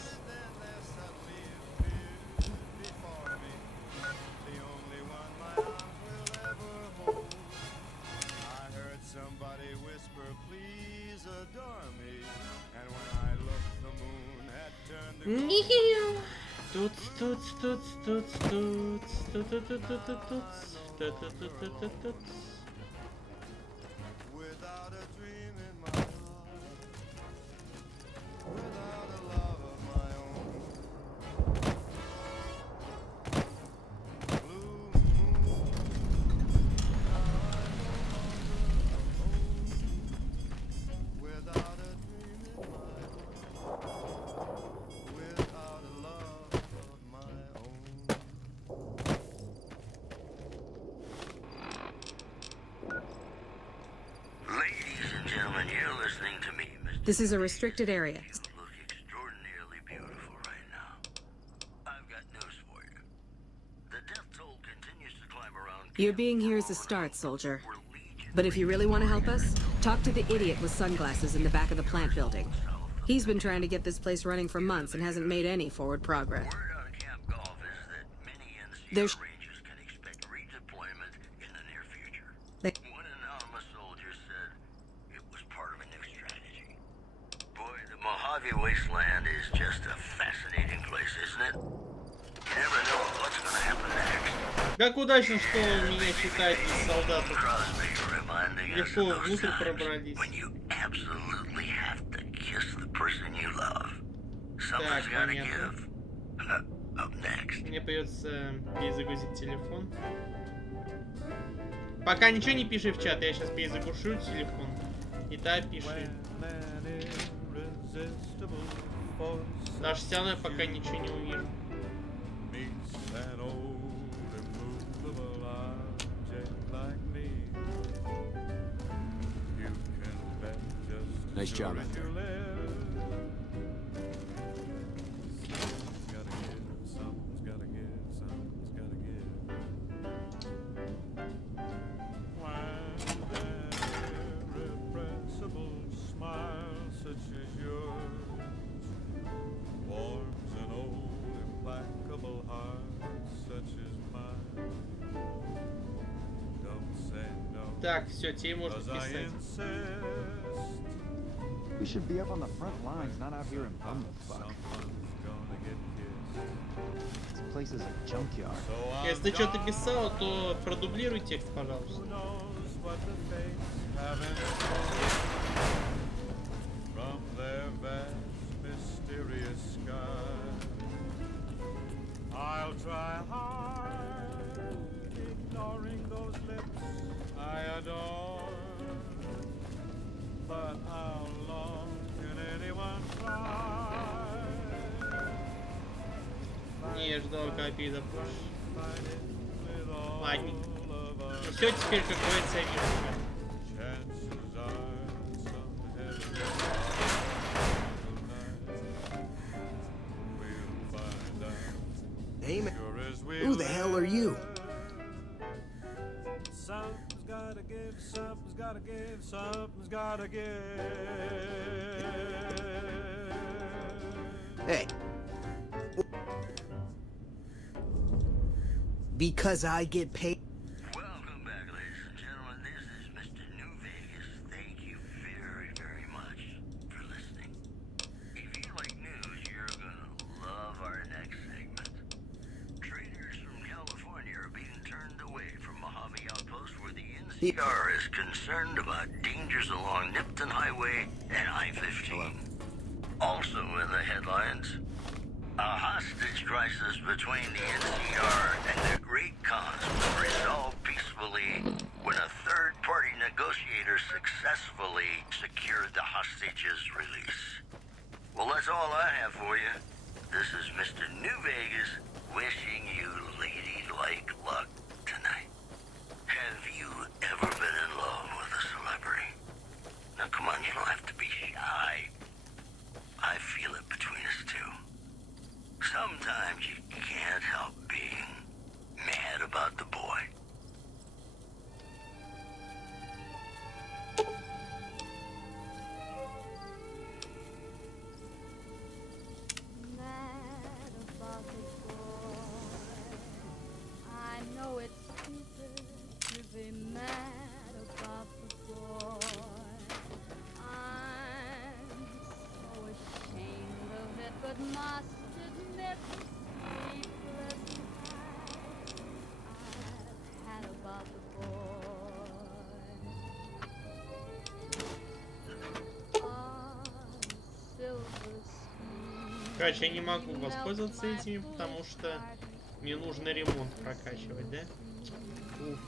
Тут. This is a restricted area. Your being here is a start, soldier. But if you really want to help us, talk to the idiot with sunglasses in the back of the plant building. He's been trying to get this place running for months and hasn't made any forward progress. There's One anonymous soldier said it was part of a new strategy. Boy, the Mojave Wasteland is just a fascinating place, isn't it? You never know what's gonna happen next. Как удачно, что меня считают из солдатов. Легко внутрь пробрались. Absolutely have to kiss the person you love. Something's gotta give. Up next. Мне придется перезагрузить телефон. Пока ничего не пиши в чат, я сейчас перезагрушу телефон. И так пиши. Даже все равно я пока ничего не увижу. Nice job out there. Так, все, тебе можно писать. We should be up on the front lines, not out here in bumfuck. This place is a junkyard. Если ты что-то писал, то продублируй текст, пожалуйста. I'll try hard, ignoring those lips I adore. But how long can anyone try? Не, ждал, когда перезапустишь. Ладненько. Ну все, теперь, как говорится, я вижу. Hey, man. Who the hell are you? Something's gotta give, something's gotta give, something's gotta give. Hey. Because I get paid. Welcome back, ladies and gentlemen. This is Mr. New Vegas NCR is concerned about dangers along Nipton Highway and I-15. Also in the headlines, a hostage crisis between the NCR and the Great Khans was resolved peacefully when a third-party negotiator successfully secured the hostage's release. Well, that's all I have for you. This is Mr. New Vegas wishing you ladylike luck tonight. Have you ever been in love with a celebrity? Now, come on, you don't have to be shy. I feel it between us two. Sometimes you can't help being mad about the boy. Mad about the boy. I know it's stupid to be mad about the boy. I'm so ashamed of it, but must admit the sleepless nights I've had about the boy. Silver spoon. Короче, я не могу воспользоваться этими, потому что мне нужно ремонт прокачивать, да? Уф.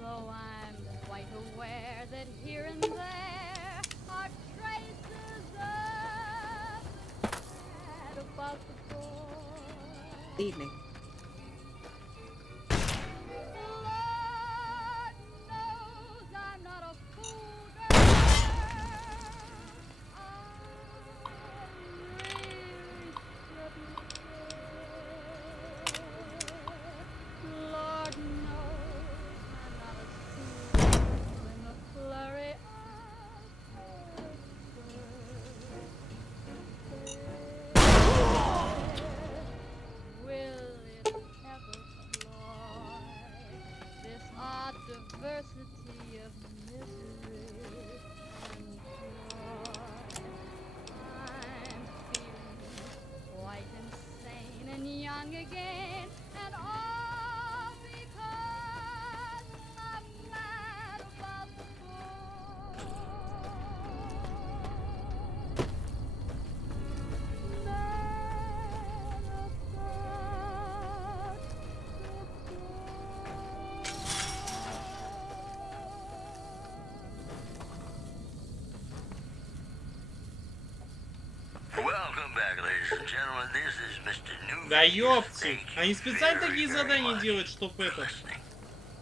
Though I'm quite aware that here and there are traces of sad about the boy. Evening. Lord knows I'm not a fool, girl. Lord knows I'm not a fool in the flurry will it ever cloy this odd diversity of misery and joy? I'm feeling quite insane and young again, and all because I'm mad about the boy. Mad about the Welcome back, ladies and gentlemen. This is Mr. New Да Vegas. ёпти! Они специально такие задания делают, чтоб это...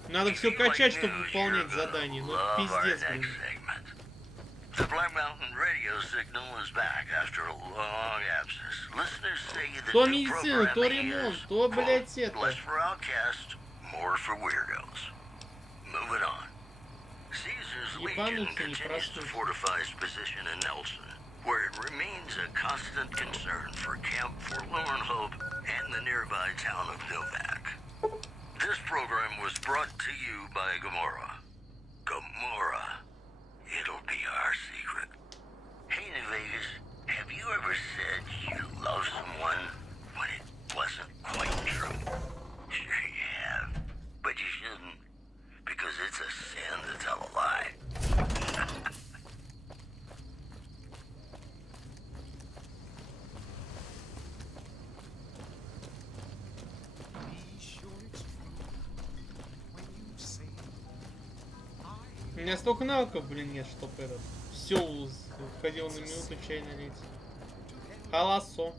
Надо все качать, чтобы выполнять задания. Ну это пиздец, блин. The Black Mountain radio signal is back after a long absence. Listeners say that То the медицина, то programming ремонт, is, то, quote, блядь, это. less for outcasts, more for weirdos. Moving on. Caesar's Legion continues to fortify its position in Nelson, where it remains a constant concern for Camp Forlorn Hope and the nearby town of Novak. This program was brought to you by Gamora. Gamora. It'll be our secret. Hey, New Vegas, have you ever said you love someone when it wasn't quite true? Sure you have, but you shouldn't, because it's a sin to tell a lie. У меня столько навыков, блин, нет, чтоб этот... Все входило на минуту чай налить. Холосо.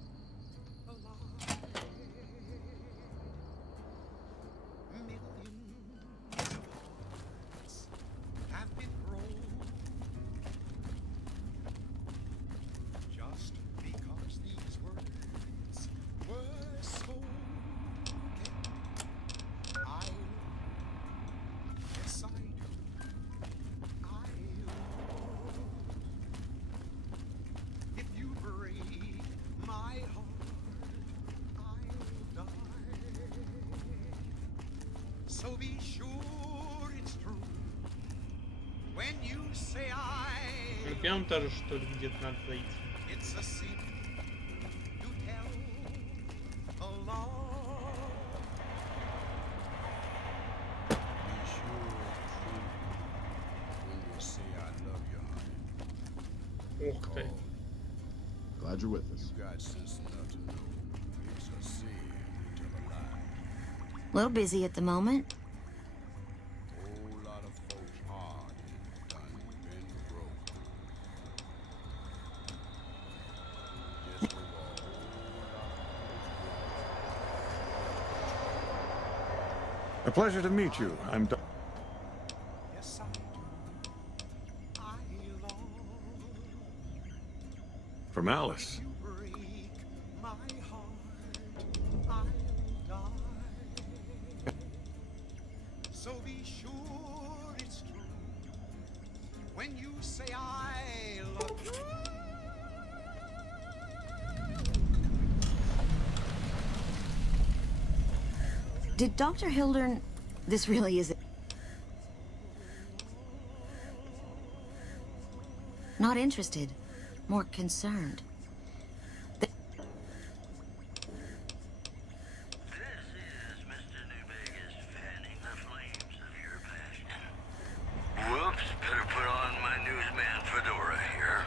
So be sure it's true when you say I. На первом этаже, что ли, где-то надо зайти. It's a secret to tell alone. Ух ты. Glad you're with us. A little busy at the moment. A pleasure to meet you. I'm from Alice. So be sure it's true when you say I love you. Did Dr. Hildern... This really isn't... Not interested. More concerned. Whoops, better put on my newsman fedora here.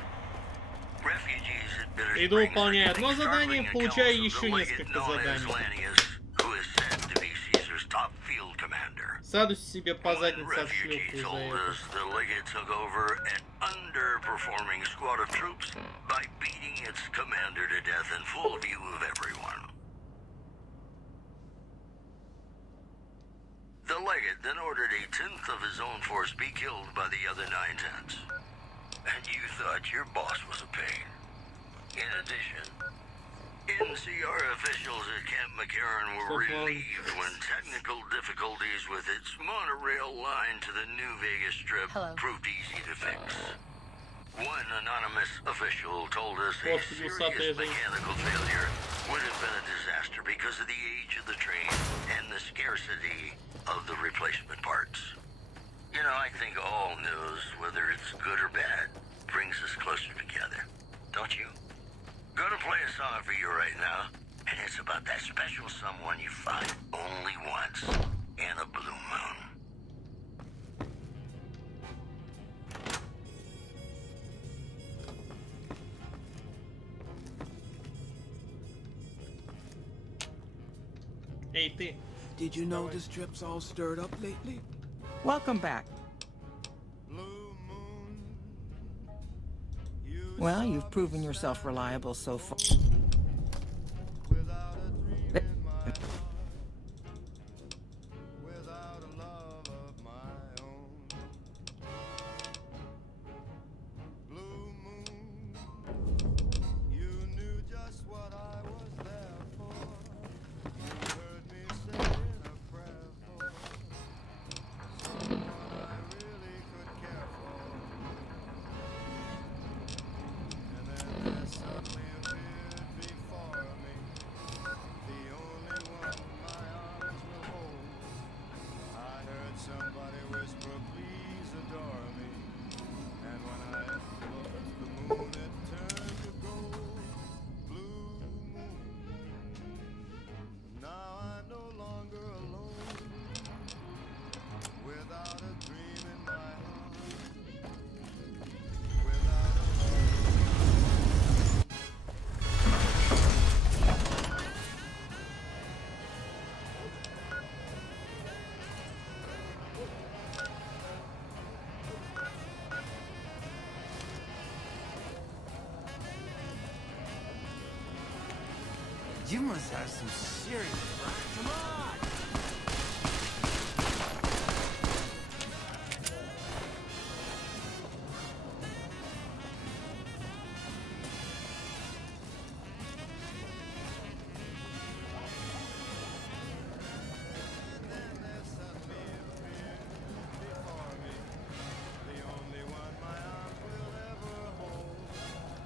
Refugees had better Иду выполняю одно задание, получаю еще несколько заданий. Садусь себе по заднице от шлюпки за это. The legate took over an underperforming squad of troops by beating its commander to death in full view of everyone. The legate then ordered a tenth of his own force be killed by the other 9/10. And you thought your boss was a pain. In addition, NCR officials at Camp McCarran were relieved when technical difficulties with its monorail line to the New Vegas Strip proved easy to fix. One anonymous official told us a serious mechanical failure would have been a disaster because of the age of the train and the scarcity of the replacement parts. You know, I think all news, whether it's good or bad, brings us closer together. Don't you? Gonna play a song for you right now, and it's about that special someone you find only once in a blue moon. Эй, ты. Did you know the strip's all stirred up lately? Welcome back. Well, you've proven yourself reliable so far. You must have some serious... Come on!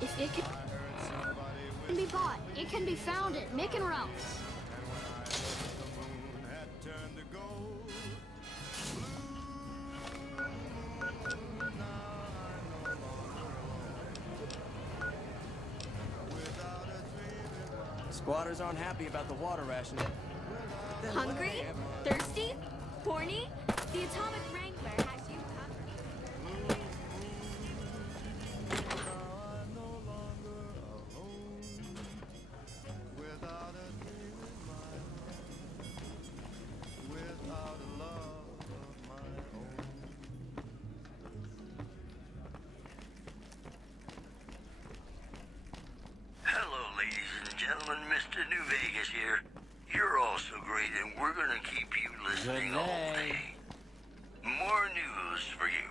If it can be bought, it can be found at Mick and Ralph's. Squatters aren't happy about the water rationing. Hungry? Thirsty? Horny? The Atomic Wrangler has you covered. More news for you.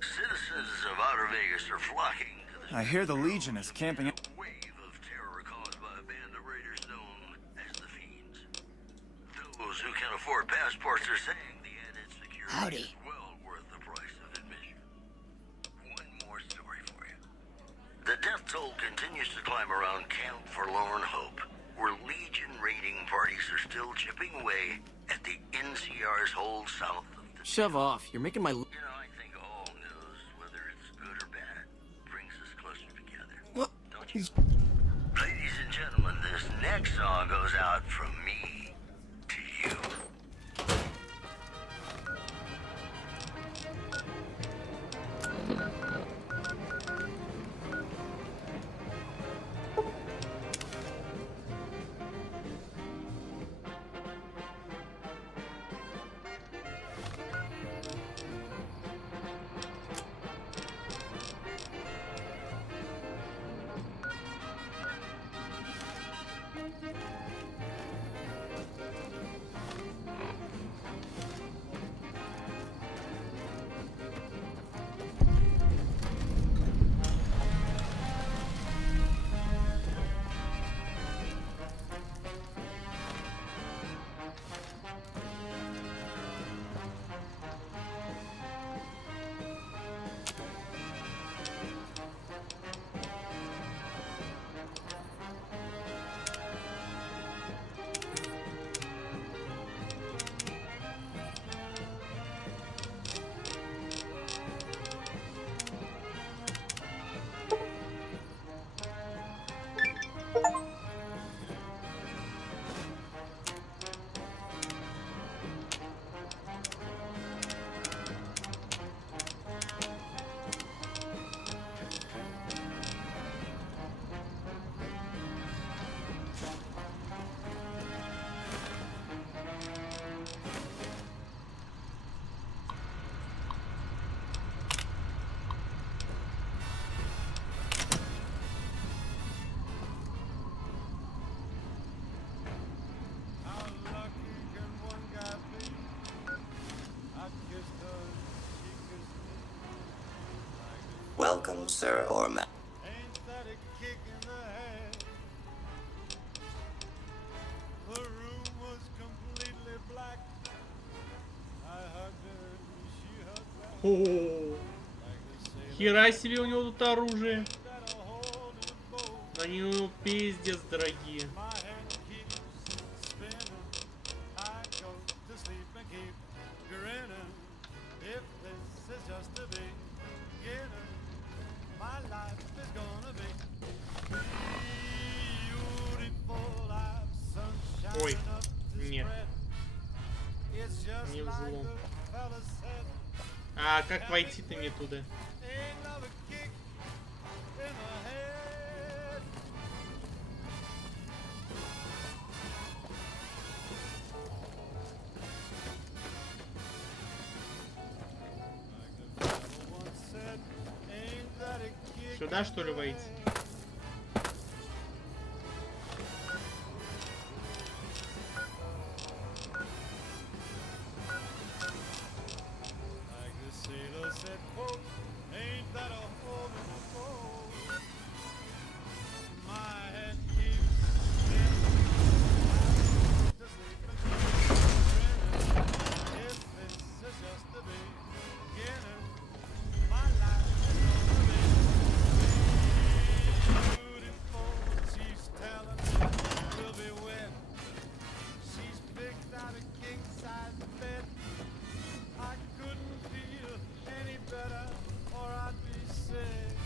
Citizens of Outer Vegas are flocking to the I hear the Legion is camping. wave of terror caused by a band of raiders known as the Fiends. Those who can afford passports are saying the added security is well worth the price of admission. One more story for you. The death toll continues to climb around Camp Forlorn Hope, where Legion raiding parties are still chipping away at the NCR's hold south of the... Shove off. You're making my... You know, I think all news, whether it's good or bad, brings us closer together. What? Don't you? Ladies and gentlemen, this next song goes out from me to you. Welcome, sir or ma'am. Ain't that a kick in the head? The room was completely black. I hugged her and she hugged back. О, хера себе у него тут оружие. Они у него пиздец дорогие. My head keeps spinning. I go to sleep and keep grinning. If this is just the beginning, my life is gonna be beautiful. I've sunshine Ой, enough to нет, spread. It's just не like взлом. the fella said. А как войти-то мне туда? Ain't love a kick in the head. Once said, ain't that a kick? Сюда что ли войти? Like the sailor said, quote, ain't that a hole in the boat? My head keeps spinning. I to sleep and keep grinning. If this is just the beginning, my life is gonna be beautiful. She's telling me we'll be wed. She's picked out a king-size bed. I couldn't feel any better, or I'd be sick.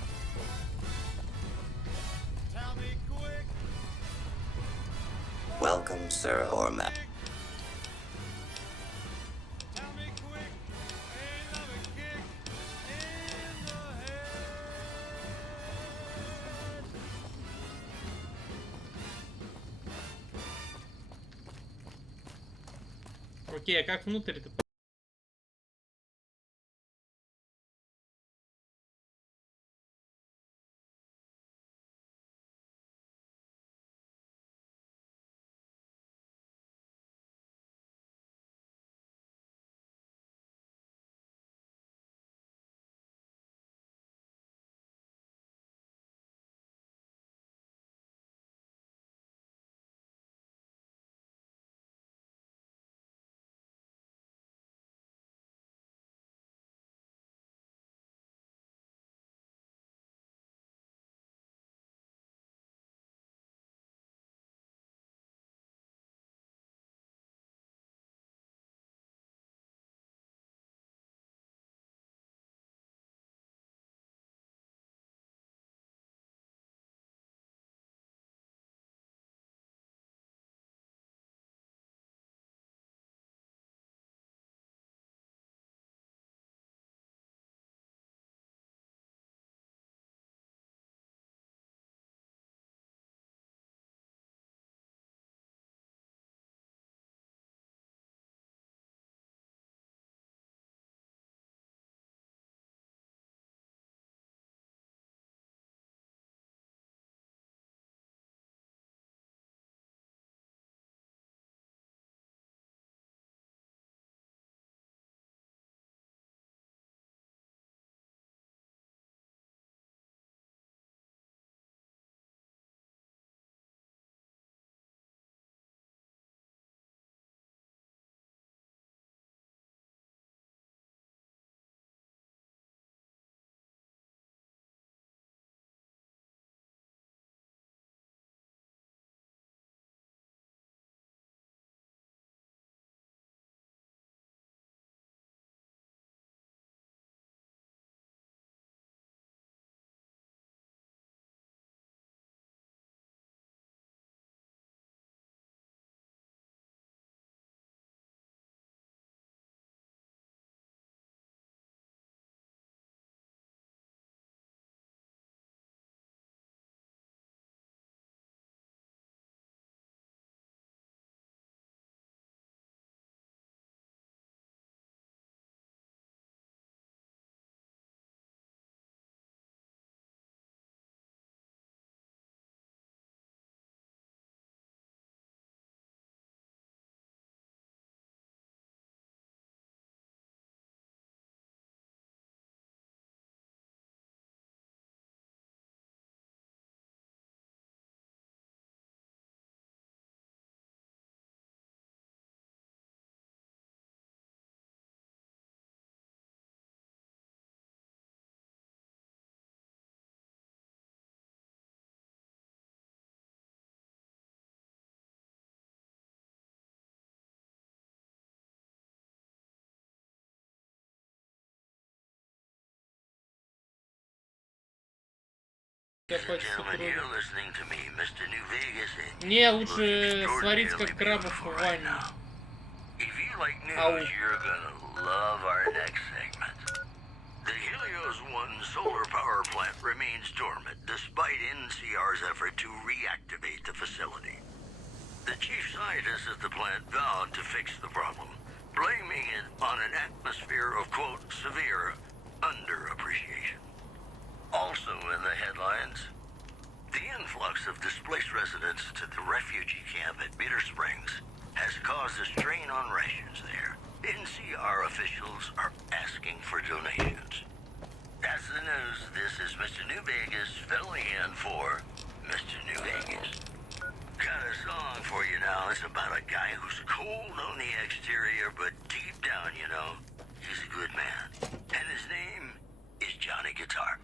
Tell me quick. Welcome, sir or ma'am. Tell me quick. Ain't love a kick in the head? Окей, а как внутрь-то Копать всю Gentlemen, природу. you're listening to me, Mr. New Vegas, and Не, you лучше look сварить как extraordinarily крабов в beautiful right ванне. now. If you like Ау. news, you're gonna love our next segment. The Helios 1 solar power plant remains dormant despite NCR's effort to reactivate the facility. The chief scientist at the plant vowed to fix the problem, blaming it on an atmosphere of, quote, severe underappreciation. Also in the headlines, the influx of displaced residents to the refugee camp at Bitter Springs has caused a strain on rations there. NCR officials are asking for donations. That's the news. This is Mr. New Vegas filling in for Mr. New Vegas. Got a song for you now. It's about a guy who's cold on the exterior, but deep down, you know, he's a good man. And his name is Johnny Guitar.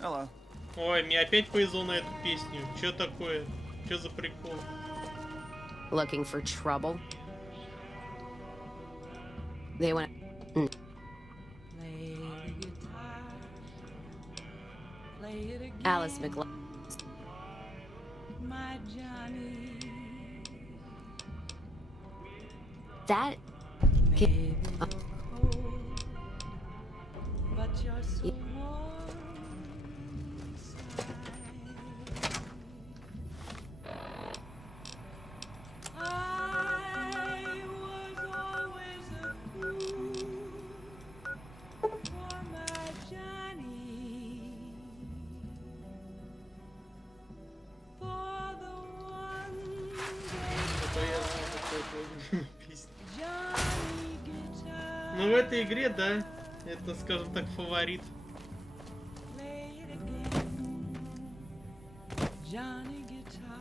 Hello. Ой, мне опять повезло на эту песню. Чё такое? Чё за прикол? Looking for trouble? They want. Alice McLeod. My Johnny. That. Maybe cold, but you're so warm inside. I was always a fool for my Johnny, for the one Это я знаю, какой песня. Johnny Guitar. Ну в этой игре, да, это, скажем так, фаворит. Play it again, Johnny Guitar.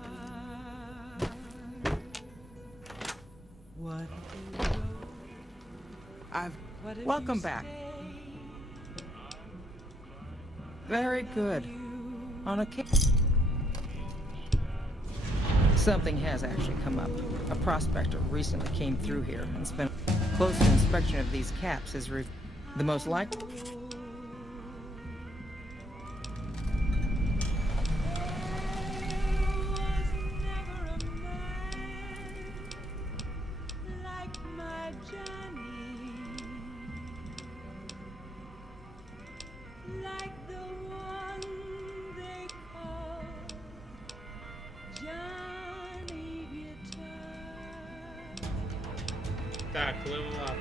What do you go? Welcome back. Very good. On a something has actually come up. A prospector recently came through here and spent a close inspection of these caps. Is the most likely. Like my Johnny, like the one they call Johnny Guitar. Так, level up.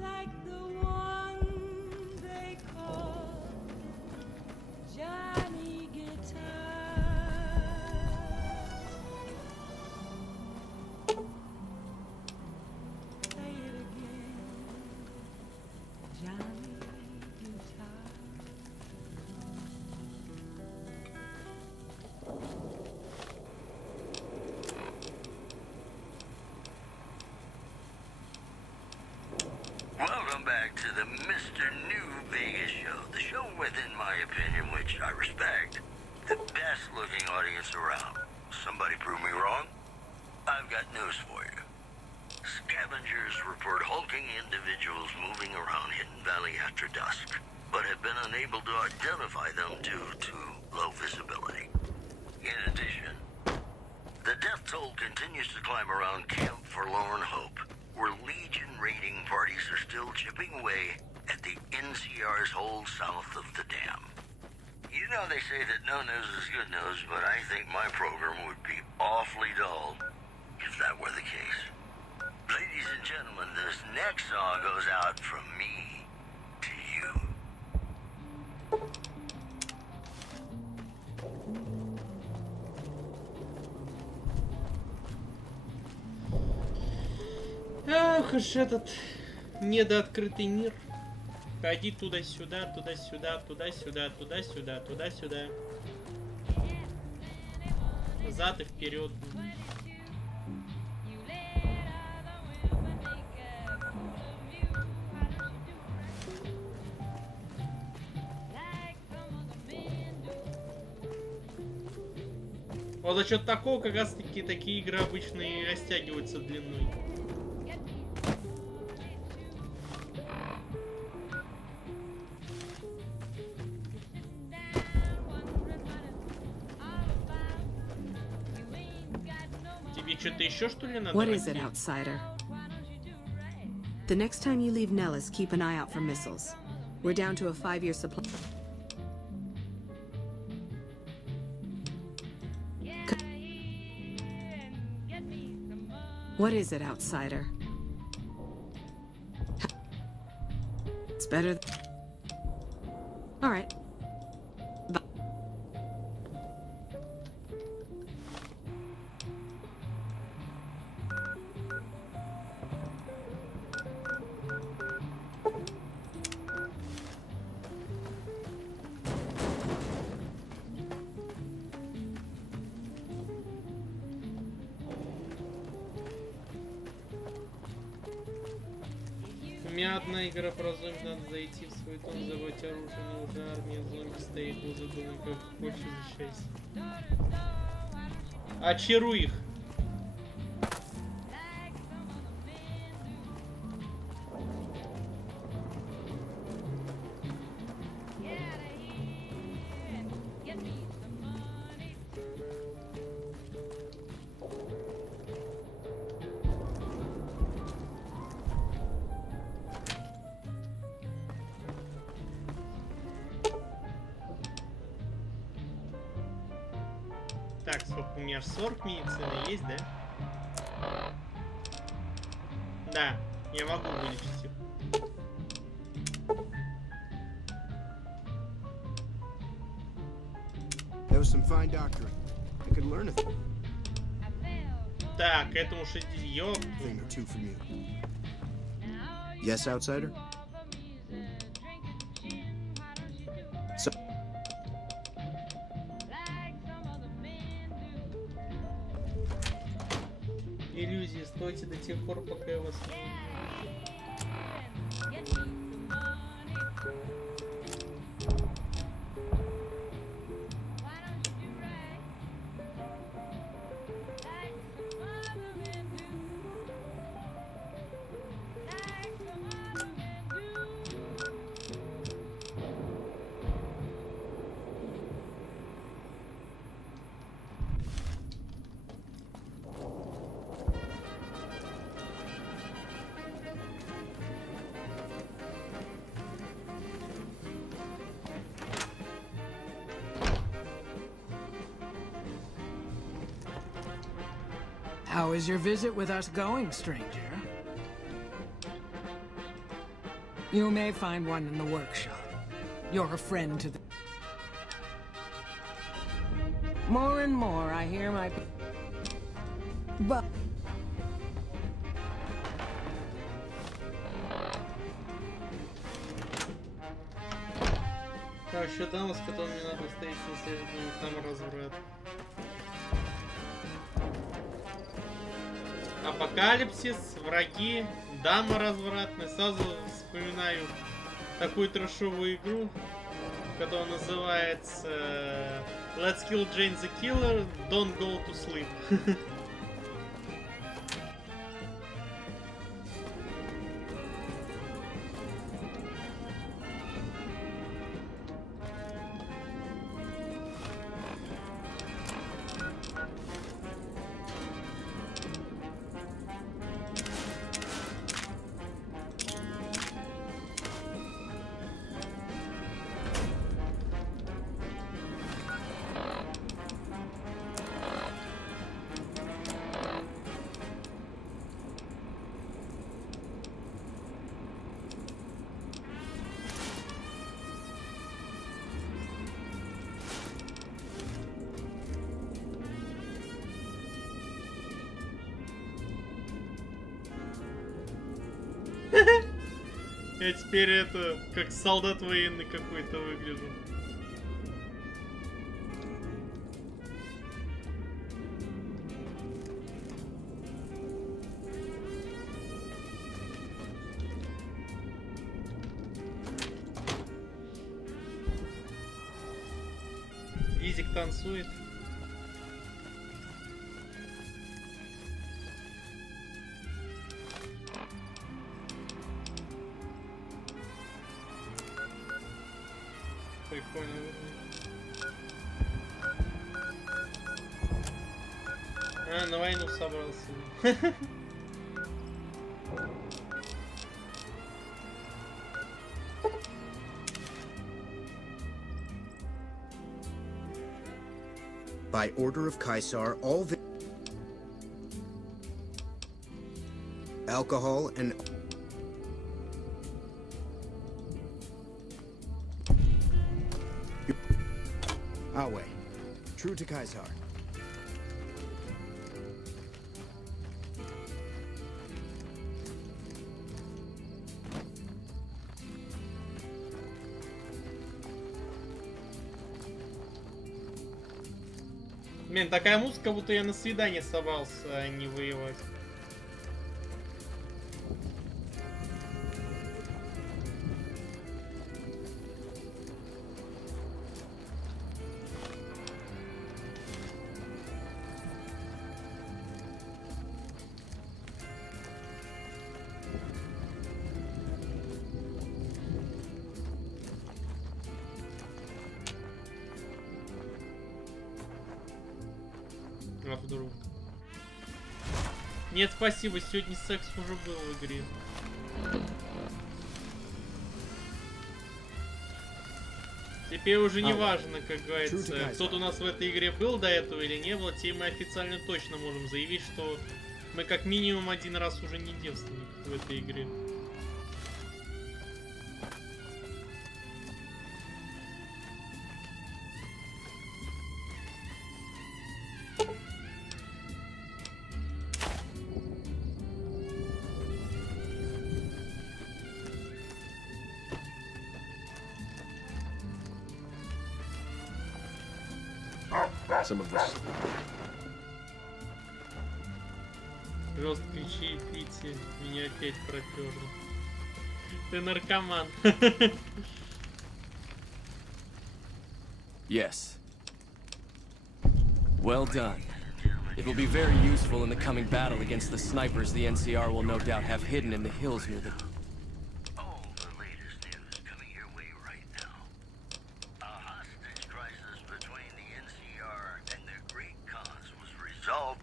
Like the one they call Johnny Guitar. Say it again, Johnny Guitar. Welcome back to the Mr. New Vegas show. The show with, in my opinion, which I respect, the best looking audience around. Somebody prove me wrong? I've got news for you. Scavengers report hulking individuals moving around Hidden Valley after dusk, but have been unable to identify them due to low visibility. In addition, the death toll continues to climb around Camp Forlorn Hope, where Legion raiding parties are still chipping away at the NCR's hold south of the dam. You know they say that no news is good news, but I think my program would be awfully dull if that were the case. Ladies and gentlemen, this next song goes out from me to you. Ох уж этот недооткрытый мир. Ходи туда-сюда, туда-сюда, туда-сюда, туда-сюда, туда-сюда. Взад и вперед. Вот за счет такого как раз таки такие игры обычно и растягиваются длиной. Тебе что-то еще что ли надо? What is it, outsider? The next time you leave Nellis, keep an eye out for missiles. We're down to a 5-year supply. What is it, outsider? It's better. All right. Bye. У меня одна игра про зомби, надо зайти в свой дом, забрать оружие, но уже армия зомби стоит возле дома, как хочешь защищайся. Очаруй их. Так, сколько у меня? 40 медицины есть, да? Да, я могу вылечить их. That was some fine doctoring. I could learn a thing Так, к этому 60. Ёп. or two from you. Yes, outsider? So Иллюзии, стойте до тех пор, пока я вас не увижу. How is your visit with us going, stranger? You may find one in the workshop. You're a friend to the... More and more, I hear my... But... Короче, дама, с которой мне надо встретиться на следующем, там разврат. Апокалипсис, враги, дама развратная. Сразу вспоминаю такую трэшовую игру, которая называется Let's Kill Jane the Killer, Don't Go to Sleep. Я теперь это, как солдат военный какой-то выгляжу. Изик танцует. Прикольно выглядит. А, на войну собрался. By order of Caesar, all the alcohol and Awe, true to Caesar. Блин, такая музыка, будто я на свидание собрался, а не воевать. А вдруг? Нет, спасибо, сегодня секс уже был в игре. Теперь уже не важно, как говорится, кто-то у нас в этой игре был до этого или не было, теперь мы официально точно можем заявить, что мы как минимум один раз уже не девственник в этой игре. Some of this. Жесткое чаепитие. Меня опять проперло. Ты наркоман. Yes. Well done. It will be very useful in the coming battle against the snipers the NCR will no doubt have hidden in the hills near the...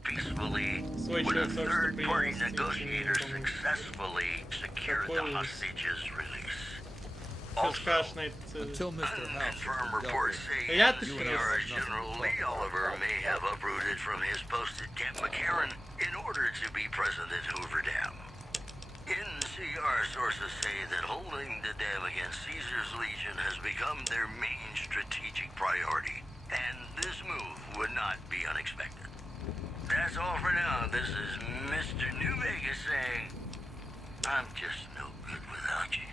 Peacefully when a third-party negotiator successfully secured the hostages' release. Also, unconfirmed reports say NCR's General Lee Oliver may have uprooted from his post at Camp McCarran in order to be present at Hoover Dam. NCR sources say that holding the dam against Caesar's Legion has become their main strategic priority, and this move would not be unexpected. That's all for now. This is Mr. New Vegas saying, I'm just no good without you.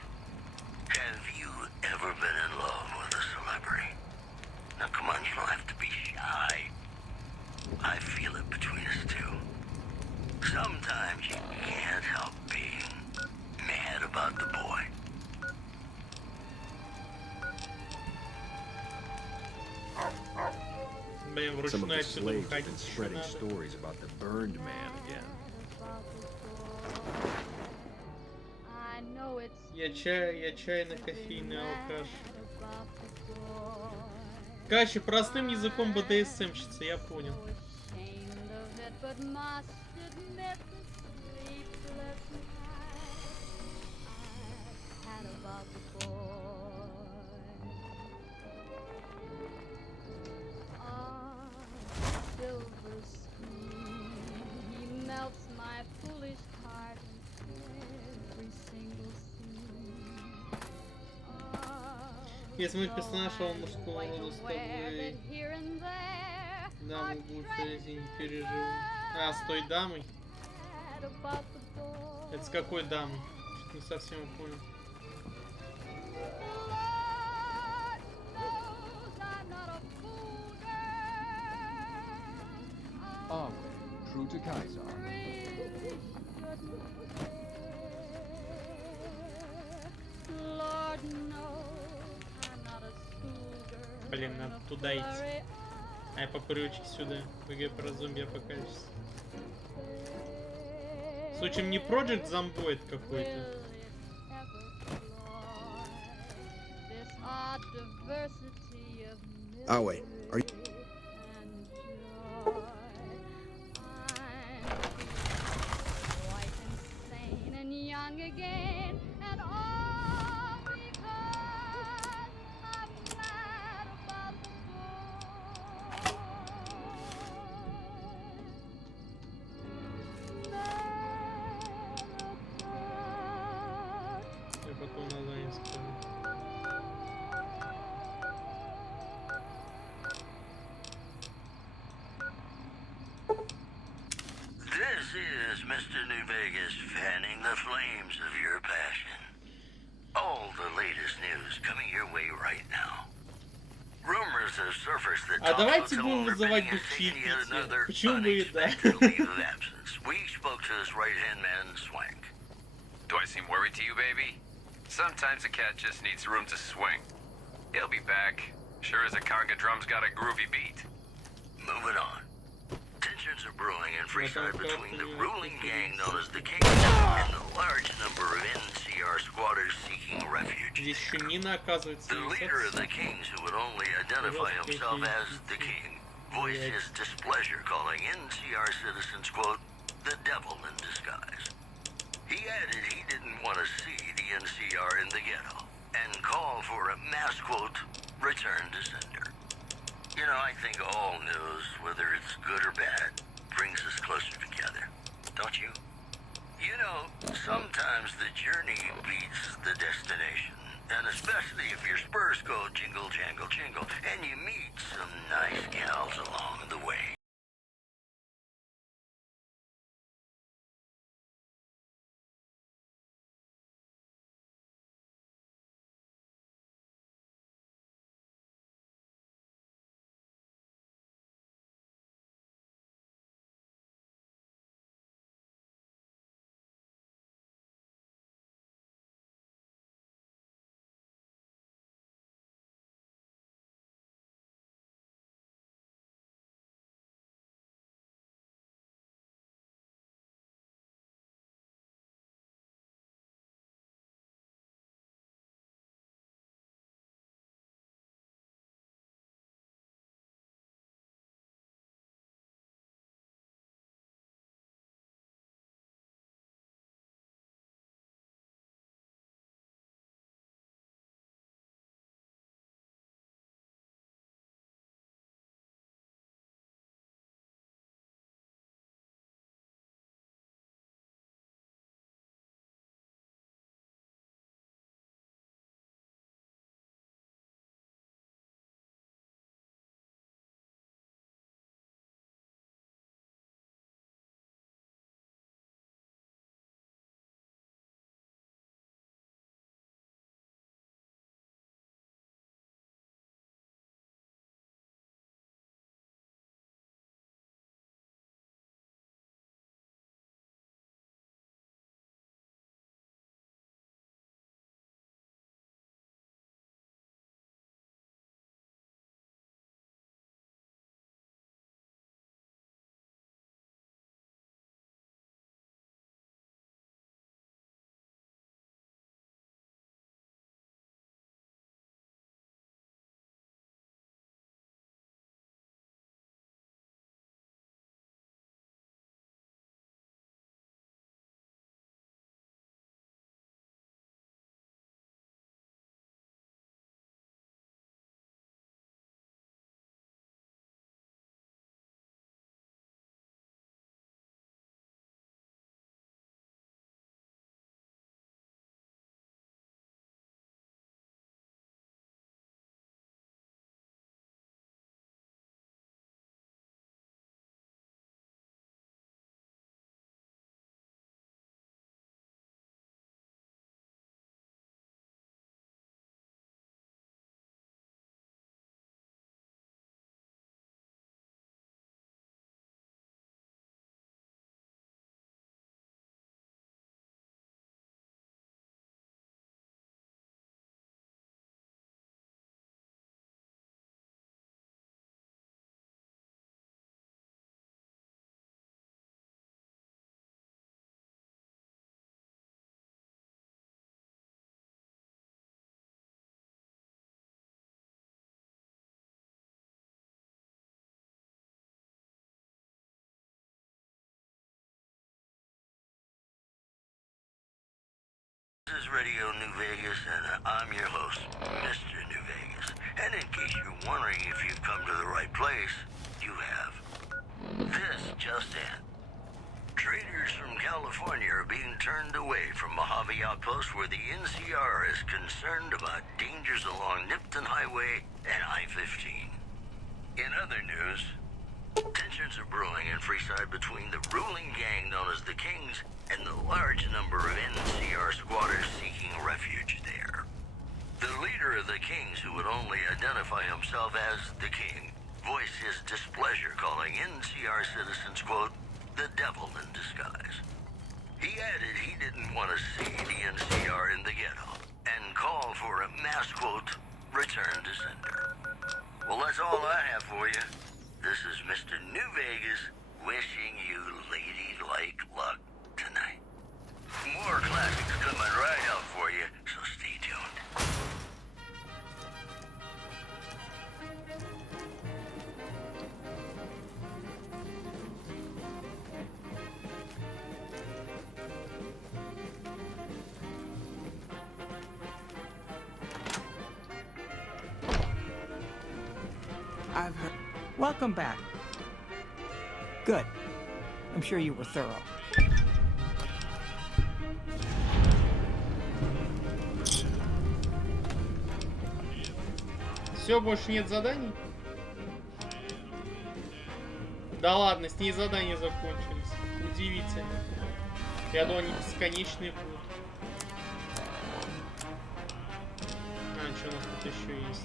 Have you ever been in love with a celebrity? Now come on, you don't have to be shy. I feel it between us two. Sometimes you can't help being mad about the boy. Some of the slaves have been spreading stories about the burned man again. Я чайно кофейный алкаш. Короче, простым языком БДСМщица, я понял. Если мой персонаж, он мужского рода с тобой даму будет не переживу. А, с той дамой? Это с какой дамой? Не совсем понял. Are we true to Kaiser? Lord knows I'm not a schoolgirl. Блин, надо туда идти. А я по привычке сюда. ВГ про зомби-апокалипсис. Случаем не Project Zomboid какой-то? Oh wait, are you? Quite insane and young again, and all because I'm mad about the Я потом название скажу. This is Mr. New Vegas fanning the flames of your passion. All the latest news coming your way right now. Rumors have surfaced that А давайте Hotel будем вызывать Liberty has taken yet духи. another Почему бы и да? unexpected leave of absence. We spoke to his right-hand man, Swank. Do I seem worried to you, baby? Sometimes a cat just needs room to swing. He'll be back. Sure as a conga drum's got a groovy beat. Moving on. Tensions are brewing in Freeside between the ruling gang known as the Kings and the large number of NCR squatters seeking refuge. Здесь еще Нина, оказывается, The leader of the Kings, who would only identify himself as the King, voiced his displeasure, calling NCR citizens, quote, the devil in disguise. He added he didn't want to see the NCR in the ghetto, and called for a mass, quote, return to sender. You know, I think all news, whether it's good or bad, brings us closer together. Don't you? You know, sometimes the journey beats the destination. And especially if your spurs go jingle, jangle, jingle, and you meet some nice gals along the way. This is Radio New Vegas, and I'm your host, Mr. New Vegas. And in case you're wondering if you've come to the right place, you have. This just in. Traders from California are being turned away from Mojave Outpost where the NCR is concerned about dangers along Nipton Highway and I-15. In other news, tensions are brewing in Freeside between the ruling gang known as the Kings and the large number of NCR squatters seeking refuge there. The leader of the Kings, who would only identify himself as the King, voiced his displeasure, calling NCR citizens, quote, the devil in disguise. He added he didn't want to see the NCR in the ghetto and called for a mass, quote, return to sender. Well, that's all I have for you. This is Mr. New Vegas wishing you ladylike luck tonight. More classics coming right up for you, so stay tuned. I've heard. Welcome back. Good. I'm sure you were thorough. Все, больше нет заданий? Да ладно, с ней задания закончились. Удивительно. Я думал, они бесконечные будут. А, что у нас тут еще есть?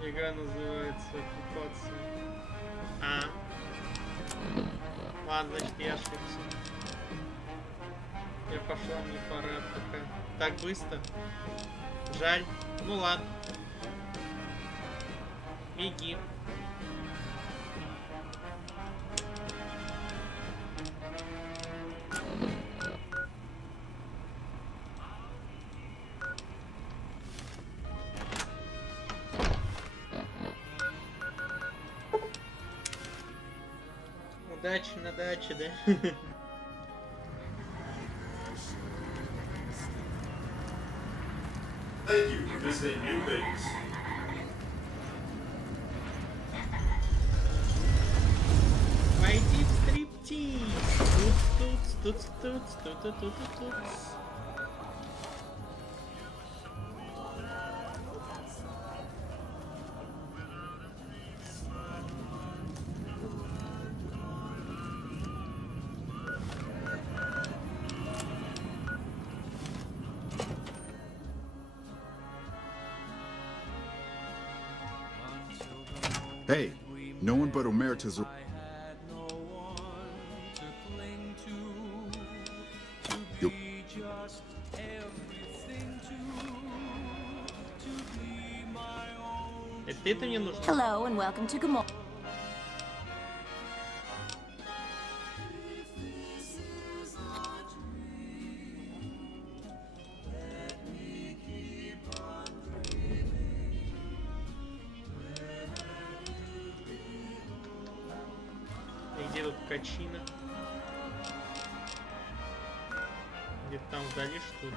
Игра называется оккупация. А. Ладно, значит я ошибся. Я пошла, мне пора пока. Так быстро. Жаль. Ну ладно. Беги. Удачи на даче, да? Thank you for visiting New Vegas. Войди в стриптиз. Тут. Hey, no one but Omerta's. Это мне нужно. Hello and welcome to Gomorrah. Где тут качина? Где-то там вдали, что ли?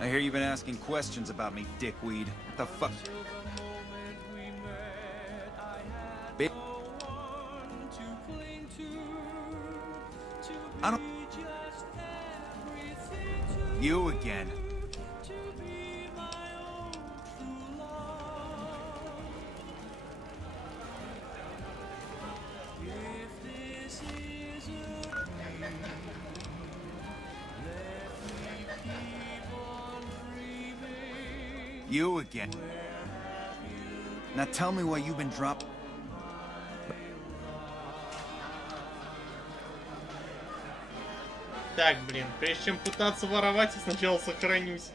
I hear you've been asking questions about me, dickweed. What the fuck? I don't... You again. You again. Now tell me why you've been dropped. Так, блин, прежде чем пытаться воровать, я сначала сохранюсь.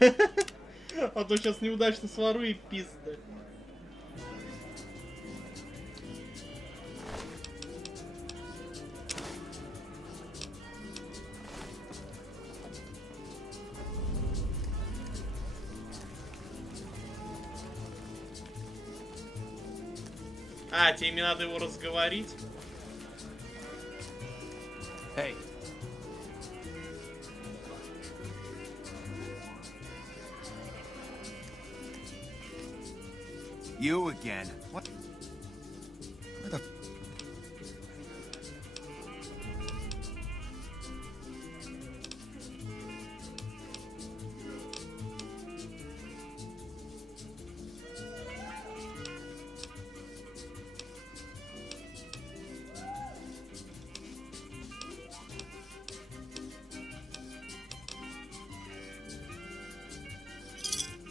А то сейчас неудачно свору и пизда. А, тебе надо его разговорить? Hey. You again. What? Where the...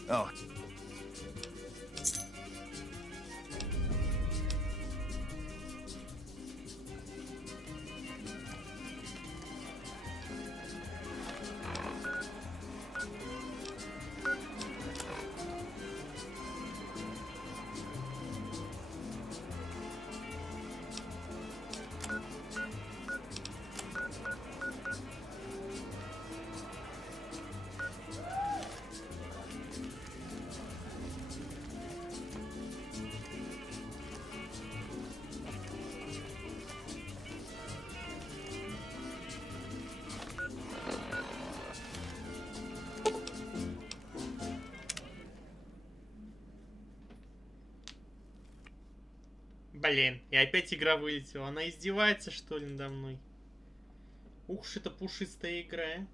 Oh. Блин, и опять игра вылетела. Она издевается, что ли, надо мной? Ух уж это пушистая игра.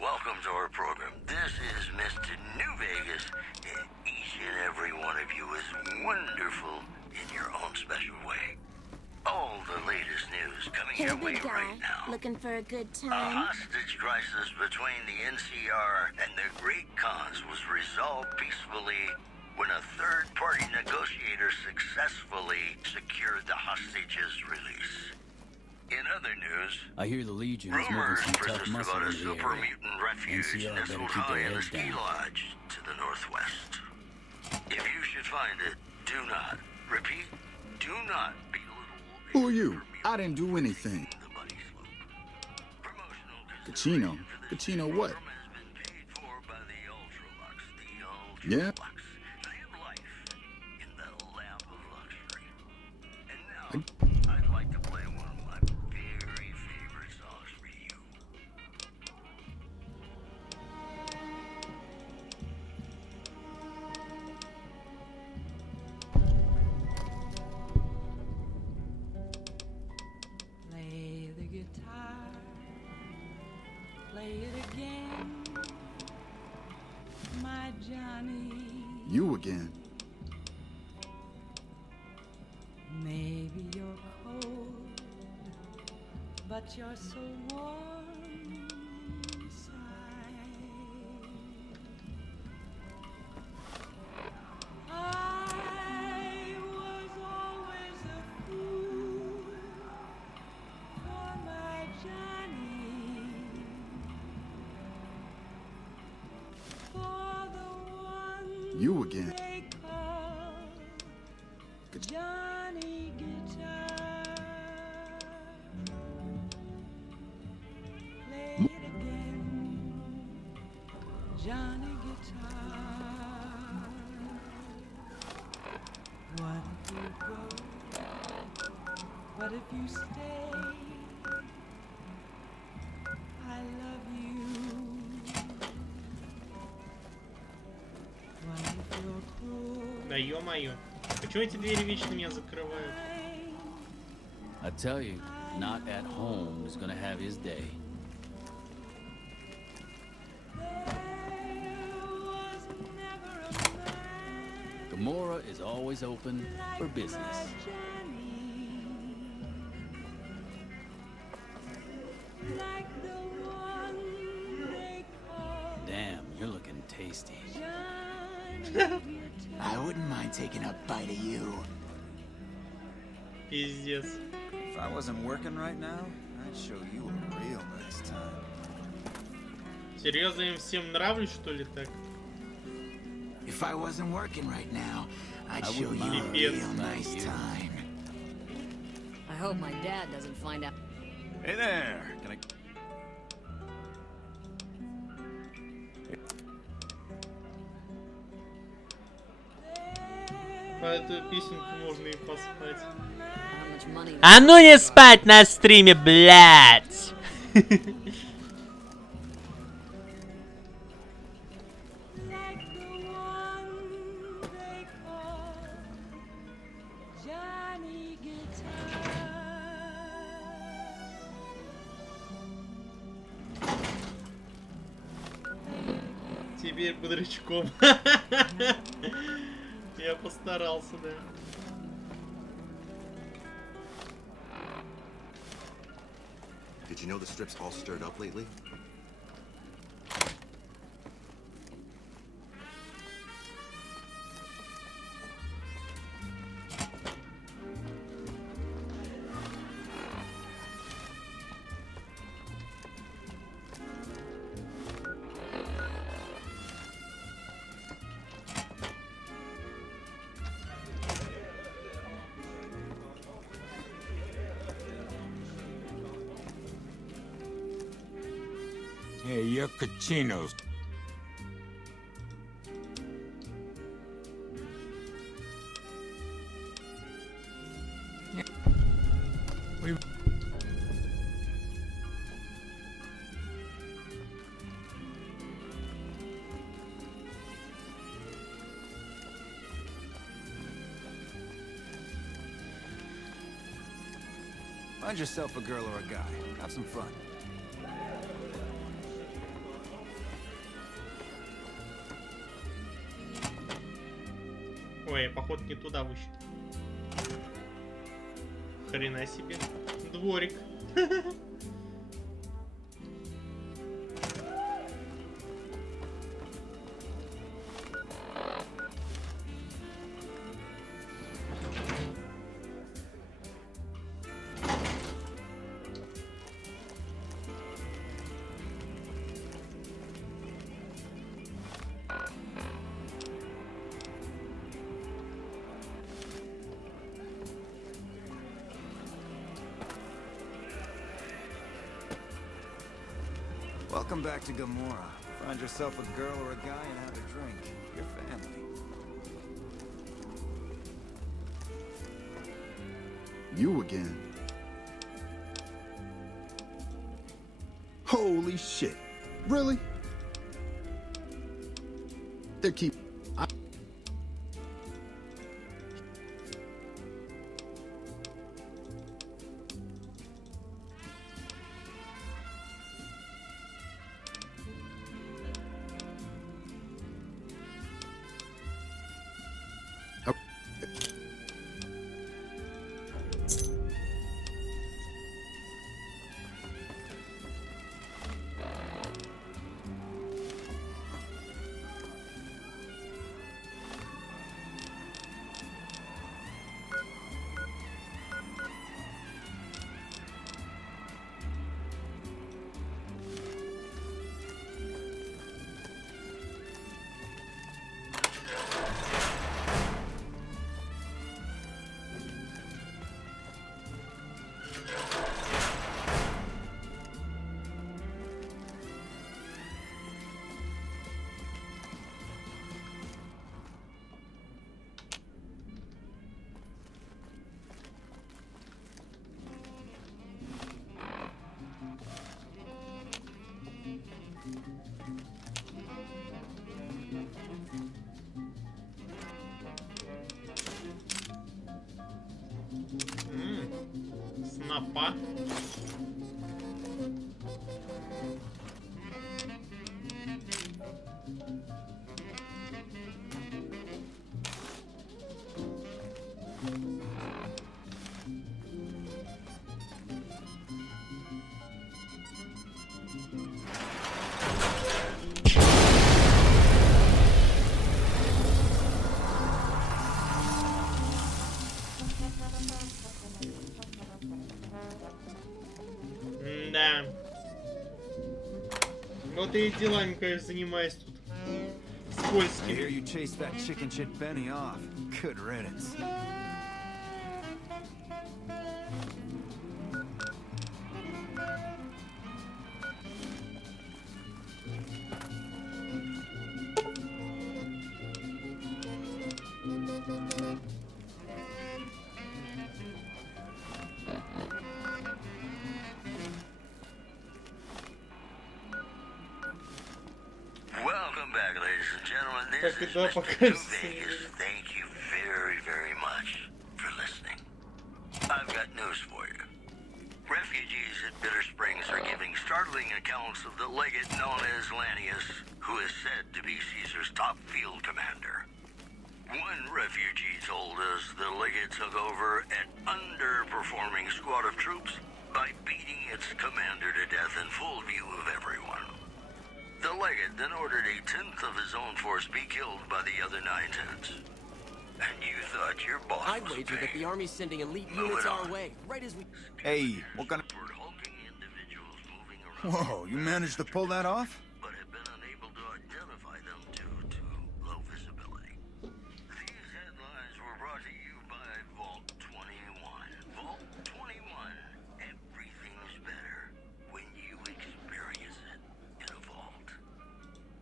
Welcome to our program. This is Mr. New Vegas, and each and every one of you is wonderful in your own special way. All the latest news coming Hey, your way big guy. right now. Looking for a good A time? hostage crisis between the NCR and the Great Khans was resolved peacefully when a third-party negotiator successfully secured the hostages' release. In other news, I hear the Legion is moving rumors some tough persist muscle about a in the super area. mutant refuge NCR better nestled keep high their in a heads ski down. lodge to the northwest. If you should find it, do not, repeat, do not belittle Who are you? I didn't do anything. the buddy slope. Promotional Pacino? Pacino what? has been paid for by the Ultralux. The Yeah? Ultralux. Live life in the lap of luxury. And now, I'd like to play one of my very favorite songs for you. Play the guitar, play it again, my Johnny. You again. Maybe you're cold, but you're so warm inside. I was always a fool for my Johnny, for the one You again. they call Johnny Guitar. But if you stay, I love you. What if you're cruel? Да ё-моё. Почему эти двери вечно меня закрывают? I tell you, not at home is gonna have his day. Gamora is always open for business. Damn, you're looking tasty. I wouldn't mind taking a bite of you. Пиздец. If I wasn't working right now, I'd show you a real nice time. Серьезно, им всем нравлюсь, что ли, так? If I wasn't working right now, I'd show you a real nice time. I hope my dad doesn't find out. Hey there! Can I... По эту песенку можно и поспать. А ну не спать на стриме, блядь! Теперь бодрячком. Я постарался, да. Did you know the strip's all stirred up lately? Hey, you're cochinos. We... Find yourself a girl or a guy. Have some fun. Ой, походу не туда вышел. Хрена себе. Дворик. Welcome back to Gamora. Find yourself a girl or a guy and have a drink. Your family. You again. Holy shit. Really? They keep... Снопа. Да. Вот и делами, конечно, занимаюсь тут. I hear you chased that chicken shit Benny off. Good riddance. Welcome back, ladies and gentlemen. This is Да, Mr. New Vegas. Thank you very, very much for listening. I've got news for you. Refugees at Bitter Springs are giving startling accounts of the legate known as Lanius, who is said to be Caesar's top field commander. One refugee told us the legate took over an underperforming squad of troops by beating its commander to death in full view of everyone. The legate then ordered a tenth of his own force be killed by the other 9/10. And you thought your boss I'd was wager that paying. the army's sending elite Moving units our on. way, right as we... Hey, what kind of... Hulking individuals moving around. Whoa, you managed to pull that off? But have been unable to identify them due to low visibility. These headlines were brought to you by Vault 21. Vault 21. Everything's better when you experience it in a vault.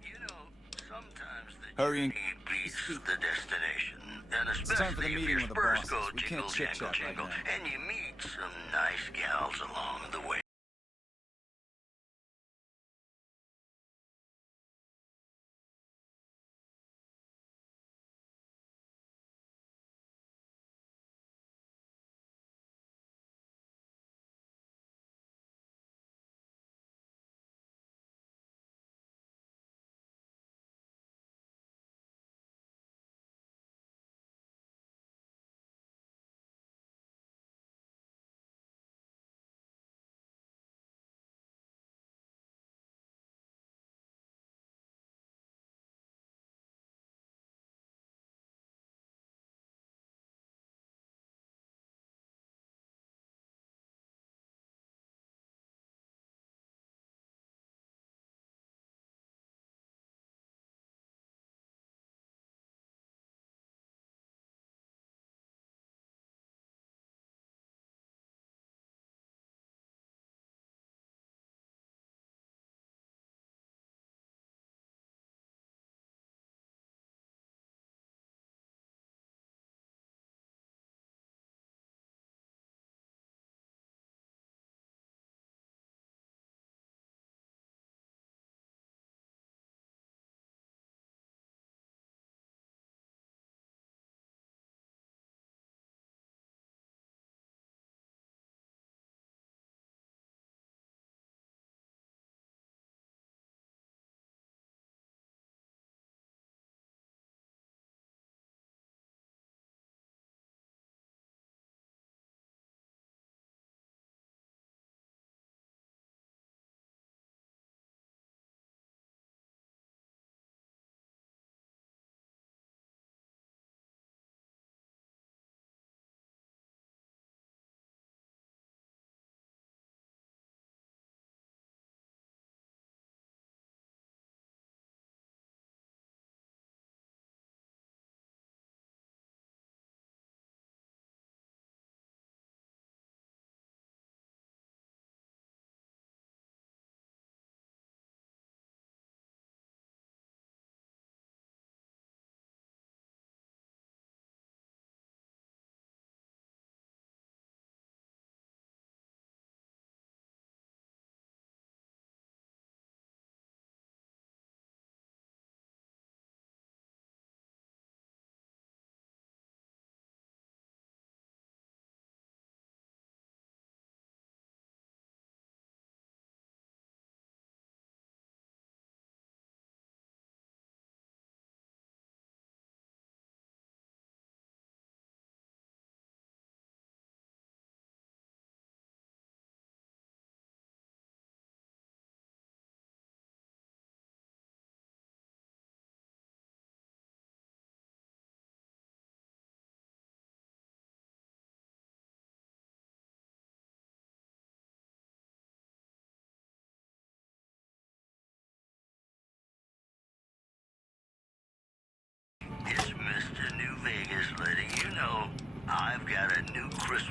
You know, sometimes the Hurry and... journey beats the destination. And It's time for the especially if meeting your with the spurs bosses. go We can't jingle, chit-chat jangle, right jingle, now. and you meet some nice gals along the way.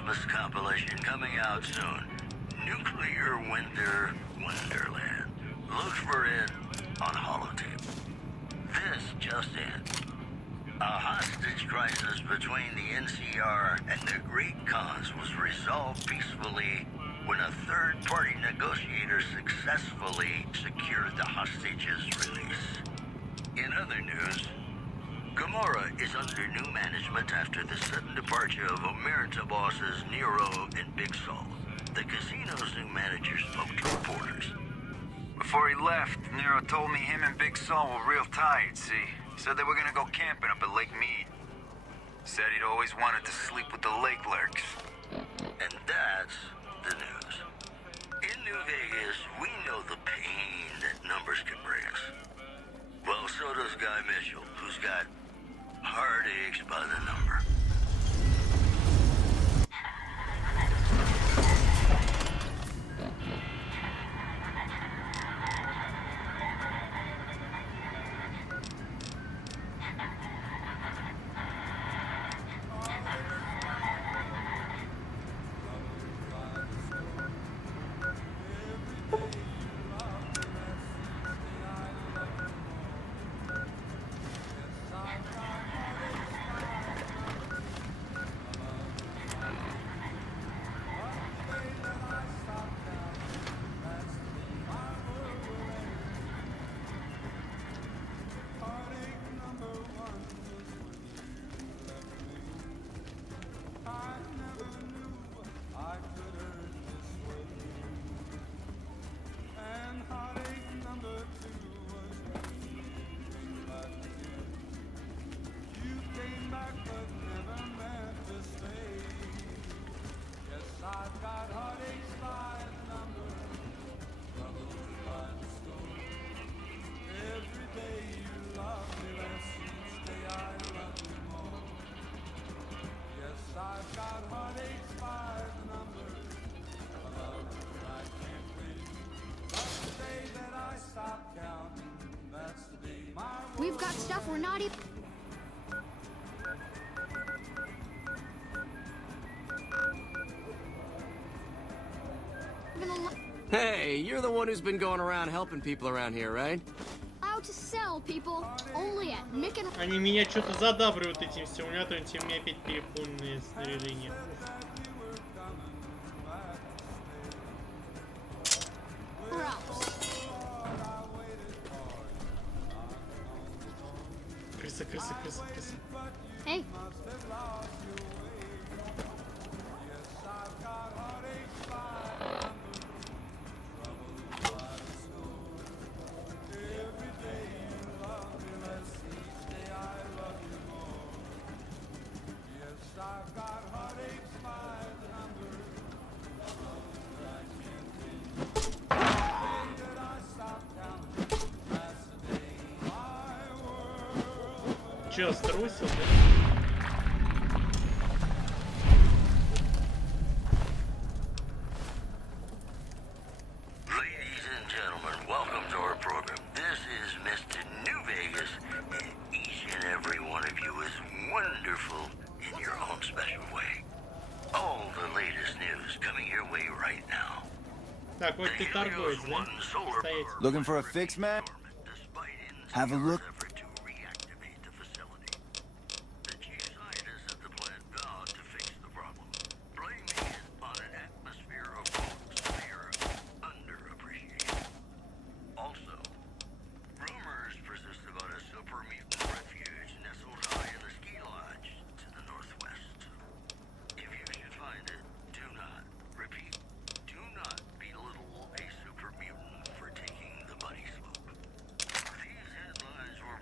Zappas compilation coming out soon. Nuclear Winter Wonderland. Look for it on holotape. This just in. A hostage crisis between the NCR and the Great Khans was resolved peacefully when a third-party negotiator successfully secured the hostage's release. In other news, Gomorrah is under new management after the sudden departure of Omerta bosses Nero and Big Sol. The casino's new manager spoke to reporters. Before he left, Nero told me him and Big Sol were real tired, see? Said they were gonna go camping up at Lake Mead. Said he'd always wanted to sleep with the lake lurks. And that's the news. In New Vegas, we know the pain that numbers can bring us. Well, so does Guy Mitchell, who's got heartaches by the number. We've got stuff we're not even... Hey, you're the one who's been going around helping people around here, right? Allowed to sell, people. Only at Mick and... Они меня что-то задабривают этим стимулятором, тем мне опять переполненное снаряжение. Крыса, крыса, крыса, крыса. Hey. Че, струсил, да? Ladies and gentlemen, welcome to our program. This is Mr. New Vegas, and each and every one of you is wonderful in your own special way. All the latest news coming your way right now. Так, вот ты торговец, да? Стоять. Looking for a fix, man? Have a look. These headlines were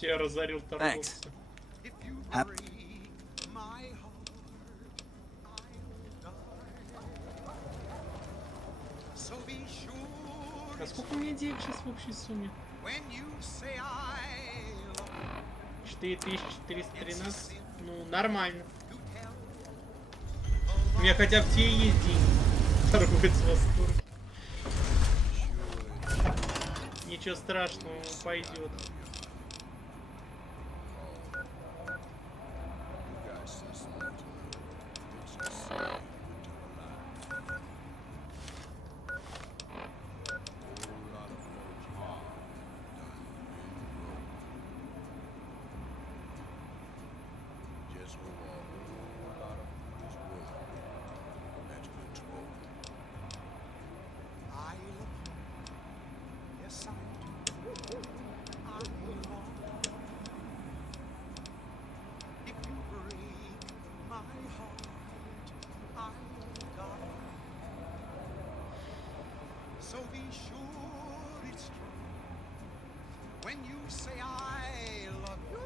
Полностью я разорил торговца. А сколько у меня денег сейчас в общей сумме? 4313. Ну, нормально. У меня хотя бы те есть деньги. Торговец в восторге. Ничего страшного, пойдет. So be sure it's true when you say I love you.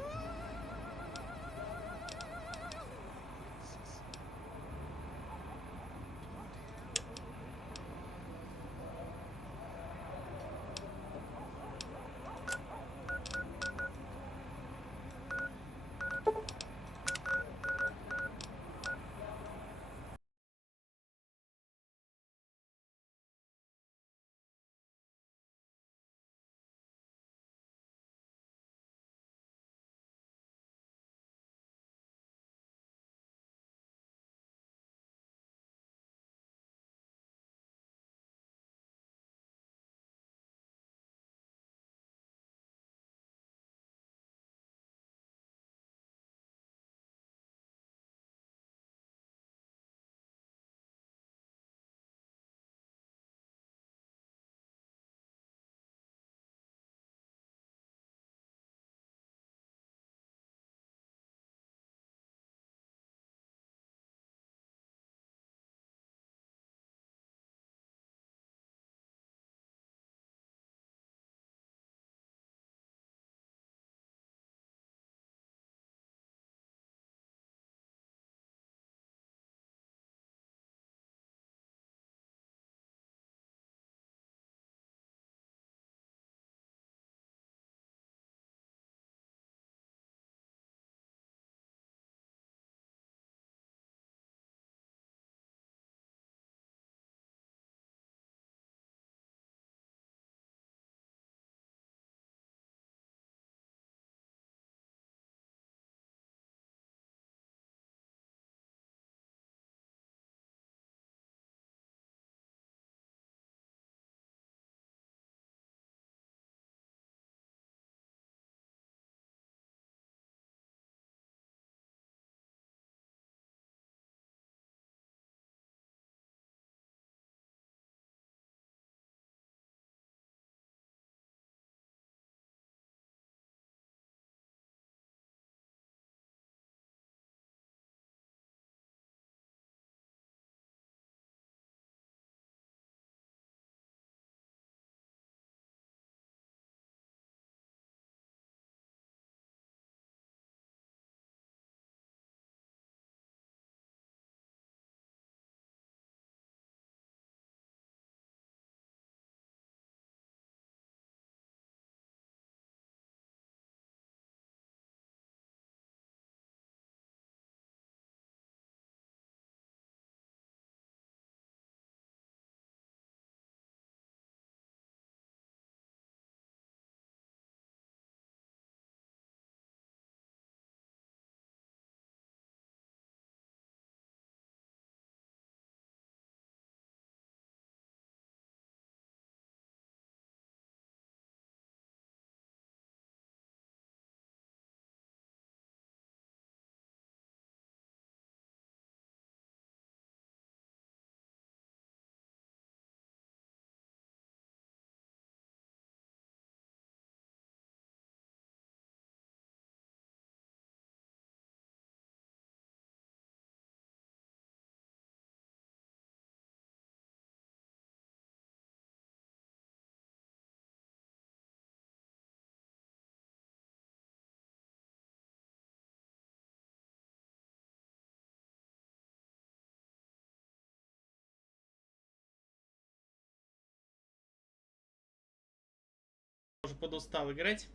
подустал играть.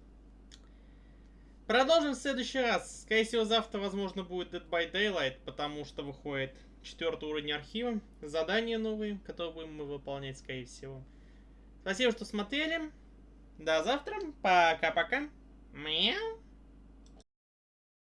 Продолжим в следующий раз. Скорее всего, завтра, возможно, будет Dead by Daylight, потому что выходит 4-й уровень архива. Задания новые, которые будем мы выполнять, скорее всего. Спасибо, что смотрели. До завтра. Пока-пока. Мяу.